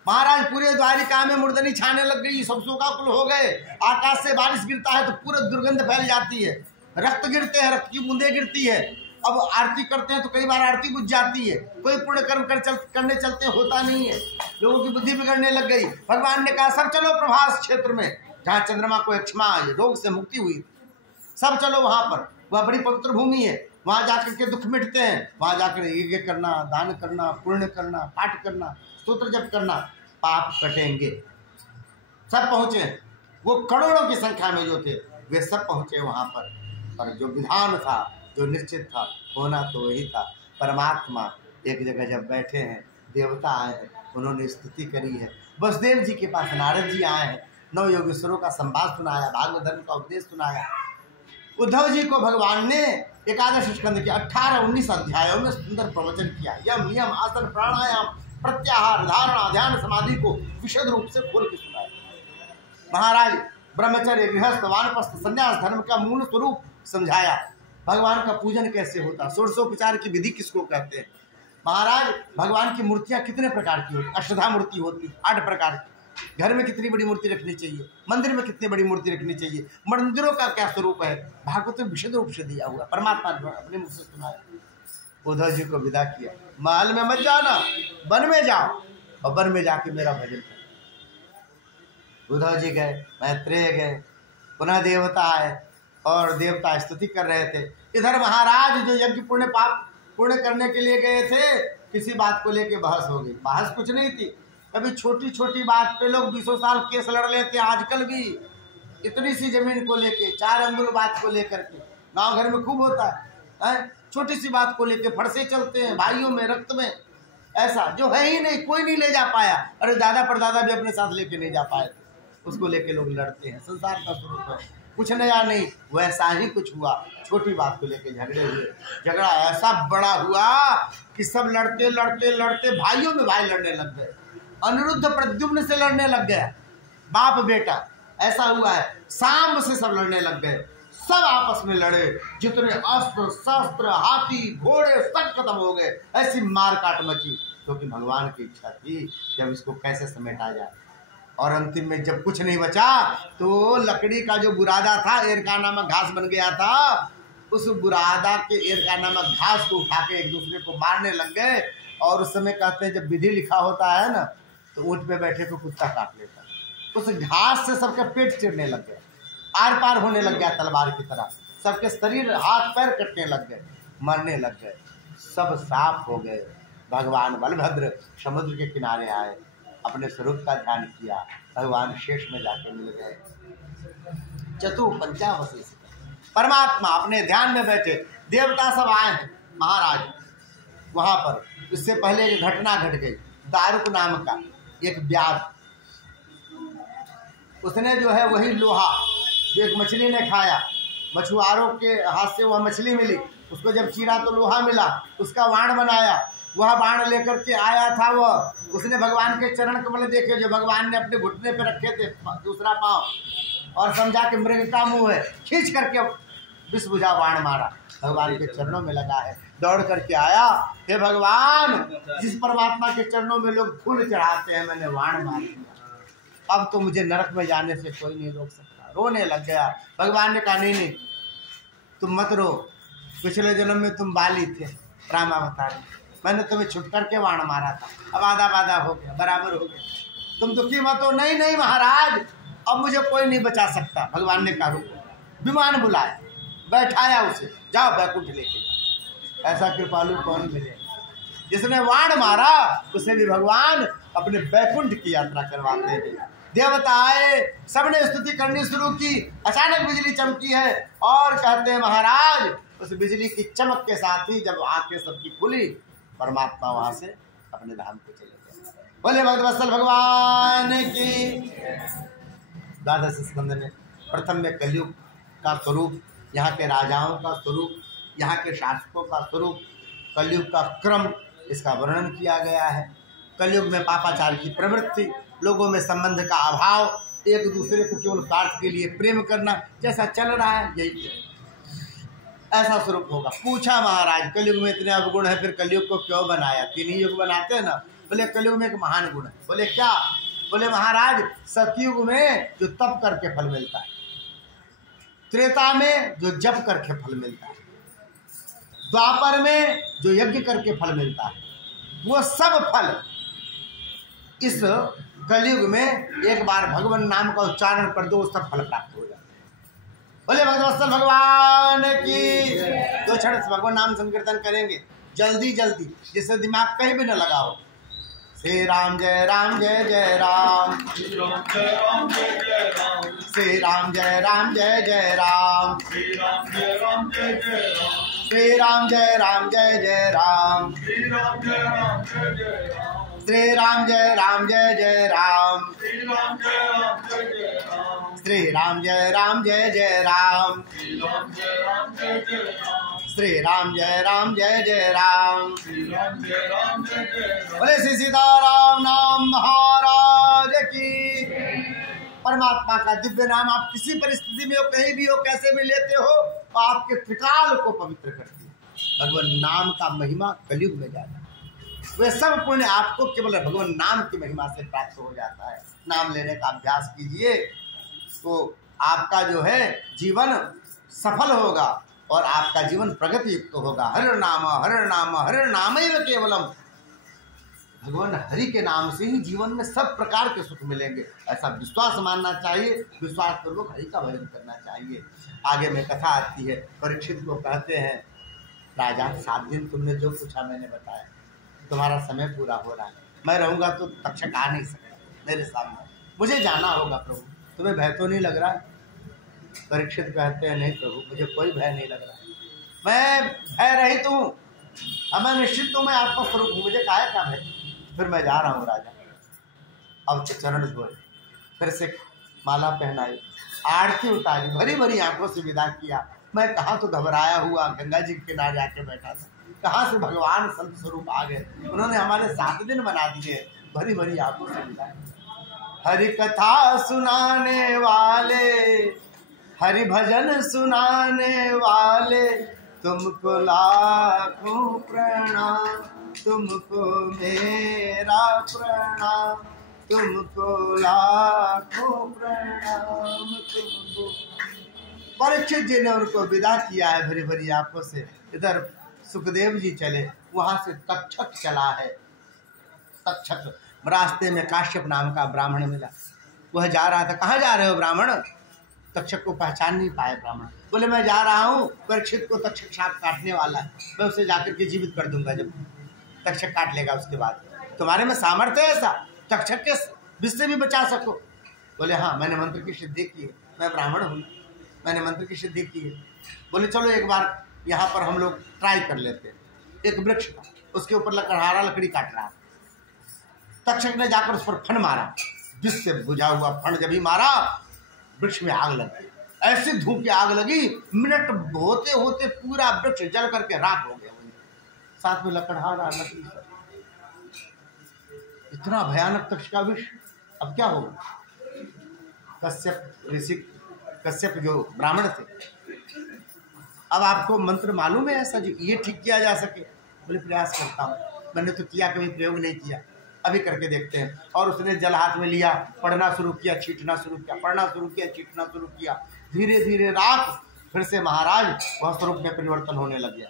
महाराज पूरे द्वारिका में मुर्दनी छाने लग गई, सब शोकाकुल हो गए। आकाश से बारिश गिरता है तो पूरा दुर्गंध फैल जाती है, रक्त गिरते हैं, रक्त की बूंदें गिरती है। अब आरती करते हैं तो कई बार आरती बुझ जाती है, कोई पुण्य कर्म करने चलते होता नहीं है, लोगों की बुद्धि बिगड़ने लग गई। भगवान ने कहा सब चलो प्रभास क्षेत्र में, जहाँ चंद्रमा को क्षमा रोग से मुक्ति हुई, सब चलो वहां पर, वह बड़ी पवित्र भूमि है, वहां जाकर के दुख मिटते हैं, वहां जाकर यज्ञ करना, दान करना, पुण्य करना, पाठ करना, स्तोत्र जप करना, पाप कटेंगे। सब पहुंचे, वो करोड़ों की संख्या में जो थे वे सब पहुंचे वहां पर जो विधान था, जो निश्चित था, होना तो वही था। परमात्मा एक जगह जब बैठे हैं, देवता आए हैं, उन्होंने स्तुति करी है। वसुदेव जी के पास नारद जी आए हैं, नव योगेश्वरों का संवाद सुनाया, भागवत धर्म का उपदेश सुनाया। उद्धव जी को भगवान ने एकादश स्कंद के 18-19 अध्यायों में सुंदर प्रवचन किया। यम नियम आसन प्राणायाम प्रत्याहार धारणा ध्यान समाधि को विशद रूप से खोल के सुनाया। महाराज ब्रह्मचर्य गृहस्थ वानप्रस्थ संन्यास धर्म का मूल स्वरूप समझाया। भगवान का पूजन कैसे होता, षोडशोपचार की विधि किसको कहते हैं। महाराज भगवान की मूर्तियां कितने प्रकार की होती, अष्टधा मूर्ति होती 8 प्रकार की। घर में कितनी बड़ी मूर्ति रखनी चाहिए, मंदिर में कितनी बड़ी मूर्ति रखनी चाहिए, मंदिरों का क्या स्वरूप है, भागवत में विशद रूप से दिया हुआ, परमात्मा ने अपने मुख से सुनाया। उद्धव जी को विदा किया, महल में मत जाना, वन में जाओ और वन में जाके मेरा भजन करो। उद्धव जी गए, मैत्रेय गए, पुनः देवता आए और देवता स्तुति कर रहे थे। इधर महाराज जो यज्ञ पुण्य पाप पुण्य करने के लिए गए थे, किसी बात को लेके बहस हो गई। बहस कुछ नहीं थी, कभी छोटी छोटी बात पे लोग 20 साल केस लड़ लेते, आजकल भी इतनी सी जमीन को लेके 4 अंगुल बात को लेकर के गांव घर में खूब होता है, छोटी सी बात को लेके फड़से चलते हैं, भाइयों में रक्त में, ऐसा जो है ही नहीं, कोई नहीं ले जा पाया। अरे दादा परदादा भी अपने साथ लेके नहीं जा पाए थे, उसको लेके लोग लड़ते हैं। संसार का स्वरूप है, कुछ नया नहीं। वैसा ही कुछ हुआ, छोटी बात को लेके झगड़े हुए, झगड़ा ऐसा बड़ा हुआ कि सब लड़ते लड़ते लड़ते भाइयों में भाई लड़ने लग गए। अनिरुद्ध प्रद्युम्न से लड़ने लग गया, बाप बेटा, ऐसा हुआ है। सांब से सब लड़ने लग गए, सब आपस में लड़े, जितने अस्त्र शस्त्र हाथी घोड़े सब खत्म हो गए। ऐसी मार काट मची, क्योंकि भगवान की इच्छा थी जब इसको कैसे समेटा जाए। और अंतिम में जब कुछ नहीं बचा तो लकड़ी का जो बुरादा था, एरका नामक घास बन गया था, उस बुरादा के एरका नामक घास को उठा के एक दूसरे को मारने लग गए। और उस समय कहते हैं जब विधि लिखा होता है ना, तो ऊँट पे बैठे को कुत्ता काट लेता। उस घास से सबका पेट चिरने लग गया, आर पार होने लग गया तलवार की तरह, सबके शरीर हाथ पैर कटने लग गए, मरने लग गए, सब साफ हो गए। भगवान बलभद्र समुद्र के किनारे आए, अपने स्वरूप का ध्यान किया, भगवान शेष में जाके मिल गए। चतुर्पंचावशी परमात्मा अपने ध्यान में बैठे, देवता सब आए हैं। महाराज वहां पर इससे पहले एक घटना घट गई। दारुक नाम का एक व्याध, उसने जो है वही लोहा जो एक मछली ने खाया, मछुआरों के हाथ से वह मछली मिली, उसको जब चीरा तो लोहा मिला, उसका बाण बनाया, वह बाण लेकर के आया था वह। उसने भगवान के चरण कमल देखे जो भगवान ने अपने घुटने पे रखे थे, दूसरा पांव, और समझा कि मृग का मुंह है, खींच करके विष बुझा बाण मारा, भगवान के चरणों में लगा है। दौड़ करके आया, हे भगवान, जिस परमात्मा के चरणों में लोग फूल चढ़ाते हैं, मैंने बाण मार दिया, अब तो मुझे नरक में जाने से कोई नहीं रोक सकता। रोने लग गया। भगवान ने कहा नहीं नहीं, तुम मत रो, पिछले जन्म में तुम बाली थे, रामावतार, मैंने तुम्हें छुट करके बाण मारा था, अब आधा बाधा हो गया, बराबर हो गया, तुम दुखी मत हो। नहीं नहीं महाराज, अब मुझे कोई नहीं बचा सकता। भगवान ने कहा रुको, विमान बुलाया, बैठाया उसे, जाओ बैकुंठ लेके जाओ। ऐसा कृपालु कौन मिले, जिसने बाण मारा उसे भी भगवान अपने बैकुंठ की यात्रा करवाते हैं। देवता आए, सबने स्तुति करनी शुरू की। अचानक बिजली चमकी है और कहते हैं महाराज, उस बिजली की चमक के साथ ही जब आंखें सबकी खुली, परमात्मा वहां से अपने धाम को चले गए। बोले भक्तवत्सल भगवान की। द्वादश स्कंद में प्रथम में कलयुग, का स्वरूप, यहाँ के राजाओं का स्वरूप, यहाँ के शासकों का स्वरूप, कलयुग का क्रम, इसका वर्णन किया गया है। कलयुग में पापाचार की प्रवृत्ति, लोगों में संबंध का अभाव, एक दूसरे को केवल स्वार्थ के लिए प्रेम करना, जैसा चल रहा है यही ऐसा स्वरूप होगा। पूछा महाराज, कलयुग में इतने अवगुण है, फिर कलयुग को क्यों बनाया? 3 ही युग बनाते हैं ना। बोले कलयुग में एक महान गुण है। बोले क्या? बोले महाराज, सतयुग में जो तप करके फल मिलता है, त्रेता में जो जप करके फल मिलता है, द्वापर में जो यज्ञ करके फल मिलता है, वो सब फल इस कलयुग में एक बार भगवान नाम का उच्चारण कर दो, सब फल प्राप्त हो जाए। बोले भगवत्सल भगवान की। 2 क्षण से भगवान नाम संकीर्तन करेंगे जल्दी जल्दी, जिससे दिमाग कहीं भी न लगाओ। श्री राम जय राम जय जय राम, श्री राम जय राम जय जय राम, श्री राम जय राम जय जय राम, श्री राम जय राम जय जय राम, श्री राम जय राम जय जय राम, श्री राम जय राम जय जय राम, श्री राम जय राम जय जय राम, श्री राम जय राम जय जय राम, श्री राम जय राम जय जय राम, श्री राम जय राम जय जय राम, श्री राम जय राम जय जय राम, श्री राम जय राम जय जय राम। बोले श्री सीताराम नाम महाराज की। परमात्मा का दिव्य नाम आप किसी परिस्थिति में हो, कहीं भी हो, कैसे भी लेते हो, तो आपके त्रिकाल को पवित्र करती है। भगवान नाम का महिमा कलयुग में जाता है। वे सब पुण्य आपको केवल भगवान नाम की महिमा से प्राप्त हो जाता है। नाम लेने का अभ्यास कीजिए, तो आपका जो है जीवन सफल होगा और आपका जीवन प्रगति युक्त होगा। हर नाम हर नाम केवलम। भगवान हरि के नाम से ही जीवन में सब प्रकार के सुख मिलेंगे, ऐसा विश्वास मानना चाहिए। विश्वास पूर्वक हरि का भजन करना चाहिए। आगे में कथा आती है। परीक्षित को कहते हैं, राजा 7 दिन तुमने जो पूछा मैंने बताया, तुम्हारा समय पूरा हो रहा है, मैं रहूंगा तो तक्षक आ नहीं सकता मेरे सामने, मुझे जाना होगा प्रभु, तुम्हें भय तो नहीं लग रहा है? परीक्षित कहते हैं, नहीं प्रभु मुझे कोई भय नहीं लग रहा है, मैं भय रहित हूँ, मैं निश्चित हूँ, मैं आत्मस्वरूप हूँ, मुझे काहे का भय? फिर मैं जा रहा हूँ राजा। अब चरण धोए, फिर से माला पहनाई, आरती उतारी, भरी भरी आंखों से विदा किया। मैं कहाँ तो घबराया हुआ गंगा जी के किनारे जाके बैठा था, कहाँ से भगवान संत स्वरूप आ गए, उन्होंने हमारे 7 दिन बना दिए। भरी भरी आंखों से विदा। हरि कथा सुनाने वाले, हरि भजन सुनाने वाले, तुमको लाखों प्रणाम, तुमको मेरा प्रणाम, तुमको लाखों प्रणाम तुमको। परीक्षित जी ने उनको विदा किया है भरी भरी आंखों से। इधर सुखदेव जी चले, वहां से तक्षक चला है। तक्षक रास्ते में काश्यप नाम का ब्राह्मण मिला, वह जा रहा था। कहाँ जा रहे हो ब्राह्मण? तक्षक को पहचान नहीं पाए ब्राह्मण। बोले मैं जा रहा हूँ, परीक्षित को तक्षक सांप काटने वाला है, मैं उसे जाकर के जीवित कर दूंगा। जब तक्षक काट लेगा उसके बाद तुम्हारे में सामर्थ्य है ऐसा तक्षक के विष से भी बचा सको? बोले हाँ, मैंने मंत्र की सिद्धि की है, मैं ब्राह्मण हूँ, मैंने मंत्र की सिद्धि की है। बोले चलो एक बार यहाँ पर हम लोग ट्राई कर लेते हैं। एक वृक्ष था, उसके ऊपर लकड़हारा लकड़ी काट रहा। तक्षक ने जाकर उस पर फन मारा, विष से बुझा हुआ फन जब ही मारा, वृक्ष में आग लग गई। ऐसी धूप की आग लगी, मिनट होते होते पूरा वृक्ष जल करके राख हो गया, साथ में लकड़हारा लकड़ी। इतना भयानक तक्ष का विष। अब क्या होगा? कश्यप ऋषि, कश्यप जो ब्राह्मण थे, अब आपको मंत्र मालूम है ऐसा जो ये ठीक किया जा सके? बोले प्रयास करता हूँ, मैंने तो किया, कभी प्रयोग नहीं किया, अभी करके देखते हैं। और उसने जल हाथ में लिया, पढ़ना शुरू किया, छींटना शुरू किया, पढ़ना शुरू किया, छींटना शुरू किया। धीरे धीरे रात फिर से महाराज वह स्वरूप में परिवर्तन होने लग गया।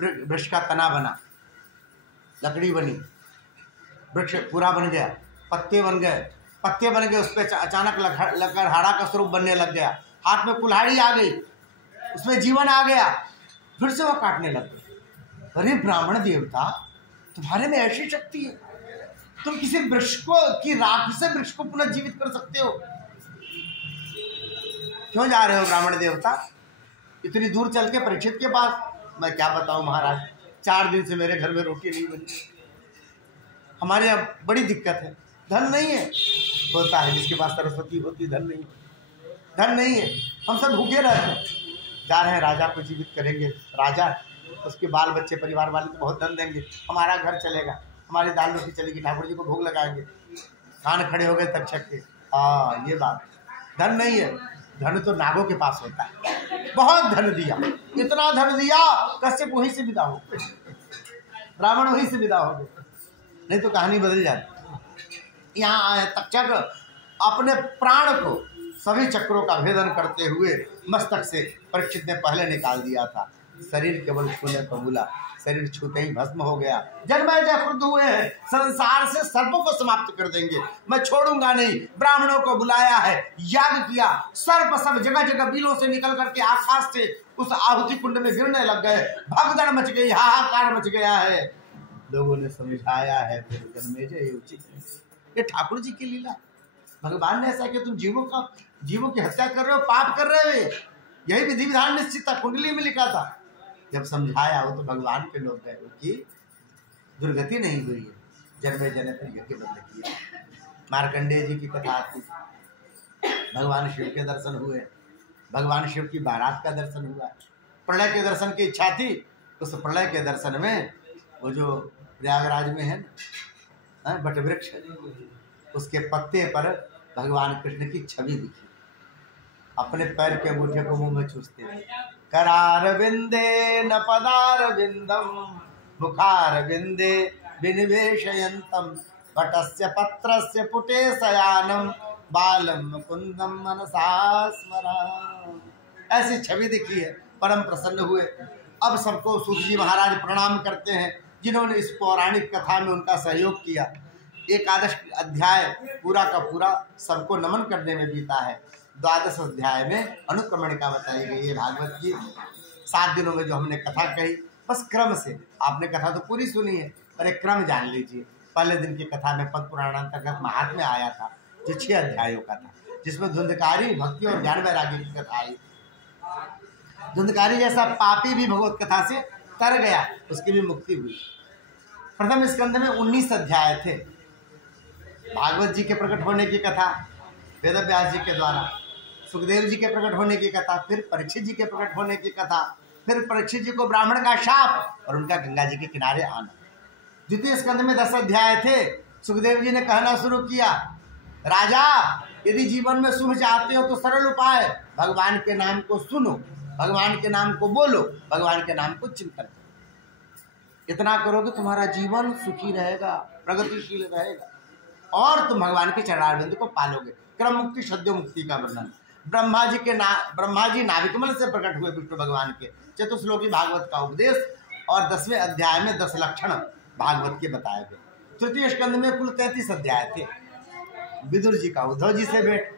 वृक्ष का तना बना, लकड़ी बनी, वृक्ष पूरा बन गया, पत्ते बन गए, पत्ते बन गए, उस पर अचानक लकड़हारा का स्वरूप बनने लग गया। हाथ में कुल्हाड़ी आ गई, उसमें जीवन आ गया, फिर से वह काटने लग गए। अरे ब्राह्मण देवता, तुम्हारे में ऐसी शक्ति है, तुम किसी वृक्ष को की राख से वृक्ष को पुनः जीवित कर सकते हो। क्यों जा रहे हो ब्राह्मण देवता इतनी दूर चल के परीक्षित के पास? मैं क्या बताऊं महाराज, 4 दिन से मेरे घर में रोटी नहीं बनी, हमारे यहाँ बड़ी दिक्कत है, धन नहीं है। होता है जिसके पास सरस्वती होती, धन नहीं है, धन नहीं है। हम सब भूखे रहते, जा रहे हैं राजा को जीवित करेंगे, राजा उसके बाल बच्चे परिवार वाले तो बहुत धन देंगे, हमारा घर चलेगा, हमारी दाल रोटी चलेगी, ठाकुर जी को भोग लगाएंगे। कान खड़े हो गए तक्षक के, हाँ ये बात, धन नहीं है, धन तो नागों के पास होता है। बहुत धन दिया, इतना धन दिया, कश्यप वहीं से विदा हो गए, ब्राह्मण वहीं से विदा हो गए, नहीं तो कहानी बदल जाती। यहाँ आए तक्षक अपने प्राण को सभी चक्रों का भेदन करते हुए मस्तक से परीक्षित ने पहले निकाल दिया था। शरीर केवल छूने को बोला, शरीर छूते ही भस्म हो गया। जन्मेजय क्रुद्ध हुए हैं, संसार से सर्पों को समाप्त कर देंगे, मैं छोड़ूंगा नहीं। ब्राह्मणों को बुलाया है, याग किया, सर्प सब जगह जगह बिलों से निकल करके आकाश से उस आहुति कुंड में गिरने लग गए, भगदड़ मच गई, हाहाकार मच गया है। लोगों ने समझाया है फिर जन्मेजय ये उचित नहीं, ये ठाकुर जी की लीला, भगवान ने ऐसा कि तुम जीवों की हत्या कर रहे हो, पाप कर रहे हो, यही विधि विधान निश्चित था, कुंडली में लिखा था। जब समझाया हो तो भगवान के लोग गए, उनकी दुर्गति नहीं हुई है। जन्मेजय ने फिर यज्ञ बंद किया। मार्कंडेय जी की कथा आती, भगवान शिव के दर्शन हुए, भगवान शिव की बारात का दर्शन हुआ, प्रलय के दर्शन की इच्छा थी, उस प्रलय के दर्शन में वो जो प्रयागराज में है बट वृक्ष, उसके पत्ते पर भगवान कृष्ण की छवि दिखी, अपने पैर के अंगूठे को मुंह में चूसते थे। करार बिंदे न पदार बिंदम मुखार बिंदे विनिवेशयन्तम वटस्य पत्रस्य पुटे शयानम बालम मुकुंदम मनसा स्मराम। ऐसी छवि दिखी है, परम प्रसन्न हुए। अब सबको सूत जी महाराज प्रणाम करते हैं जिन्होंने इस पौराणिक कथा में उनका सहयोग किया। एकादश अध्याय पूरा का पूरा सबको नमन करने में बीता है। द्वादश अध्याय में अनुक्रमणिका बताई गई है भागवत की। 7 दिनों में जो हमने कथा कही, बस क्रम से, आपने कथा तो पूरी सुनी है पर एक क्रम जान लीजिए। पहले दिन की कथा में पद्म पुराण अंतर्गत महात्म्य आया था, जो 6 अध्यायों का था, जिसमें धुंधकारी भक्ति और ज्ञान वैराग्य की कथा आई। धुंधकारी जैसा पापी भी भगवत कथा से तर गया, उसकी भी मुक्ति हुई। प्रथम स्कंध में 19 अध्याय थे। भागवत जी के प्रकट होने की कथा, वेद व्यास जी के द्वारा, सुखदेव जी के प्रकट होने की कथा, फिर परीक्षित जी के प्रकट होने की कथा, फिर परीक्षित जी को ब्राह्मण का शाप और उनका गंगा जी के किनारे आना। द्वितीय स्कंध में 10 अध्याय थे। सुखदेव जी ने कहना शुरू किया, राजा यदि जीवन में शुभ चाहते हो तो सरल उपाय, भगवान के नाम को सुनो, भगवान के नाम को बोलो, भगवान के नाम को चिंतन करो। इतना करोगे तुम्हारा जीवन सुखी रहेगा, प्रगतिशील रहेगा और तुम भगवान के चरणारविंद को पालोगे। क्रम मुक्ति सद्यो मुक्ति का वर्णन। ब्रह्मा जी नाभिकमल से प्रकट हुए विष्णु भगवान के, चतुश्लोकी भागवत का उपदेश और 10वें अध्याय में 10 लक्षण भागवत के बताए गए। तृतीय स्कंध में कुल 33 अध्याय थे। विदुर जी का उद्धव जी से भेंट,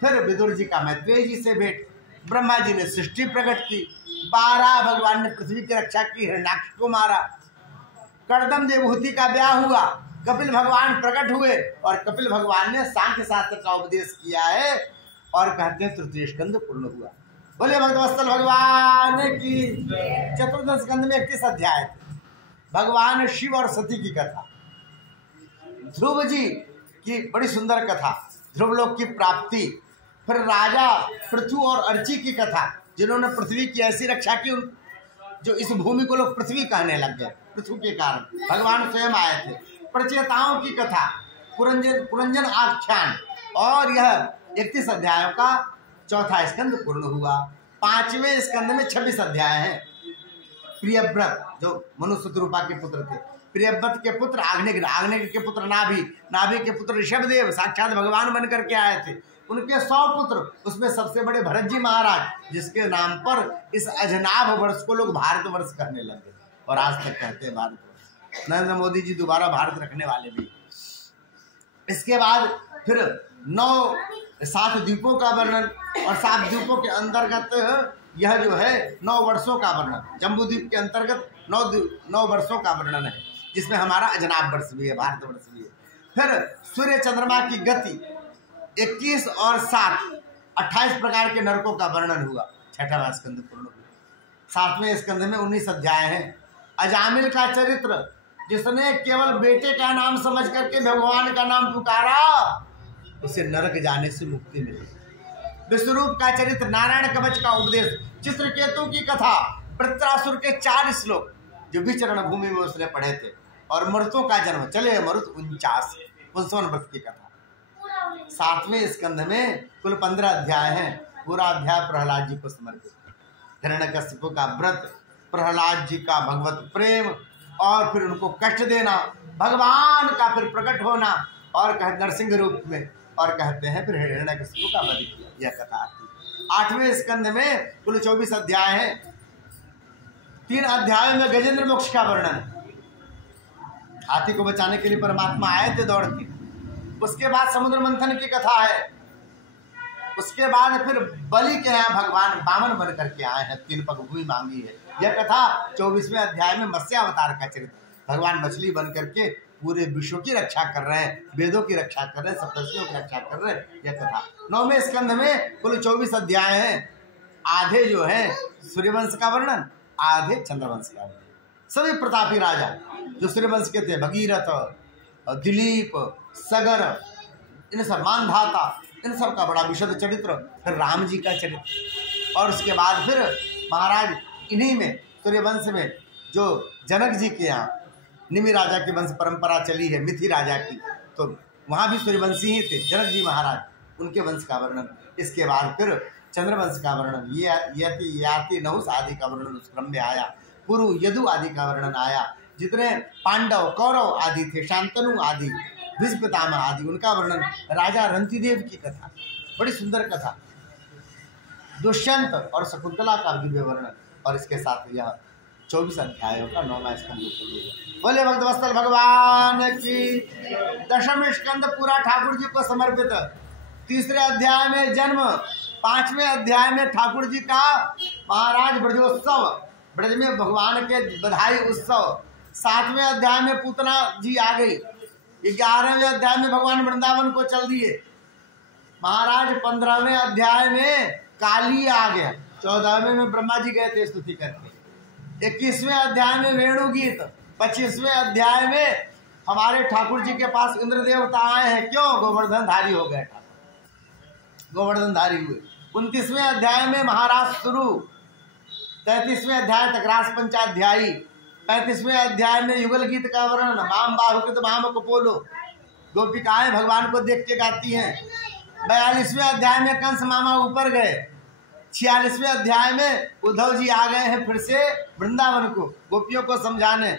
फिर विदुर जी का मैत्रेय जी से भेंट, ब्रह्मा जी ने सृष्टि प्रकट की, 12 भगवान ने पृथ्वी की रक्षा की, हिरण्याक्ष को मारा, कर्दम देवहूति का ब्याह हुआ, कपिल भगवान प्रकट हुए और कपिल भगवान ने सांख्य शास्त्र का उपदेश किया है और कहते हैं तृतीय स्कंद पूर्ण हुआ। बोले भक्तवत्सल भगवान की। चतुर्थ स्कंद में 31 अध्याय थे। भगवान शिव और सती की कथा, ध्रुव जी की बड़ी सुंदर कथा, ध्रुवलोक की प्राप्ति, फिर राजा पृथु और अर्ची की कथा, जिन्होंने पृथ्वी की ऐसी रक्षा की जो इस भूमि को लोग पृथ्वी कहने लग गए, पृथ्वी के कारण भगवान स्वयं आए थे। प्रचेताओं की कथा, पुरंजन आख्यान, और यह 31 अध्यायों का चौथा स्कंद पूर्ण हुआ। 5वें स्कंद में 26 अध्याय हैं। प्रियव्रत जो मनुष्य रूपा के पुत्र थे, प्रियव्रत के पुत्र आग्नेय के पुत्र नाभि के पुत्र ऋषभदेव साक्षात भगवान बन करके आए थे। उनके 100 पुत्र, उसमें सबसे बड़े भरत जी महाराज, जिसके नाम पर इस अजनाभ वर्ष को लोग भारतवर्ष कहने लगे और आज तक कहते हैं भारतवर्ष। नरेंद्र मोदी जी दोबारा भारत रखने वाले भी। इसके बाद फिर 7 द्वीपों का वर्णन और 7 द्वीपों के अंतर्गत यह जो है 9 वर्षों का वर्णन, जम्बू द्वीप के अंतर्गत 9 वर्षों का वर्णन है, जिसमें हमारा अजनाभ वर्ष भी है, भारतवर्ष भी है। फिर सूर्य चंद्रमा की गति 21 और 7 28 प्रकार के नरकों का वर्णन हुआ। 6वां स्कंद पूर्ण हुआ। 7वें स्कंद में 19 अध्याय हैं। अजामिल का चरित्र, जिसने केवल बेटे का नाम समझ करके भगवान का नाम पुकारा, उसे नरक जाने से मुक्ति मिली। विश्वरूप का चरित्र, नारायण कवच का उपदेश, चित्रकेतु की कथा, वृत्रासुर के 4 श्लोक जो विचरण भूमि में उसने पढ़े थे, और मरुतों का जन्म, चले मरुत 49 55 व्रत की कथा। 7वें स्कंध में कुल 15 अध्याय हैं। पूरा अध्याय प्रहलाद जी को समर्पित। हिरण्यकश्यप का व्रत, प्रहलाद जी का भगवत प्रेम, और फिर उनको कष्ट देना, भगवान का फिर प्रकट होना, और नरसिंह रूप में, और कहते हैं फिर हिरण्यकश्यप का वध किया। यह कथा आती है। 8वें स्कंद में कुल 24 अध्याय हैं। 3 अध्याय में गजेंद्र मोक्ष का वर्णन। हाथी को बचाने के लिए परमात्मा आए थे दौड़ के। उसके बाद समुद्र मंथन की कथा है। उसके बाद फिर बलि के यहाँ भगवान वामन बन करके आए हैं, 3 पग भूमि मांगी है। यह कथा 24वें अध्याय में मत्स्य अवतार का चरित्र। भगवान मछली बन करके पूरे विश्व की रक्षा कर रहे हैं, वेदों की रक्षा कर रहे हैं, सप्तर्षियों की रक्षा कर रहे हैं। यह कथा 9वें स्कंध में कुल 24 अध्याय हैं। आधे जो है सूर्यवंश का वर्णन, आधे चंद्रवंश का वर्णन। सभी प्रतापी राजा जो सूर्यवंश के थे, भगीरथ, दिलीप, सगर, इन सब, मानधाता, इन सब का बड़ा विशद चरित्र। फिर राम जी का चरित्र, और उसके बाद फिर महाराज इन्हीं में सूर्यवंश में जो जनक जी के यहाँ निमि राजा की वंश परंपरा चली है, मिथि राजा की, तो वहाँ भी सूर्यवंशी ही थे जनक जी महाराज, उनके वंश का वर्णन। इसके बाद फिर चंद्रवंश का वर्णन, ये याति नहुस आदि का वर्णन उस क्रम में आया। पुरु, यदु आदि का वर्णन आया। जितने पांडव, कौरव आदि थे, शांतनु आदि, भीष्मपितामह आदि, उनका वर्णन। राजा रंतिदेव की कथा, बड़ी सुंदर कथा। दुष्यंत और शकुंतला का दिव्य वर्णन, और इसके साथ यह 24 अध्यायों का 9वां स्कंद पूर्ण हुआ। बोले भक्तवत्सल भगवान की। 10वें स्कंद पूरा ठाकुर जी को समर्पित। 3रे अध्याय में जन्म, 5वें अध्याय में ठाकुर जी का महाराज ब्रजोत्सव, ब्रज में भगवान के बधाई उत्सव। 7वें अध्याय में पूतना जी आ गई। 11वें अध्याय में भगवान वृंदावन को चल दिए महाराज। 15वें अध्याय में काली आ गया। 14वें में ब्रह्मा जी गए थे स्तुति करके। 21वें अध्याय में वेणु गीत। 25वें अध्याय में हमारे ठाकुर जी के पास इंद्र देवता आए हैं। क्यों? गोवर्धन धारी हो गए ठाकुर, गोवर्धन धारी हुए। 29वें अध्याय में महाराज शुरू। 33वें अध्याय तक रास पंचाध्यायी। 35वें अध्याय में युगल गीत का वर्णन, माम बाहुकृत माम कपोलो, गोपिकाएं भगवान को देख के गाती हैं। 42वें अध्याय में कंस मामा ऊपर गए। 46वें अध्याय में उद्धव जी आ गए हैं फिर से वृंदावन को गोपियों को समझाने।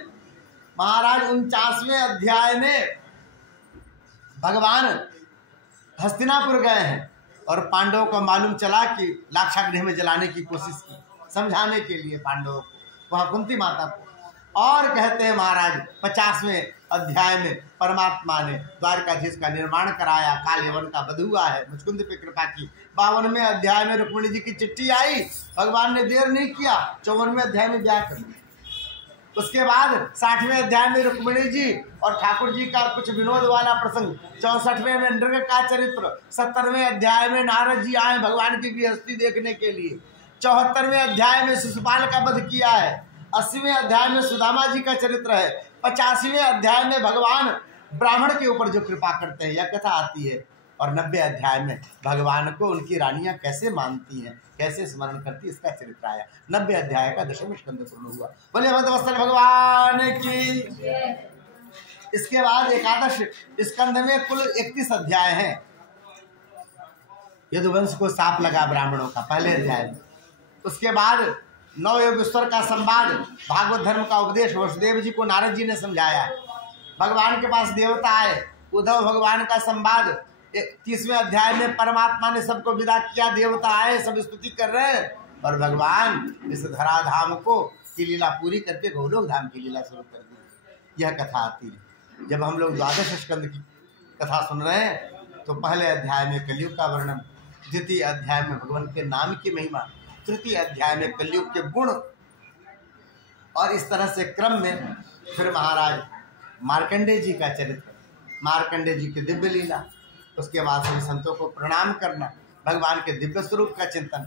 महाराज 49वें अध्याय में भगवान हस्तिनापुर गए हैं, और पांडवों को मालूम चला कि लाक्षागृह में जलाने की कोशिश की, समझाने के लिए पांडवों को, वहां कुंती माता को। और कहते हैं महाराज 50वें अध्याय में परमात्मा ने द्वारकाधीश का निर्माण कराया, काल यवन का वध हुआ है, मुचकुंद पे कृपा की। 52वें अध्याय में रुक्मिणी जी की चिट्ठी आई, भगवान ने देर नहीं किया, 54वें अध्याय में ब्याह कर दिया। उसके बाद 60वें अध्याय में रुक्मिणी जी और ठाकुर जी का कुछ विनोद वाला प्रसंग। 64वें में नृग का चरित्र। 70वें अध्याय में नारद जी आए भगवान की गृहस्थी देखने के लिए। 74वें अध्याय में शिशुपाल का वध किया है। 80वें अध्याय में सुदामा जी का चरित्र है। 85वें अध्याय में भगवान ब्राह्मण के ऊपर जो कृपा करते हैं, यह कथा आती है। और 90 अध्याय में भगवान को उनकी रानियां कैसे मानती हैं, कैसे स्मरण करती, इसका चरित्र आया। 90 अध्याय का 10वां स्कंद पूर्ण हुआ। बोले भक्तवत्सल भगवान की। इसके बाद 11 स्कंद में कुल 31 अध्याय हैं। यदुवंश को साप लगा ब्राह्मणों का, पहले अध्याय में। उसके बाद 9 योगेश्वर का संवाद, भागवत धर्म का उपदेश वसुदेव जी को नारद जी ने समझाया। भगवान के पास देवता आए, उद्धव भगवान का संवाद। 30वें अध्याय में परमात्मा ने सबको विदा किया, देवता आए, सब स्तुति कर रहे हैं, और भगवान इस धराधाम को की लीला पूरी करके गोलोक धाम की लीला शुरू कर दी। यह कथा आती है। जब हम लोग 12 स्कंद की कथा सुन रहे हैं, तो पहले अध्याय में कलयुग का वर्णन, द्वितीय अध्याय में भगवान के नाम की महिमा, तृतीय अध्याय में कलयुग के गुण, और इस तरह से क्रम में फिर महाराज मार्कंडेय जी का चरित्र, मार्कंडेय जी की दिव्य लीला। उसके बाद सभी संतों को प्रणाम करना, भगवान के दिव्य स्वरूप का चिंतन।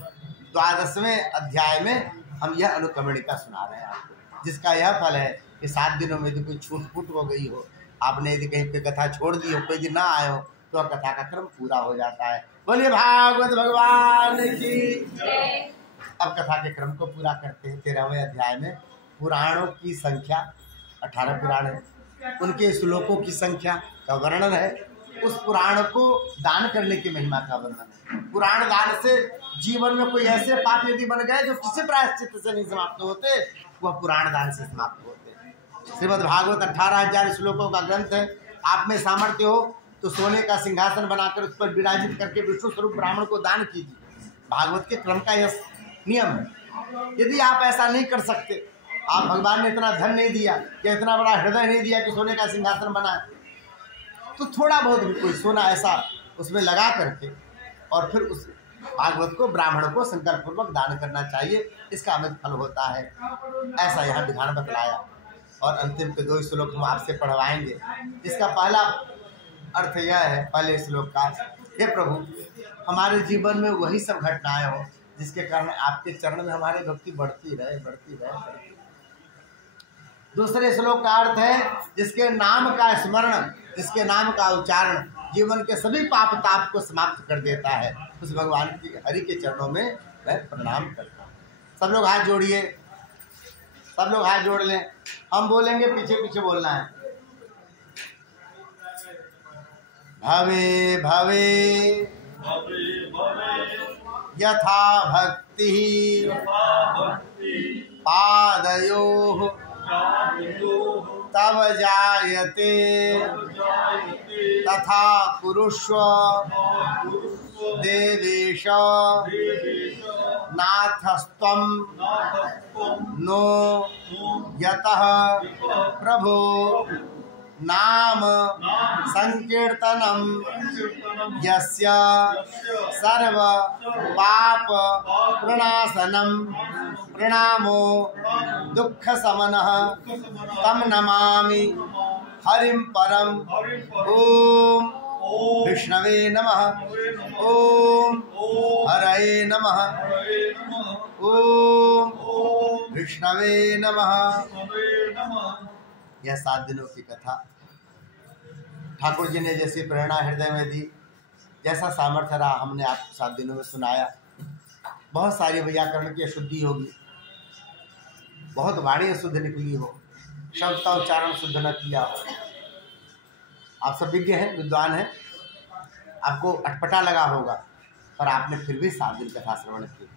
12वें अध्याय में हम यह अनुक्रमणिका सुना रहे हैं आपको, जिसका यह फल है कि 7 दिनों में यदि कोई छूट फूट हो गई हो, आपने यदि कहीं पे कथा छोड़ दी हो, कोई दिन ना आए हो, तो कथा का क्रम पूरा हो जाता है। बोलिए भागवत भगवान की। अब कथा के क्रम को पूरा करते हैं। 13वें अध्याय में पुराणों की संख्या 18 पुराण है, उनके श्लोकों की संख्या का वर्णन है। उस पुराण को दान करने की महिमा का वर्णन है। पुराण दान से जीवन में कोई ऐसे पाप यदि बन गए जो किसी प्रायश्चित से नहीं समाप्त होते, वह पुराण दान से समाप्त होते। श्रीमद् भागवत 18,000 श्लोकों का ग्रंथ है। आप में सामर्थ्य हो तो सोने का सिंहासन बनाकर उस पर विराजित करके विष्णु स्वरूप ब्राह्मण को दान कीजिए। भागवत के क्रम का यह नियम है। यदि आप ऐसा नहीं कर सकते, आप भगवान ने इतना धन नहीं दिया या इतना बड़ा हृदय नहीं दिया कि सोने का सिंहासन बनाए, तो थोड़ा बहुत भी कोई सोना ऐसा उसमें लगा करके और फिर उस भागवत को ब्राह्मण को संकल्प पूर्वक दान करना चाहिए। इसका अमित फल होता है, ऐसा यहाँ विधान बतलाया। और अंतिम के 2 श्लोक हम आपसे पढ़वाएंगे। इसका पहला अर्थ यह है, पहले श्लोक का, हे प्रभु हमारे जीवन में वही सब घटनाएं हो जिसके कारण आपके चरण में हमारी भक्ति बढ़ती रहे, बढ़ती रहे। दूसरे श्लोक का अर्थ है, जिसके नाम का स्मरण, जिसके नाम का उच्चारण जीवन के सभी पाप ताप को समाप्त कर देता है, उस भगवान की हरि के चरणों में मैं प्रणाम करता हूँ। सब लोग हाथ जोड़िए, सब लोग हाथ जोड़ लें। हम बोलेंगे, पीछे पीछे बोलना है। भवे भवे यथा भक्ति पादयोः तव जायते तथा कुरुष्व देवेश नाथस्त्वं नो यतः प्रभो नाम संकीर्तनम यस्य सर्व पाप प्रणाशनम प्रणामो दुख समनः तम नमामि हरिं परम। ओम विष्णवे नमः, ओम हरये नमः, ओम विष्णवे नमः। यह 7 दिनों की कथा ठाकुर जी ने जैसी प्रेरणा हृदय में दी, जैसा सामर्थ्य रहा, हमने आपको 7 दिनों में सुनाया। बहुत सारी व्याकरण की अशुद्धि होगी, बहुत वाणी अशुद्ध निकली हो, शब्द का उच्चारण शुद्ध न किया हो। आप सब विज्ञ हैं, विद्वान हैं, आपको अटपटा लगा होगा, पर आपने फिर भी 7 दिन कथा श्रवण की,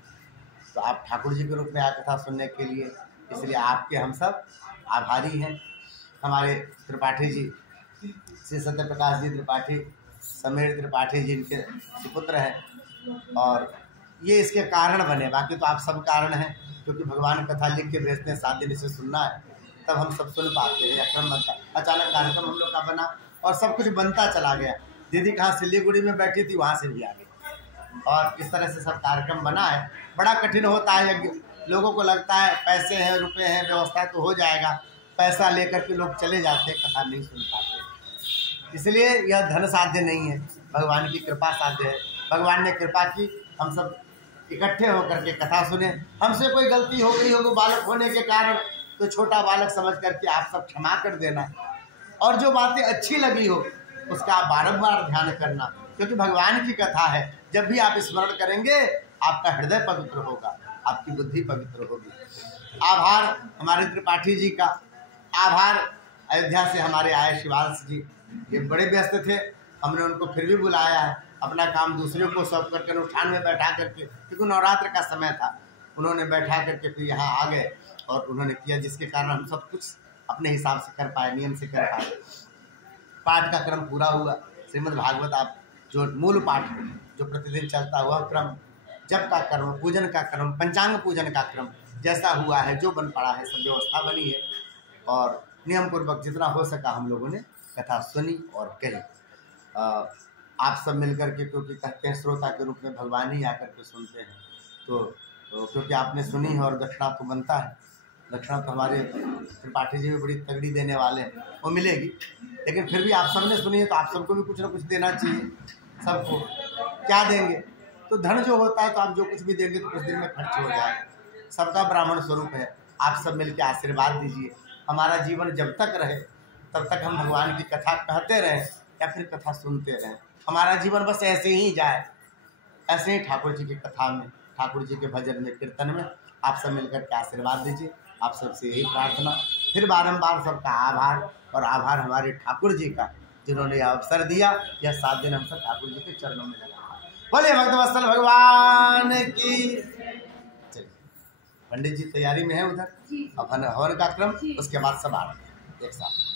तो आप ठाकुर जी के रूप में आए कथा सुनने के लिए। इसलिए आपके हम सब आभारी हैं। हमारे त्रिपाठी जी, श्री सत्य प्रकाश जी त्रिपाठी, समीर त्रिपाठी जी इनके सुपुत्र हैं, और ये इसके कारण बने। बाकी तो आप सब कारण हैं, क्योंकि भगवान कथा लिख के भेजते हैं, 7 दिन इसे सुनना है, तब हम सब सुन पाते हैं। अक्रम बनता, अचानक कार्यक्रम हम लोग का बना और सब कुछ बनता चला गया। दीदी कहाँ सिलीगुड़ी में बैठी थी, वहाँ से भी आ गई, और इस तरह से सब कार्यक्रम बना है। बड़ा कठिन होता है यज्ञ। लोगों को लगता है पैसे हैं, रुपए हैं, व्यवस्था तो हो जाएगा, पैसा लेकर के लोग चले जाते हैं, कथा नहीं सुन पाते। इसलिए यह धन साध्य नहीं है, भगवान की कृपा साध्य है। भगवान ने कृपा की, हम सब इकट्ठे होकर के कथा सुने। हमसे कोई गलती हो गई होगी बालक होने के कारण, तो छोटा बालक समझ करके आप सब क्षमा कर देना, और जो बातें अच्छी लगी हो उसका आप बारंबार ध्यान करना, क्योंकि भगवान की कथा है। जब भी आप स्मरण करेंगे आपका हृदय पवित्र होगा, आपकी बुद्धि पवित्र होगी। आभार हमारे त्रिपाठी जी का, आभार अयोध्या से हमारे आए शिवांश जी, ये बड़े व्यस्त थे, हमने उनको फिर भी बुलाया है। अपना काम दूसरे को सौंप करके अनुष्ठान में बैठा करके, क्योंकि नवरात्र का समय था, उन्होंने बैठा करके फिर यहाँ आ गए और उन्होंने किया, जिसके कारण हम सब कुछ अपने हिसाब से कर पाए, नियम से कर पाए। पाठ का क्रम पूरा हुआ। श्रीमद् भागवत आप जो मूल पाठ जो प्रतिदिन चलता हुआ क्रम, जप का क्रम, पूजन का क्रम, पंचांग पूजन का क्रम जैसा हुआ है, जो बन पड़ा है, सब व्यवस्था बनी है, और नियम पूर्वक जितना हो सका हम लोगों ने कथा सुनी और करी। आप सब मिलकर के, क्योंकि कहते हैं श्रोता के रूप में भगवान ही आकर के सुनते हैं, तो क्योंकि आपने सुनी है और दक्षिणा तो बनता है। दक्षिणा तो हमारे त्रिपाठी जी में बड़ी तगड़ी देने वाले हैं, वो मिलेगी, लेकिन फिर भी आप सबने सुनी है तो आप सबको भी कुछ ना कुछ देना चाहिए। सबको क्या देंगे? तो धन जो होता है, तो आप जो कुछ भी देंगे तो कुछ दिन में खर्च हो जाएगा। सबका ब्राह्मण स्वरूप है, आप सब मिलकर आशीर्वाद दीजिए। हमारा जीवन जब तक रहे तब तक हम भगवान की कथा कहते रहें, या फिर कथा सुनते रहें। हमारा जीवन बस ऐसे ही जाए, ऐसे ही ठाकुर जी की कथा में, ठाकुर जी के भजन में, कीर्तन में आप सब मिलकर के आशीर्वाद दीजिए। आप सबसे यही प्रार्थना, फिर बारंबार सबका आभार, और आभार हमारे ठाकुर जी का जिन्होंने अवसर दिया, यह 7 दिन हम सब ठाकुर जी के चरणों में लगा। बोले भक्तवत्सल भगवान की। चलिए पंडित जी तैयारी में है उधर, अब हवन का क्रम, उसके बाद सब आरती एक साथ।